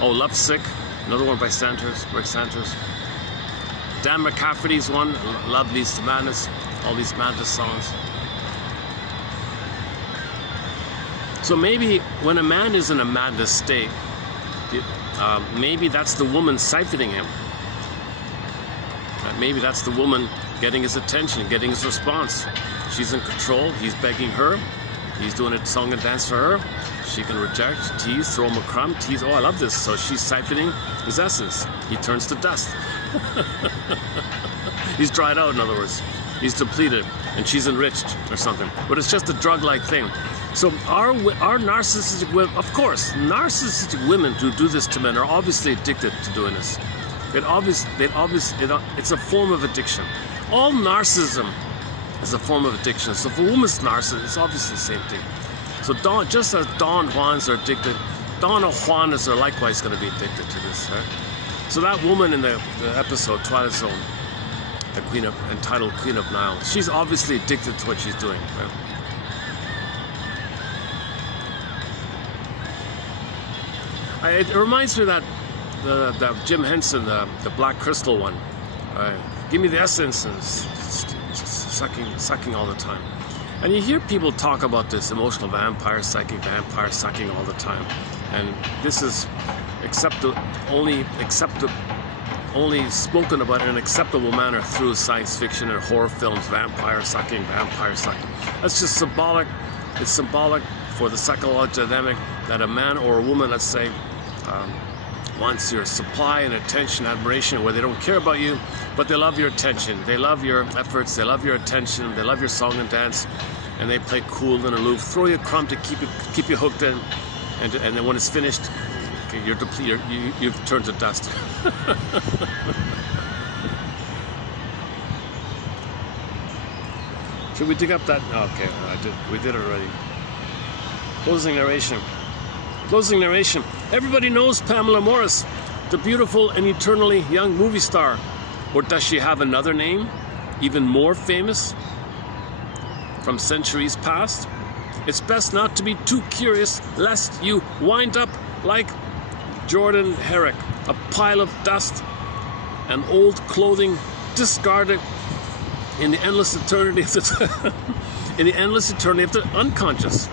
Oh, Love Sick. Another one by Santos, Rick Santos. Dan McCafferty's one, Love Leads to Madness. All these madness songs. So maybe when a man is in a madness state, maybe that's the woman siphoning him. Maybe that's the woman getting his attention, getting his response. She's in control. He's begging her. He's doing a song and dance for her. She can reject, tease, throw him a crumb, tease. Oh, I love this. So she's siphoning his essence. He turns to dust. He's dried out, in other words. He's depleted, and she's enriched or something. But it's just a drug-like thing. So our narcissistic women, of course, narcissistic women who do this to men are obviously addicted to doing this. It's a form of addiction. All narcissism is a form of addiction. So if a woman's narcissist, it's obviously the same thing. So just as Don Juans are addicted, Donna Juanas are likewise going to be addicted to this, right? So that woman in the episode Twilight Zone, the entitled Queen of Nile, she's obviously addicted to what she's doing, right? It reminds me of that the Jim Henson, the Black Crystal one. Give me the essence, and just sucking all the time. And you hear people talk about this emotional vampire sucking all the time. And this is only spoken about in an acceptable manner through science fiction and horror films. Vampire sucking. That's just symbolic. It's symbolic for the psychological dynamic that a man or a woman, let's say, wants your supply and attention, admiration, where they don't care about you, but they love your attention. They love your efforts. They love your attention. They love your song and dance, and they play cool and aloof. Throw you a crumb to keep you hooked in, and then when it's finished, okay, you're depleted. You've turned to dust. Should we dig up that? Okay, we did it already. Closing narration. Closing narration. Everybody knows Pamela Morris, the beautiful and eternally young movie star. Or does she have another name, even more famous, from centuries past? It's best not to be too curious, lest you wind up like Jordan Herrick, a pile of dust and old clothing discarded in the endless eternity of the in the endless eternity of the unconscious.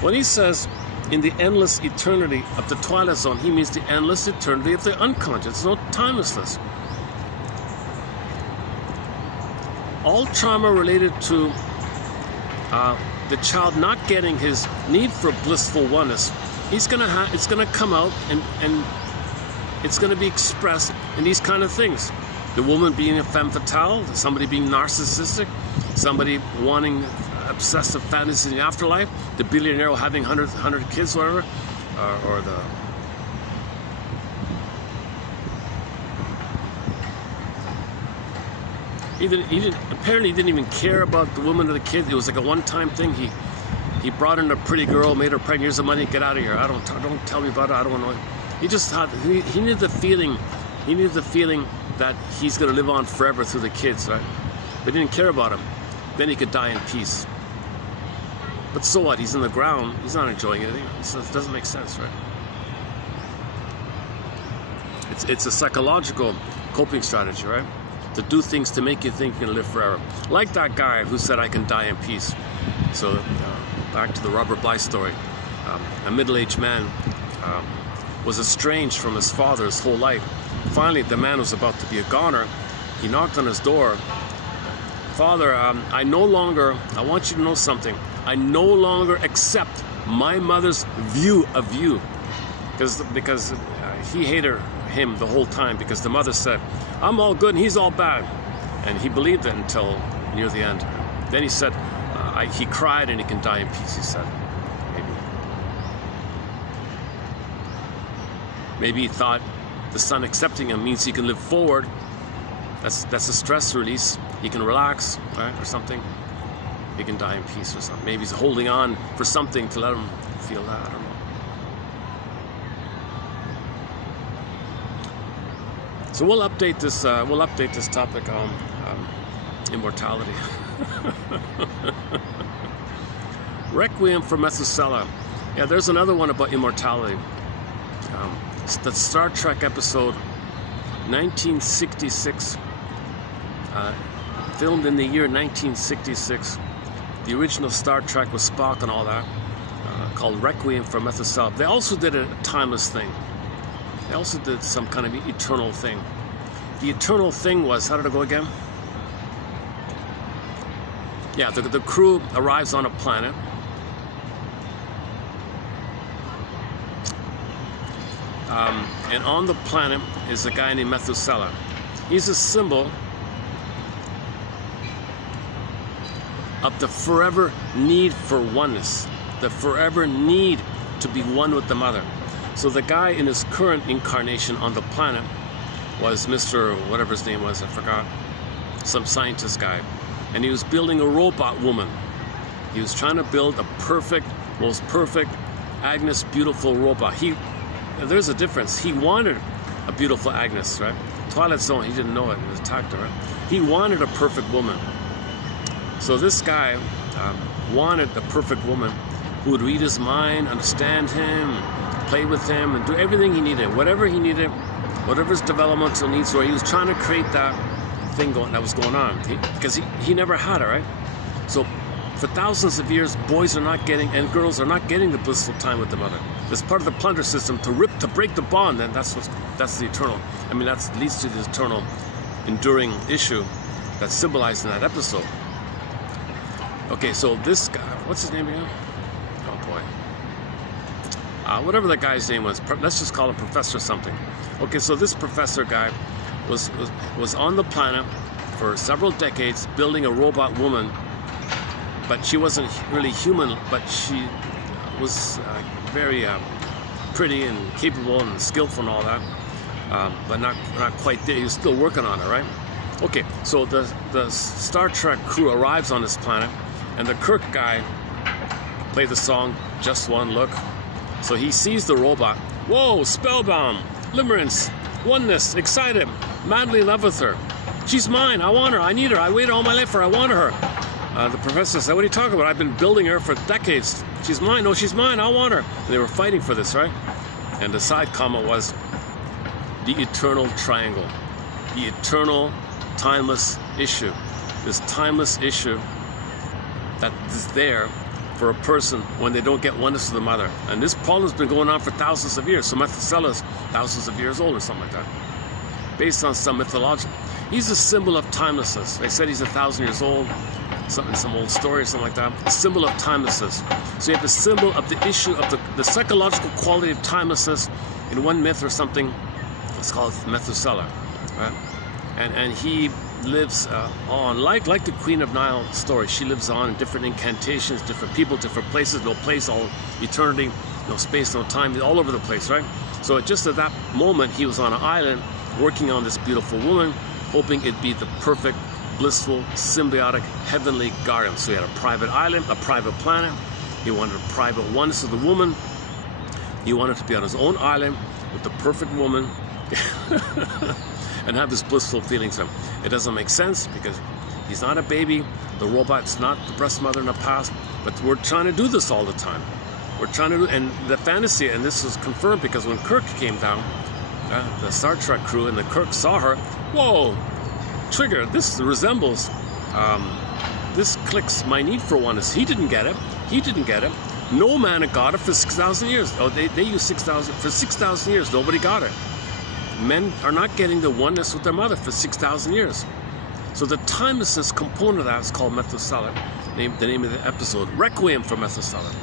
When he says in the endless eternity of the Twilight Zone, he means the endless eternity of the unconscious. It's no timelessness. All trauma related to the child not getting his need for blissful oneness, it's gonna come out and it's gonna be expressed in these kind of things. The woman being a femme fatale, somebody being narcissistic, somebody wanting obsessive fantasy in the afterlife, the billionaire having 100 kids, whatever, or the apparently he didn't even care about the woman or the kid. It was like a one-time thing. He brought in a pretty girl, made her pregnant. Here's the money, get out of here. Don't tell me about it. I don't want to. He just had he needed the feeling. He needed the feeling that he's going to live on forever through the kids, right? But he didn't care about him. Then he could die in peace. But so what? He's in the ground. He's not enjoying anything. It doesn't make sense, right? It's a psychological coping strategy, right? To do things to make you think you're going to live forever. Like that guy who said, I can die in peace. So back to the Robert Bly story. A middle-aged man was estranged from his father his whole life. Finally, the man was about to be a goner. He knocked on his door. Father, I want you to know something. I no longer accept my mother's view of you. Because he hated him the whole time, because the mother said, I'm all good and he's all bad. And he believed it until near the end. Then he said, he cried and he can die in peace, he said. Maybe he thought the son accepting him means he can live forward. That's a stress release. He can relax, right, or something. He can die in peace or something. Maybe he's holding on for something to let him feel that. I don't know. So we'll update this topic on immortality. Requiem for Methuselah. Yeah, there's another one about immortality. The Star Trek episode 1966, filmed in the year 1966. The original Star Trek with Spock and all that, called Requiem for Methuselah. They also did a timeless thing. They also did some kind of eternal thing. The eternal thing was, how did it go again? Yeah, the crew arrives on a planet. And on the planet is a guy named Methuselah. He's a symbol of the forever need for oneness, the forever need to be one with the mother. So the guy in his current incarnation on the planet was Mr. whatever his name was, I forgot, some scientist guy. And he was building a robot woman. He was trying to build a perfect, most perfect, Agnes, beautiful robot. There's a difference. He wanted a beautiful Agnes, right? Twilight Zone, he didn't know it. He attacked her, right? He wanted a perfect woman. So this guy wanted a perfect woman who would read his mind, understand him, play with him, and do everything he needed, whatever his developmental needs were. He was trying to create that thing that was going on, because he never had it, right? So for thousands of years, boys are not getting, and girls are not getting the blissful time with the mother. It's part of the plunder system to break the bond, and that's the eternal. I mean, that leads to the eternal, enduring issue that's symbolized in that episode. Okay, so this guy, what's his name again? Oh boy. Whatever that guy's name was, let's just call him Professor something. Okay, so this professor guy was on the planet for several decades building a robot woman, but she wasn't really human, but she was very pretty and capable and skillful and all that, but not quite there. He was still working on her, right? Okay, so the Star Trek crew arrives on this planet, and the Kirk guy played the song Just One Look. So he sees the robot. Whoa, spellbound, limerence, oneness, excited, madly in love with her. She's mine, I want her, I need her, I waited all my life for her, I want her. The professor said, what are you talking about? I've been building her for decades. She's mine, no, she's mine, I want her. And they were fighting for this, right? And the side comment was the eternal triangle, the eternal timeless issue. This timeless issue that is there for a person when they don't get oneness to the mother. And this problem's been going on for thousands of years. So Methuselah's thousands of years old or something like that. Based on some mythology. He's a symbol of timelessness. They said he's 1,000 years old, some old story or something like that. A symbol of timelessness. So you have the symbol of the issue of the psychological quality of timelessness in one myth or something. It's called Methuselah, right? And he lives on, like the Queen of Nile story. She lives on in different incantations, different people, different places, no place, all eternity, no space, no time, all over the place, right? So just at that moment, he was on an island working on this beautiful woman, hoping it'd be the perfect, blissful, symbiotic, heavenly garden. So he had a private island, a private planet. He wanted a private oneness of the woman. He wanted to be on his own island with the perfect woman. And have this blissful feelings of him. It doesn't make sense because he's not a baby, the robot's not the breast mother in the past, but we're trying to do this all the time. We're trying to do, and the fantasy, and this was confirmed because when Kirk came down, the Star Trek crew, and the Kirk saw her, whoa, Trigger, this resembles, this clicks my need for oneness. He didn't get it. He didn't get it. No man had got it for 6,000 years. Oh, they used 6,000, for 6,000 years, nobody got it. Men are not getting the oneness with their mother for 6,000 years. So the timelessness component of that is called Methuselah. The name of the episode, Requiem for Methuselah.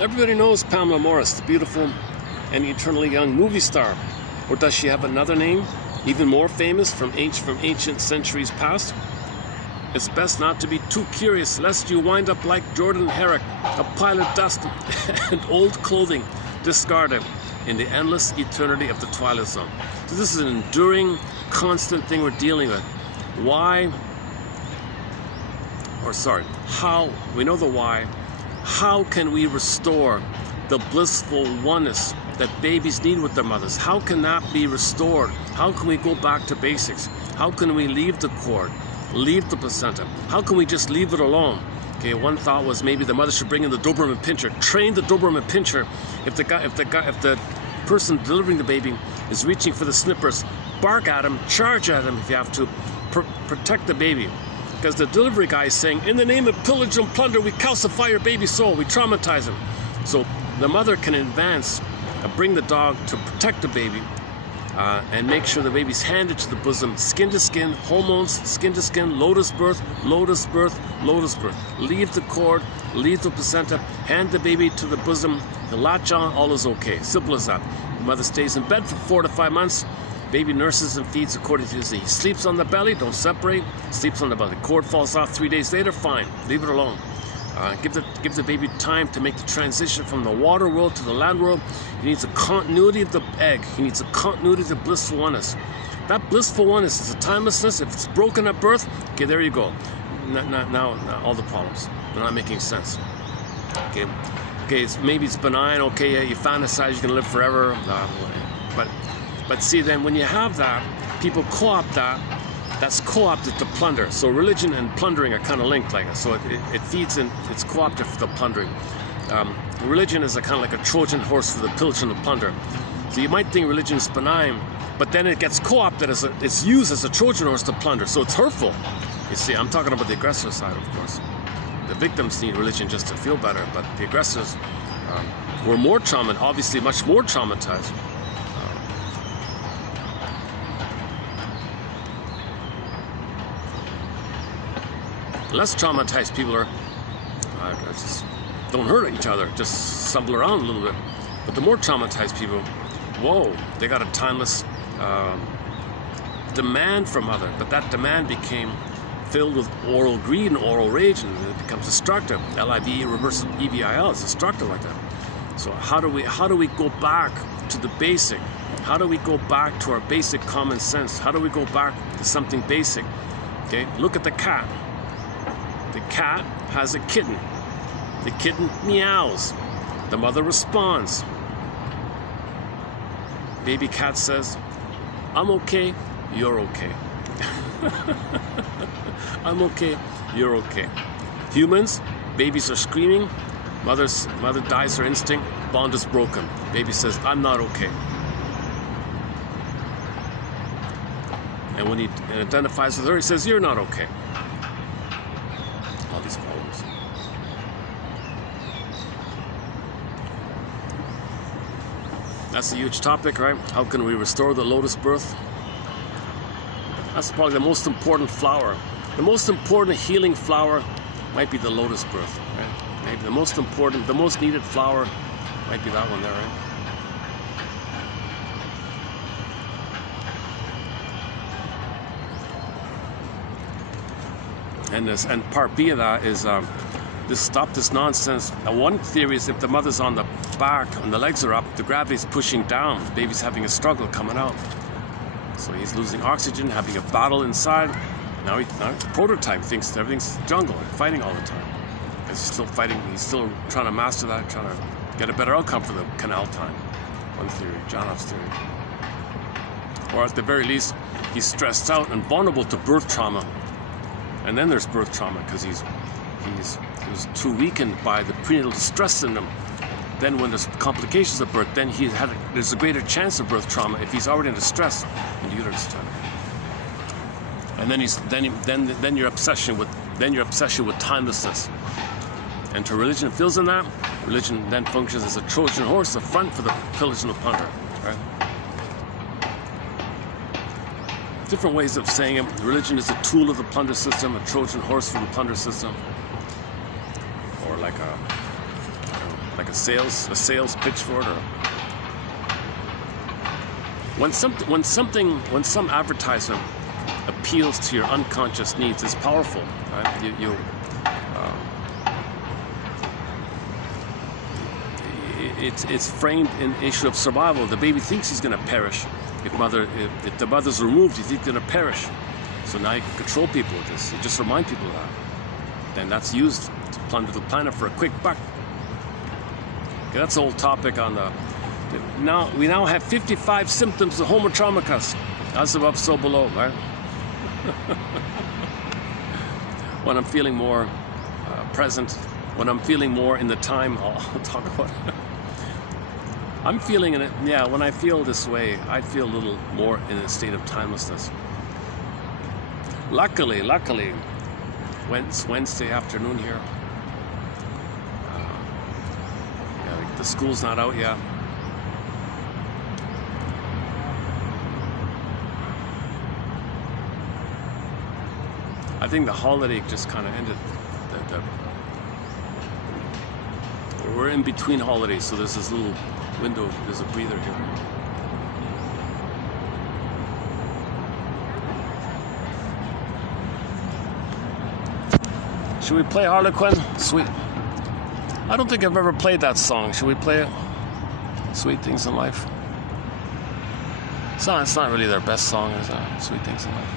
Everybody knows Pamela Morris, the beautiful and eternally young movie star. Or does she have another name, even more famous from ancient centuries past? It's best not to be too curious, lest you wind up like Jordan Herrick, a pile of dust and old clothing discarded in the endless eternity of the Twilight Zone. So this is an enduring, constant thing we're dealing with. How, we know the why. How can we restore the blissful oneness that babies need with their mothers? How can that be restored? How can we go back to basics? How can we leave the cord, leave the placenta? How can we just leave it alone? Okay, one thought was maybe the mother should bring in the Doberman Pinscher, train the Doberman Pinscher. If the person delivering the baby is reaching for the snippers, bark at him, charge at him if you have to, protect the baby. Because the delivery guy is saying, in the name of pillage and plunder, we calcify your baby's soul, we traumatize him. So the mother can advance, bring the dog to protect the baby, and make sure the baby's handed to the bosom, skin to skin, hormones, skin to skin, lotus birth, lotus birth, lotus birth. Leave the cord, leave the placenta, hand the baby to the bosom, the latch on, all is okay. Simple as that. The mother stays in bed for 4 to 5 months. Baby nurses and feeds according to his needs. Sleeps on the belly, don't separate. Sleeps on the belly. Cord falls off 3 days later, fine. Leave it alone. Give the baby time to make the transition from the water world to the land world. He needs a continuity of the egg. He needs a continuity of the blissful oneness. That blissful oneness is a timelessness. If it's broken at birth, okay, there you go. Now all the problems. They're not making sense. Okay, maybe it's benign. Okay, yeah, you fantasize you're gonna live forever. But see, then when you have that, people co-opt that. That's co-opted to plunder. So religion and plundering are kind of linked like that. So it feeds in, it's co-opted for the plundering. Religion is kind of like a Trojan horse for the pillage and the plunder. So you might think religion is benign, but then it gets co-opted it's used as a Trojan horse to plunder. So it's hurtful. You see, I'm talking about the aggressor side, of course. The victims need religion just to feel better, but the aggressors were more traumatized, obviously much more traumatized. Less traumatized people are just don't hurt each other, just stumble around a little bit. But the more traumatized people, whoa, they got a timeless demand for mother, but that demand became filled with oral greed and oral rage, and it becomes destructive. L-I-V-E reverses E-V-I-L. It's destructive like that. So how do we go back to the basic? How do we go back to our basic common sense? How do we go back to something basic? Okay, look at the cat. The cat has a kitten. The kitten meows. The mother responds. Baby cat says, "I'm okay, you're okay." I'm okay, you're okay. Humans, babies are screaming. Mother dies her instinct. Bond is broken. Baby says, "I'm not okay." And when he identifies with her, he says, "You're not okay." All these problems. That's a huge topic, right? How can we restore the lotus birth? That's probably the most important flower. The most important healing flower might be the lotus birth, right? Maybe the most important, the most needed flower might be that one there, right? And part B of that is stop this nonsense. Now, one theory is if the mother's on the back and the legs are up, the gravity's pushing down. The baby's having a struggle coming out. So he's losing oxygen, having a battle inside. Now the prototype thinks everything's jungle and fighting all the time. Because he's still fighting, he's still trying to master that, trying to get a better outcome for the canal time. One theory, Johnoff's theory. Or at the very least, he's stressed out and vulnerable to birth trauma. And then there's birth trauma because he was too weakened by the prenatal stress in him. Then when there's complications of birth, then there's a greater chance of birth trauma if he's already under stress in the uterus time. And then your obsession with timelessness. And to religion fills in that. Religion then functions as a Trojan horse, a front for the pillage and the plunder, right? Different ways of saying it. Religion is a tool of the plunder system, a Trojan horse for the plunder system, or like a sales pitch for it. Or when some advertisement appeals to your unconscious needs, it's powerful, right? It's framed in the issue of survival. The baby thinks he's going to perish. If the mother's removed, he's going to perish. So now you can control people with this. You just remind people of that. Then that's used to plunder the planet for a quick buck. Okay, that's the whole topic on the... We now have 55 symptoms of Homo Traumacus. As above, so below, right? When I'm feeling more present, when I'm feeling more in the time, I'll talk about it. I'm feeling in it, yeah, when I feel this way, I feel a little more in a state of timelessness. Luckily, it's Wednesday afternoon here. Yeah, the school's not out yet. I think the holiday just kind of ended. We're in between holidays, so there's this little window, there's a breather here. Should we play Harlequin? Sweet. I don't think I've ever played that song. Should we play it? Sweet Things in Life. It's not really their best song, is it? Sweet Things in Life.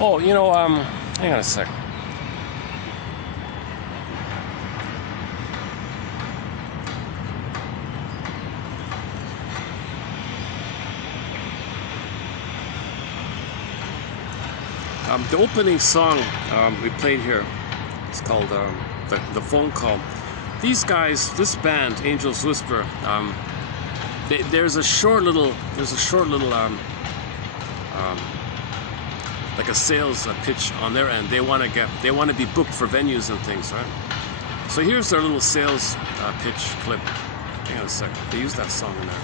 Oh, hang on a sec. The opening song we played here, it's called the Phone Call. These guys, this band, Angels Whisper, there's a short little like a sales pitch on their end. They want to be booked for venues and things, right? So here's their little sales pitch clip. Hang on a sec. They used that song in there.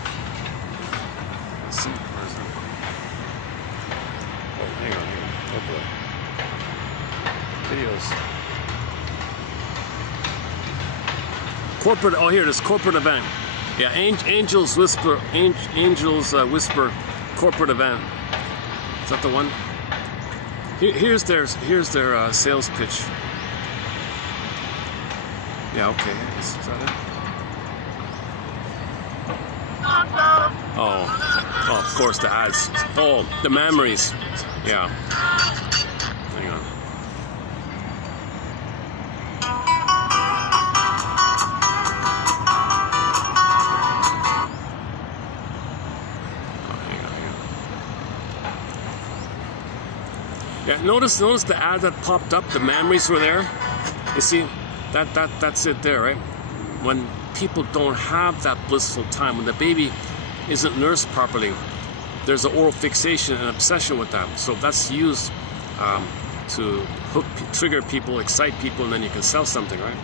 Let's see. Where is it? Oh, hang on. Oh boy. Videos. Corporate. Oh, here it is. Corporate event. Yeah, Angels Whisper. Angels Whisper. Corporate event. Is that the one? Here's their sales pitch. Yeah. Okay. Is that it? Oh, of course, the ads. Oh, the memories. Yeah. Hang on. Oh, hang on. Yeah, notice the ad that popped up. The memories were there. You see, that's it there, right? When people don't have that blissful time, when the baby isn't nursed properly, there's an oral fixation and obsession with that. So that's used to trigger people, excite people, and then you can sell something, right?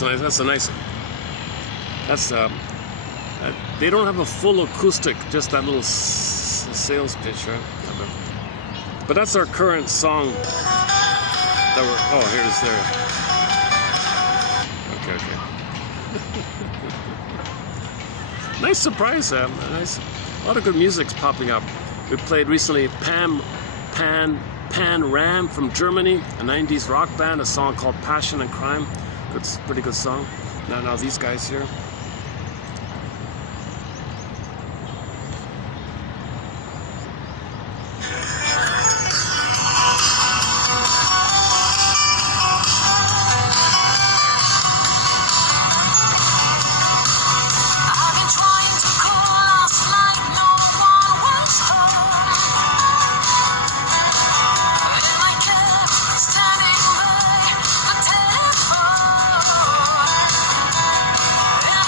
That's a nice. That's they don't have a full acoustic, just that little sales pitch, right? But that's our current song. That we're. Oh, here's their. Okay. Nice surprise, nice. A lot of good music's popping up. We played recently Pan Ram from Germany, a 90s rock band, a song called Passion and Crime. It's a pretty good song. Now these guys here. Yeah.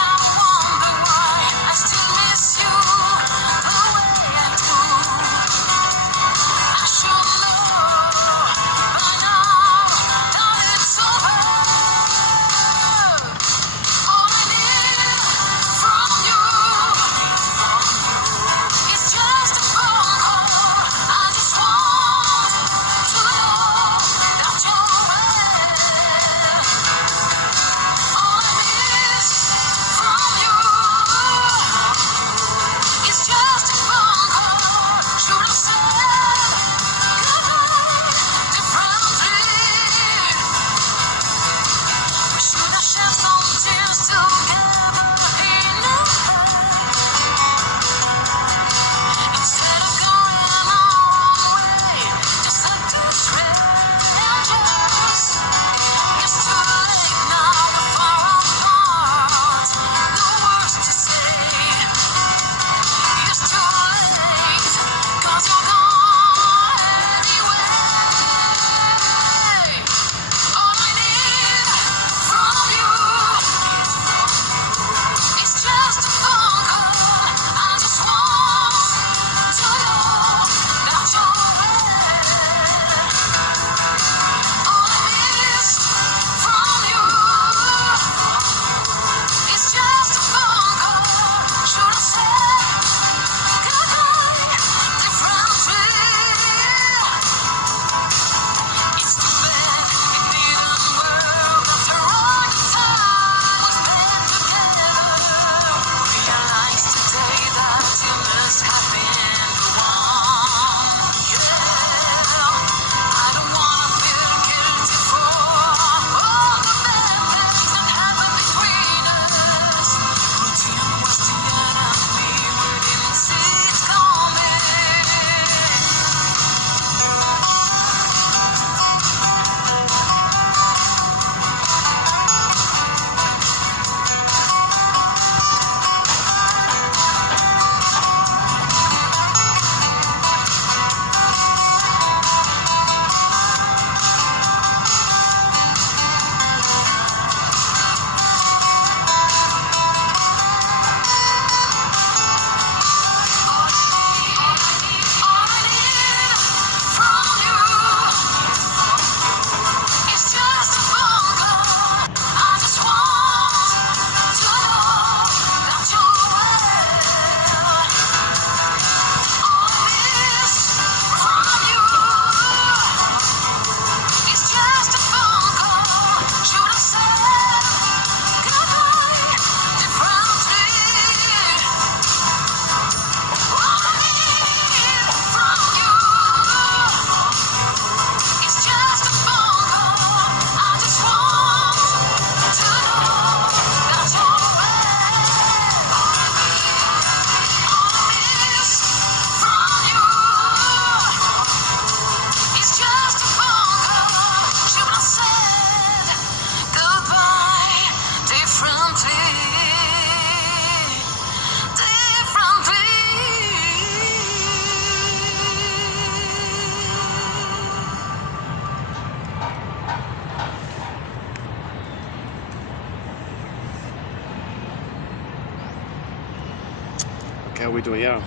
we doing? Yeah.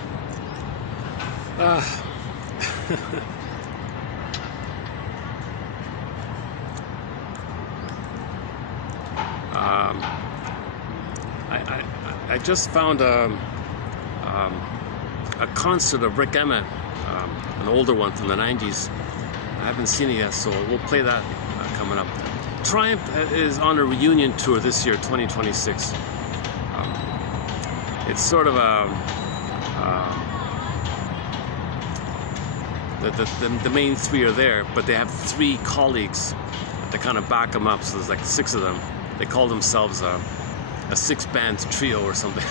I just found a concert of Rick Emmett, an older one from the 90s. I haven't seen it yet, so we'll play that coming up. Triumph is on a reunion tour this year, 2026. It's sort of the main three are there, but they have three colleagues to kind of back them up. So there's like 6 of them. They call themselves a 6-band trio or something.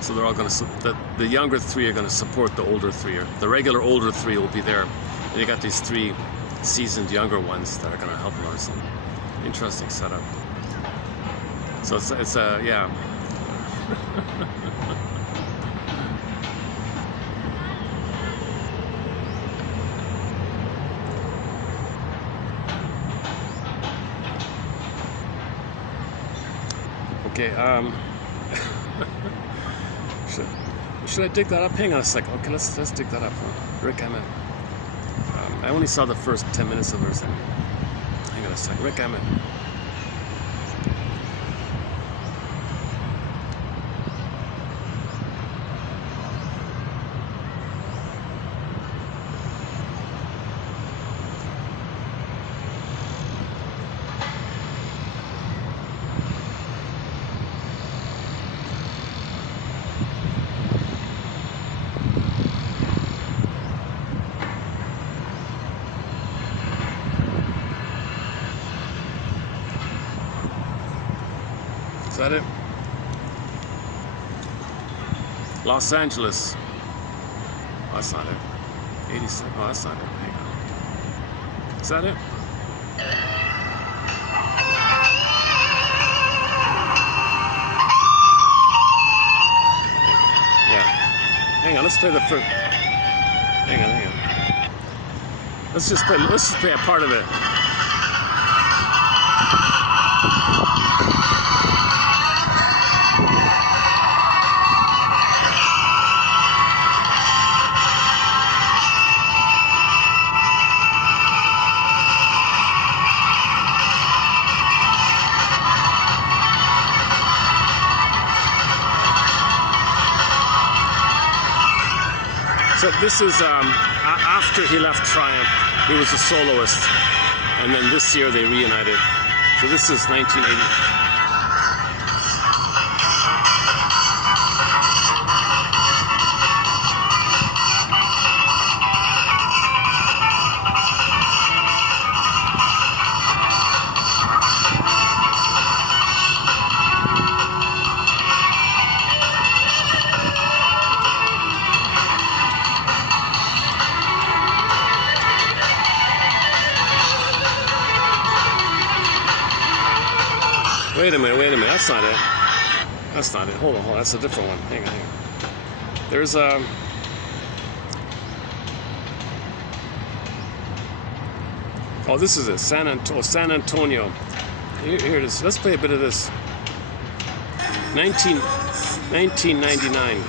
So they're all going to, the younger 3 are going to support the older 3. Or the regular older 3 will be there. And you got these 3 seasoned younger ones that are going to help them out. Some interesting setup. So it's yeah. Okay, should I dig that up? Hang on a second. Okay, let's dig that up. Rick Emmett. I only saw the first 10 minutes of it. Hang on a second. Rick Emmett. Is that it? Los Angeles. Oh, that's not it. 87. Oh, that's not it. Hang on. Is that it? Yeah. Hang on. Let's play the first. Hang on. Let's just play a part of it. So this is after he left Triumph, he was a soloist, and then this year they reunited. So this is 1980. Wait a minute, that's not it. That's not it. Hold on, that's a different one. Hang on. There's oh, this is it. San Antonio. Here it is. Let's play a bit of this. 1999.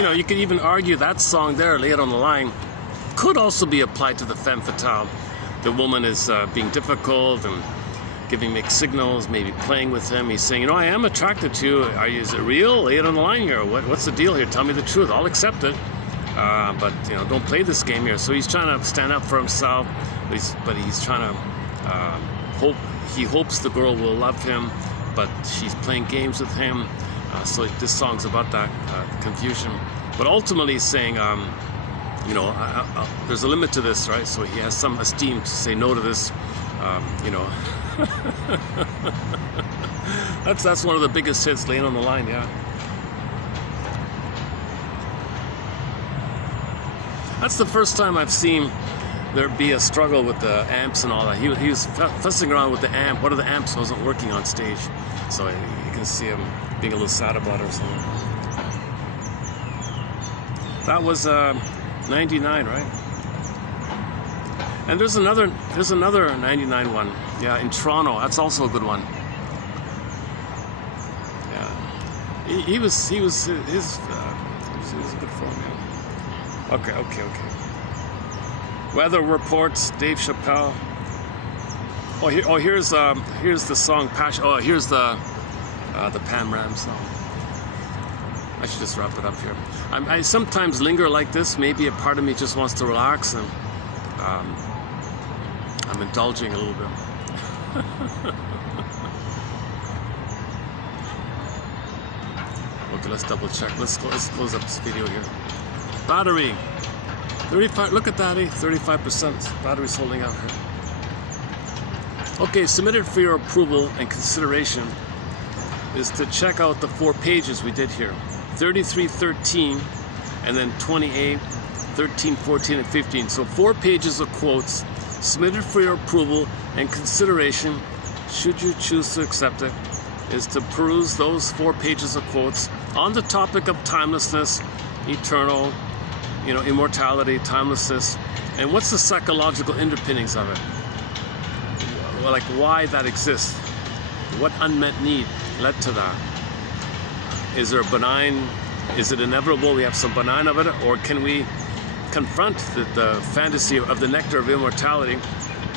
You know, you could even argue that song there, Lay It on the Line, could also be applied to the femme fatale. The woman is being difficult and giving mixed signals, maybe playing with him. He's saying, you know, I am attracted to you. Is it real? Lay it on the line here. What's the deal here? Tell me the truth. I'll accept it. But, you know, don't play this game here. So he's trying to stand up for himself, but he's trying to he hopes the girl will love him, but she's playing games with him. So this song's about that confusion. But ultimately he's saying, you know, there's a limit to this, right? So he has some esteem to say no to this, you know. That's one of the biggest hits, Laying on the Line, yeah. That's the first time I've seen there be a struggle with the amps and all that. He was fussing around with the amp. One of the amps wasn't working on stage, so you can see him being a little sad about it or something. That was 99, right? And there's another 99 one. Yeah, in Toronto. That's also a good one. Yeah, he was a good form. Yeah. Okay. Weather reports. Dave Chappelle. Here's the song Passion. Oh, here's the Pam Ram song. I should just wrap it up here. I sometimes linger like this. Maybe a part of me just wants to relax, and I'm indulging a little bit. Okay, let's double check. Let's close up this video here. Battery 35. Look at that, 35%. Battery's holding out here. Okay, submitted for your approval and consideration is to check out the 4 pages we did here. 33, 13, and then 28, 13, 14, and 15. So 4 pages of quotes submitted for your approval and consideration, should you choose to accept it, is to peruse those 4 pages of quotes on the topic of timelessness, eternal, you know, immortality, timelessness, and what's the psychological underpinnings of it? Well, like why that exists. What unmet need led to that? Is there a benign, is it inevitable we have some benign of it, or can we confront the fantasy of the nectar of immortality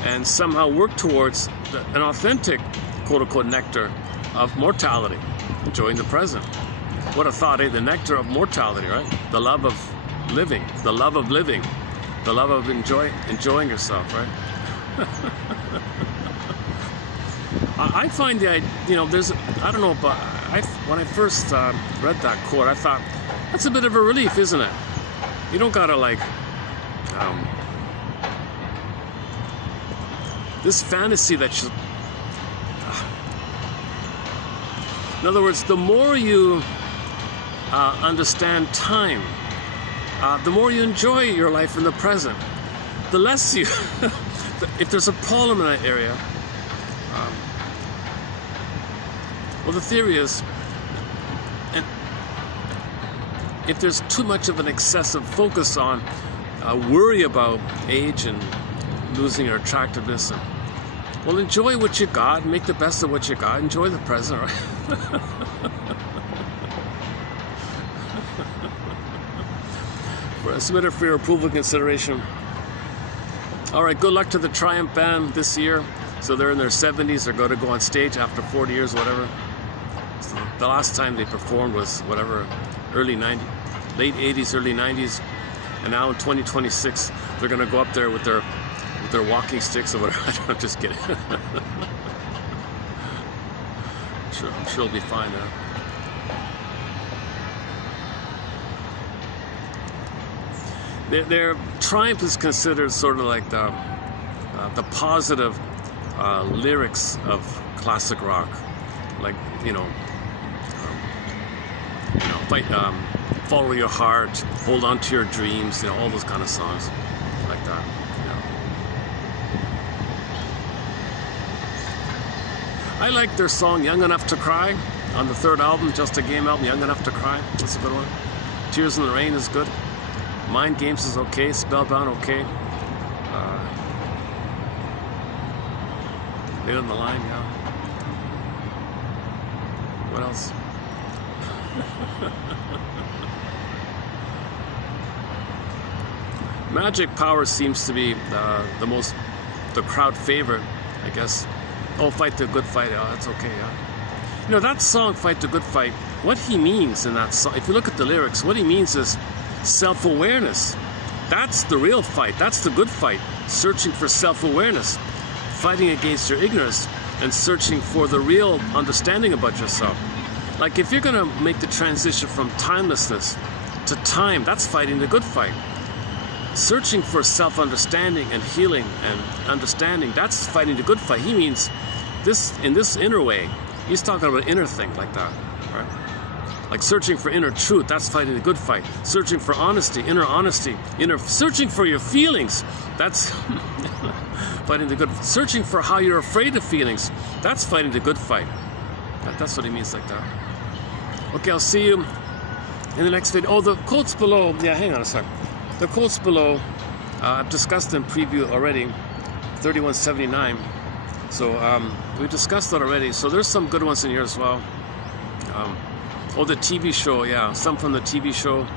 and somehow work towards an authentic, quote-unquote, nectar of mortality, enjoying the present? What a thought, the nectar of mortality, right? The love of living, the love of enjoying yourself, right? I find that, you know, I don't know, but when I first read that quote, I thought, that's a bit of a relief, isn't it? You don't gotta like, this fantasy that you, in other words, the more you understand time, the more you enjoy your life in the present. The less you, if there's a problem in that area, well, the theory is, and if there's too much of an excessive focus on worry about age and losing your attractiveness, and, well, enjoy what you got, make the best of what you got, enjoy the present, right? Submitted for your approval consideration. All right, good luck to the Triumph Band this year. So they're in their 70s. They're going to go on stage after 40 years, whatever. So the last time they performed was whatever, early 90s, late 80s, early 90s, and now in 2026 they're going to go up there with their walking sticks or whatever. I'm just kidding. I'm sure it'll be fine now. Their Triumph is considered sort of like the positive lyrics of classic rock, like fight, follow your heart, hold on to your dreams, all those kind of songs like that. I like their song "Young Enough to Cry" on the 3rd album, Just a Game album. "Young Enough to Cry," that's a good one. "Tears in the Rain" is good. "Mind Games" is okay. "Spellbound" okay. Lay on the Line, yeah. What else? Magic power seems to be the crowd favorite, I guess. Oh, fight the good fight. Oh, that's okay. Yeah. You know, that song, Fight the Good Fight, what he means in that song, if you look at the lyrics, what he means is self-awareness. That's the real fight. That's the good fight. Searching for self-awareness. Fighting against your ignorance and searching for the real understanding about yourself. Like if you're going to make the transition from timelessness to time, that's fighting the good fight. Searching for self-understanding and healing and understanding, that's fighting the good fight. He means this in this inner way. He's talking about an inner thing like that, right? Like searching for inner truth, that's fighting the good fight. Searching for honesty, searching for your feelings, that's fighting the good. Searching for how you're afraid of feelings, that's fighting the good fight. That's what he means like that. Okay, I'll see you in the next video. Oh, the quotes below, yeah, hang on a sec. The quotes below, I've discussed in preview already, 3179. So we discussed that already. So there's some good ones in here as well. Oh, the TV show, yeah, some from the TV show.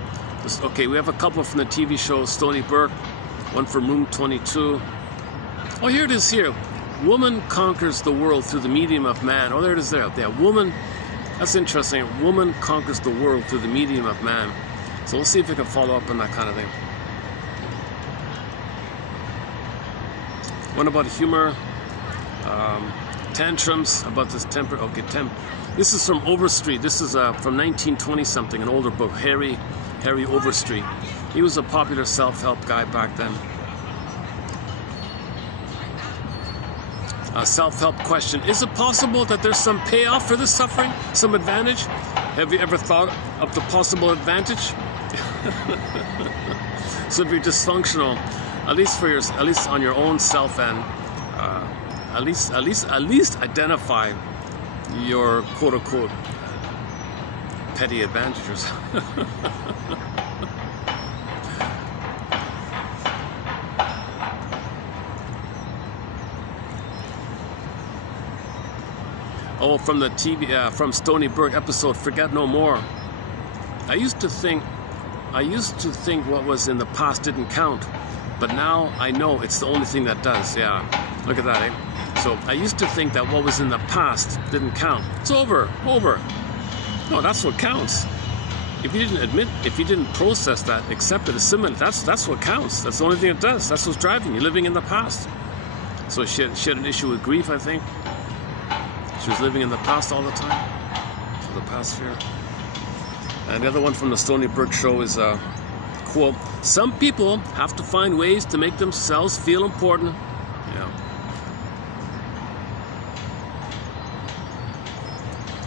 Okay, we have a couple from the TV show, Stoney Burke, one from Room 22. Oh, here it is here. Woman conquers the world through the medium of man. Oh, there it is there. Yeah, woman, that's interesting. Woman conquers the world through the medium of man. So we'll see if we can follow up on that kind of thing. One about humor. Tantrums about this temper. Okay, this is from Overstreet. This is from 1920 something, an older book. Harry Overstreet. He was a popular self-help guy back then. A self-help question: is it possible that there's some payoff for this suffering, some advantage? Have you ever thought of the possible advantage? So it'd be dysfunctional, at least on your own self, and at least identify your quote-unquote petty advantages. Oh, from the TV, from Stoney Burke episode, Forget No More. I used to think what was in the past didn't count, but now I know it's the only thing that does. Yeah, look at that, eh? So I used to think that what was in the past didn't count. It's over. No, that's what counts. If you didn't process that, accept it, assimilate, that's what counts. That's the only thing it does. That's what's driving you, living in the past. So she had an issue with grief, I think. She was living in the past all the time. So the past fear. And the other one from the Stoney Burke show is, quote, some people have to find ways to make themselves feel important. Yeah.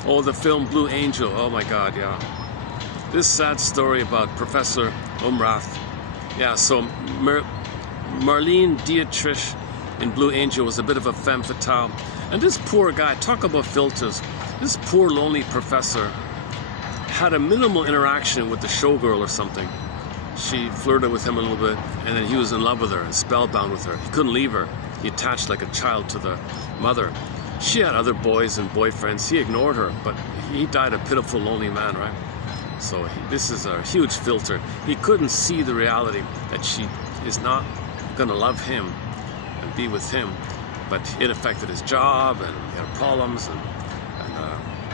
Oh, the film Blue Angel. Oh my God, yeah. This sad story about Professor Umrath. Yeah, so Marlene Dietrich in Blue Angel was a bit of a femme fatale. And this poor guy, talk about filters, this poor lonely professor had a minimal interaction with the showgirl or something. She flirted with him a little bit, and then he was in love with her and spellbound with her. He couldn't leave her. He attached like a child to the mother. She had other boys and boyfriends. He ignored her, but he died a pitiful, lonely man, right? So this is a huge filter. He couldn't see the reality that she is not going to love him and be with him. But it affected his job, and he had problems, and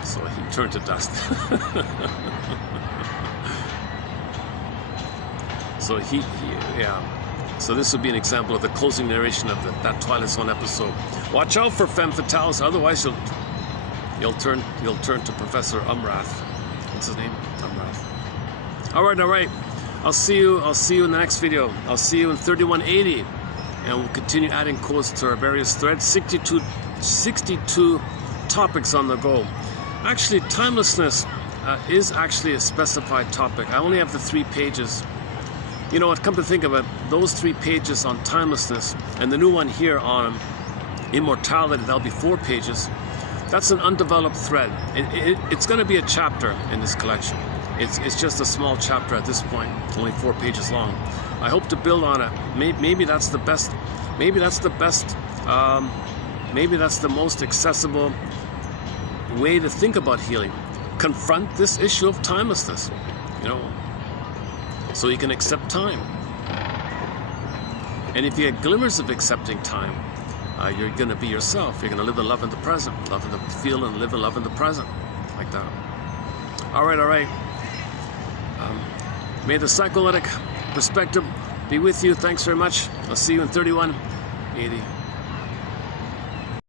so he turned to dust. So yeah. So this would be an example of the closing narration of that Twilight Zone episode. Watch out for femme fatales, otherwise you'll turn to Professor Umrath. What's his name? Umrath. All right. I'll see you in the next video. I'll see you in 3180. And we'll continue adding quotes to our various threads. 62 topics on the go. Actually, timelessness is actually a specified topic. I only have the 3 pages. You know what, come to think of it, those 3 pages on timelessness and the new one here on immortality, that'll be 4 pages. That's an undeveloped thread. It's going to be a chapter in this collection. It's just a small chapter at this point, only 4 pages long. I hope to build on it. Maybe that's the best. Maybe that's the best. Maybe that's the most accessible way to think about healing. Confront this issue of timelessness, you know, so you can accept time. And if you get glimmers of accepting time, you're going to be yourself. You're going to live the love in the present, love in the feel and live the love in the present, like that. All right. May the psycholytic perspective be with you. Thanks very much. I'll see you in 3180.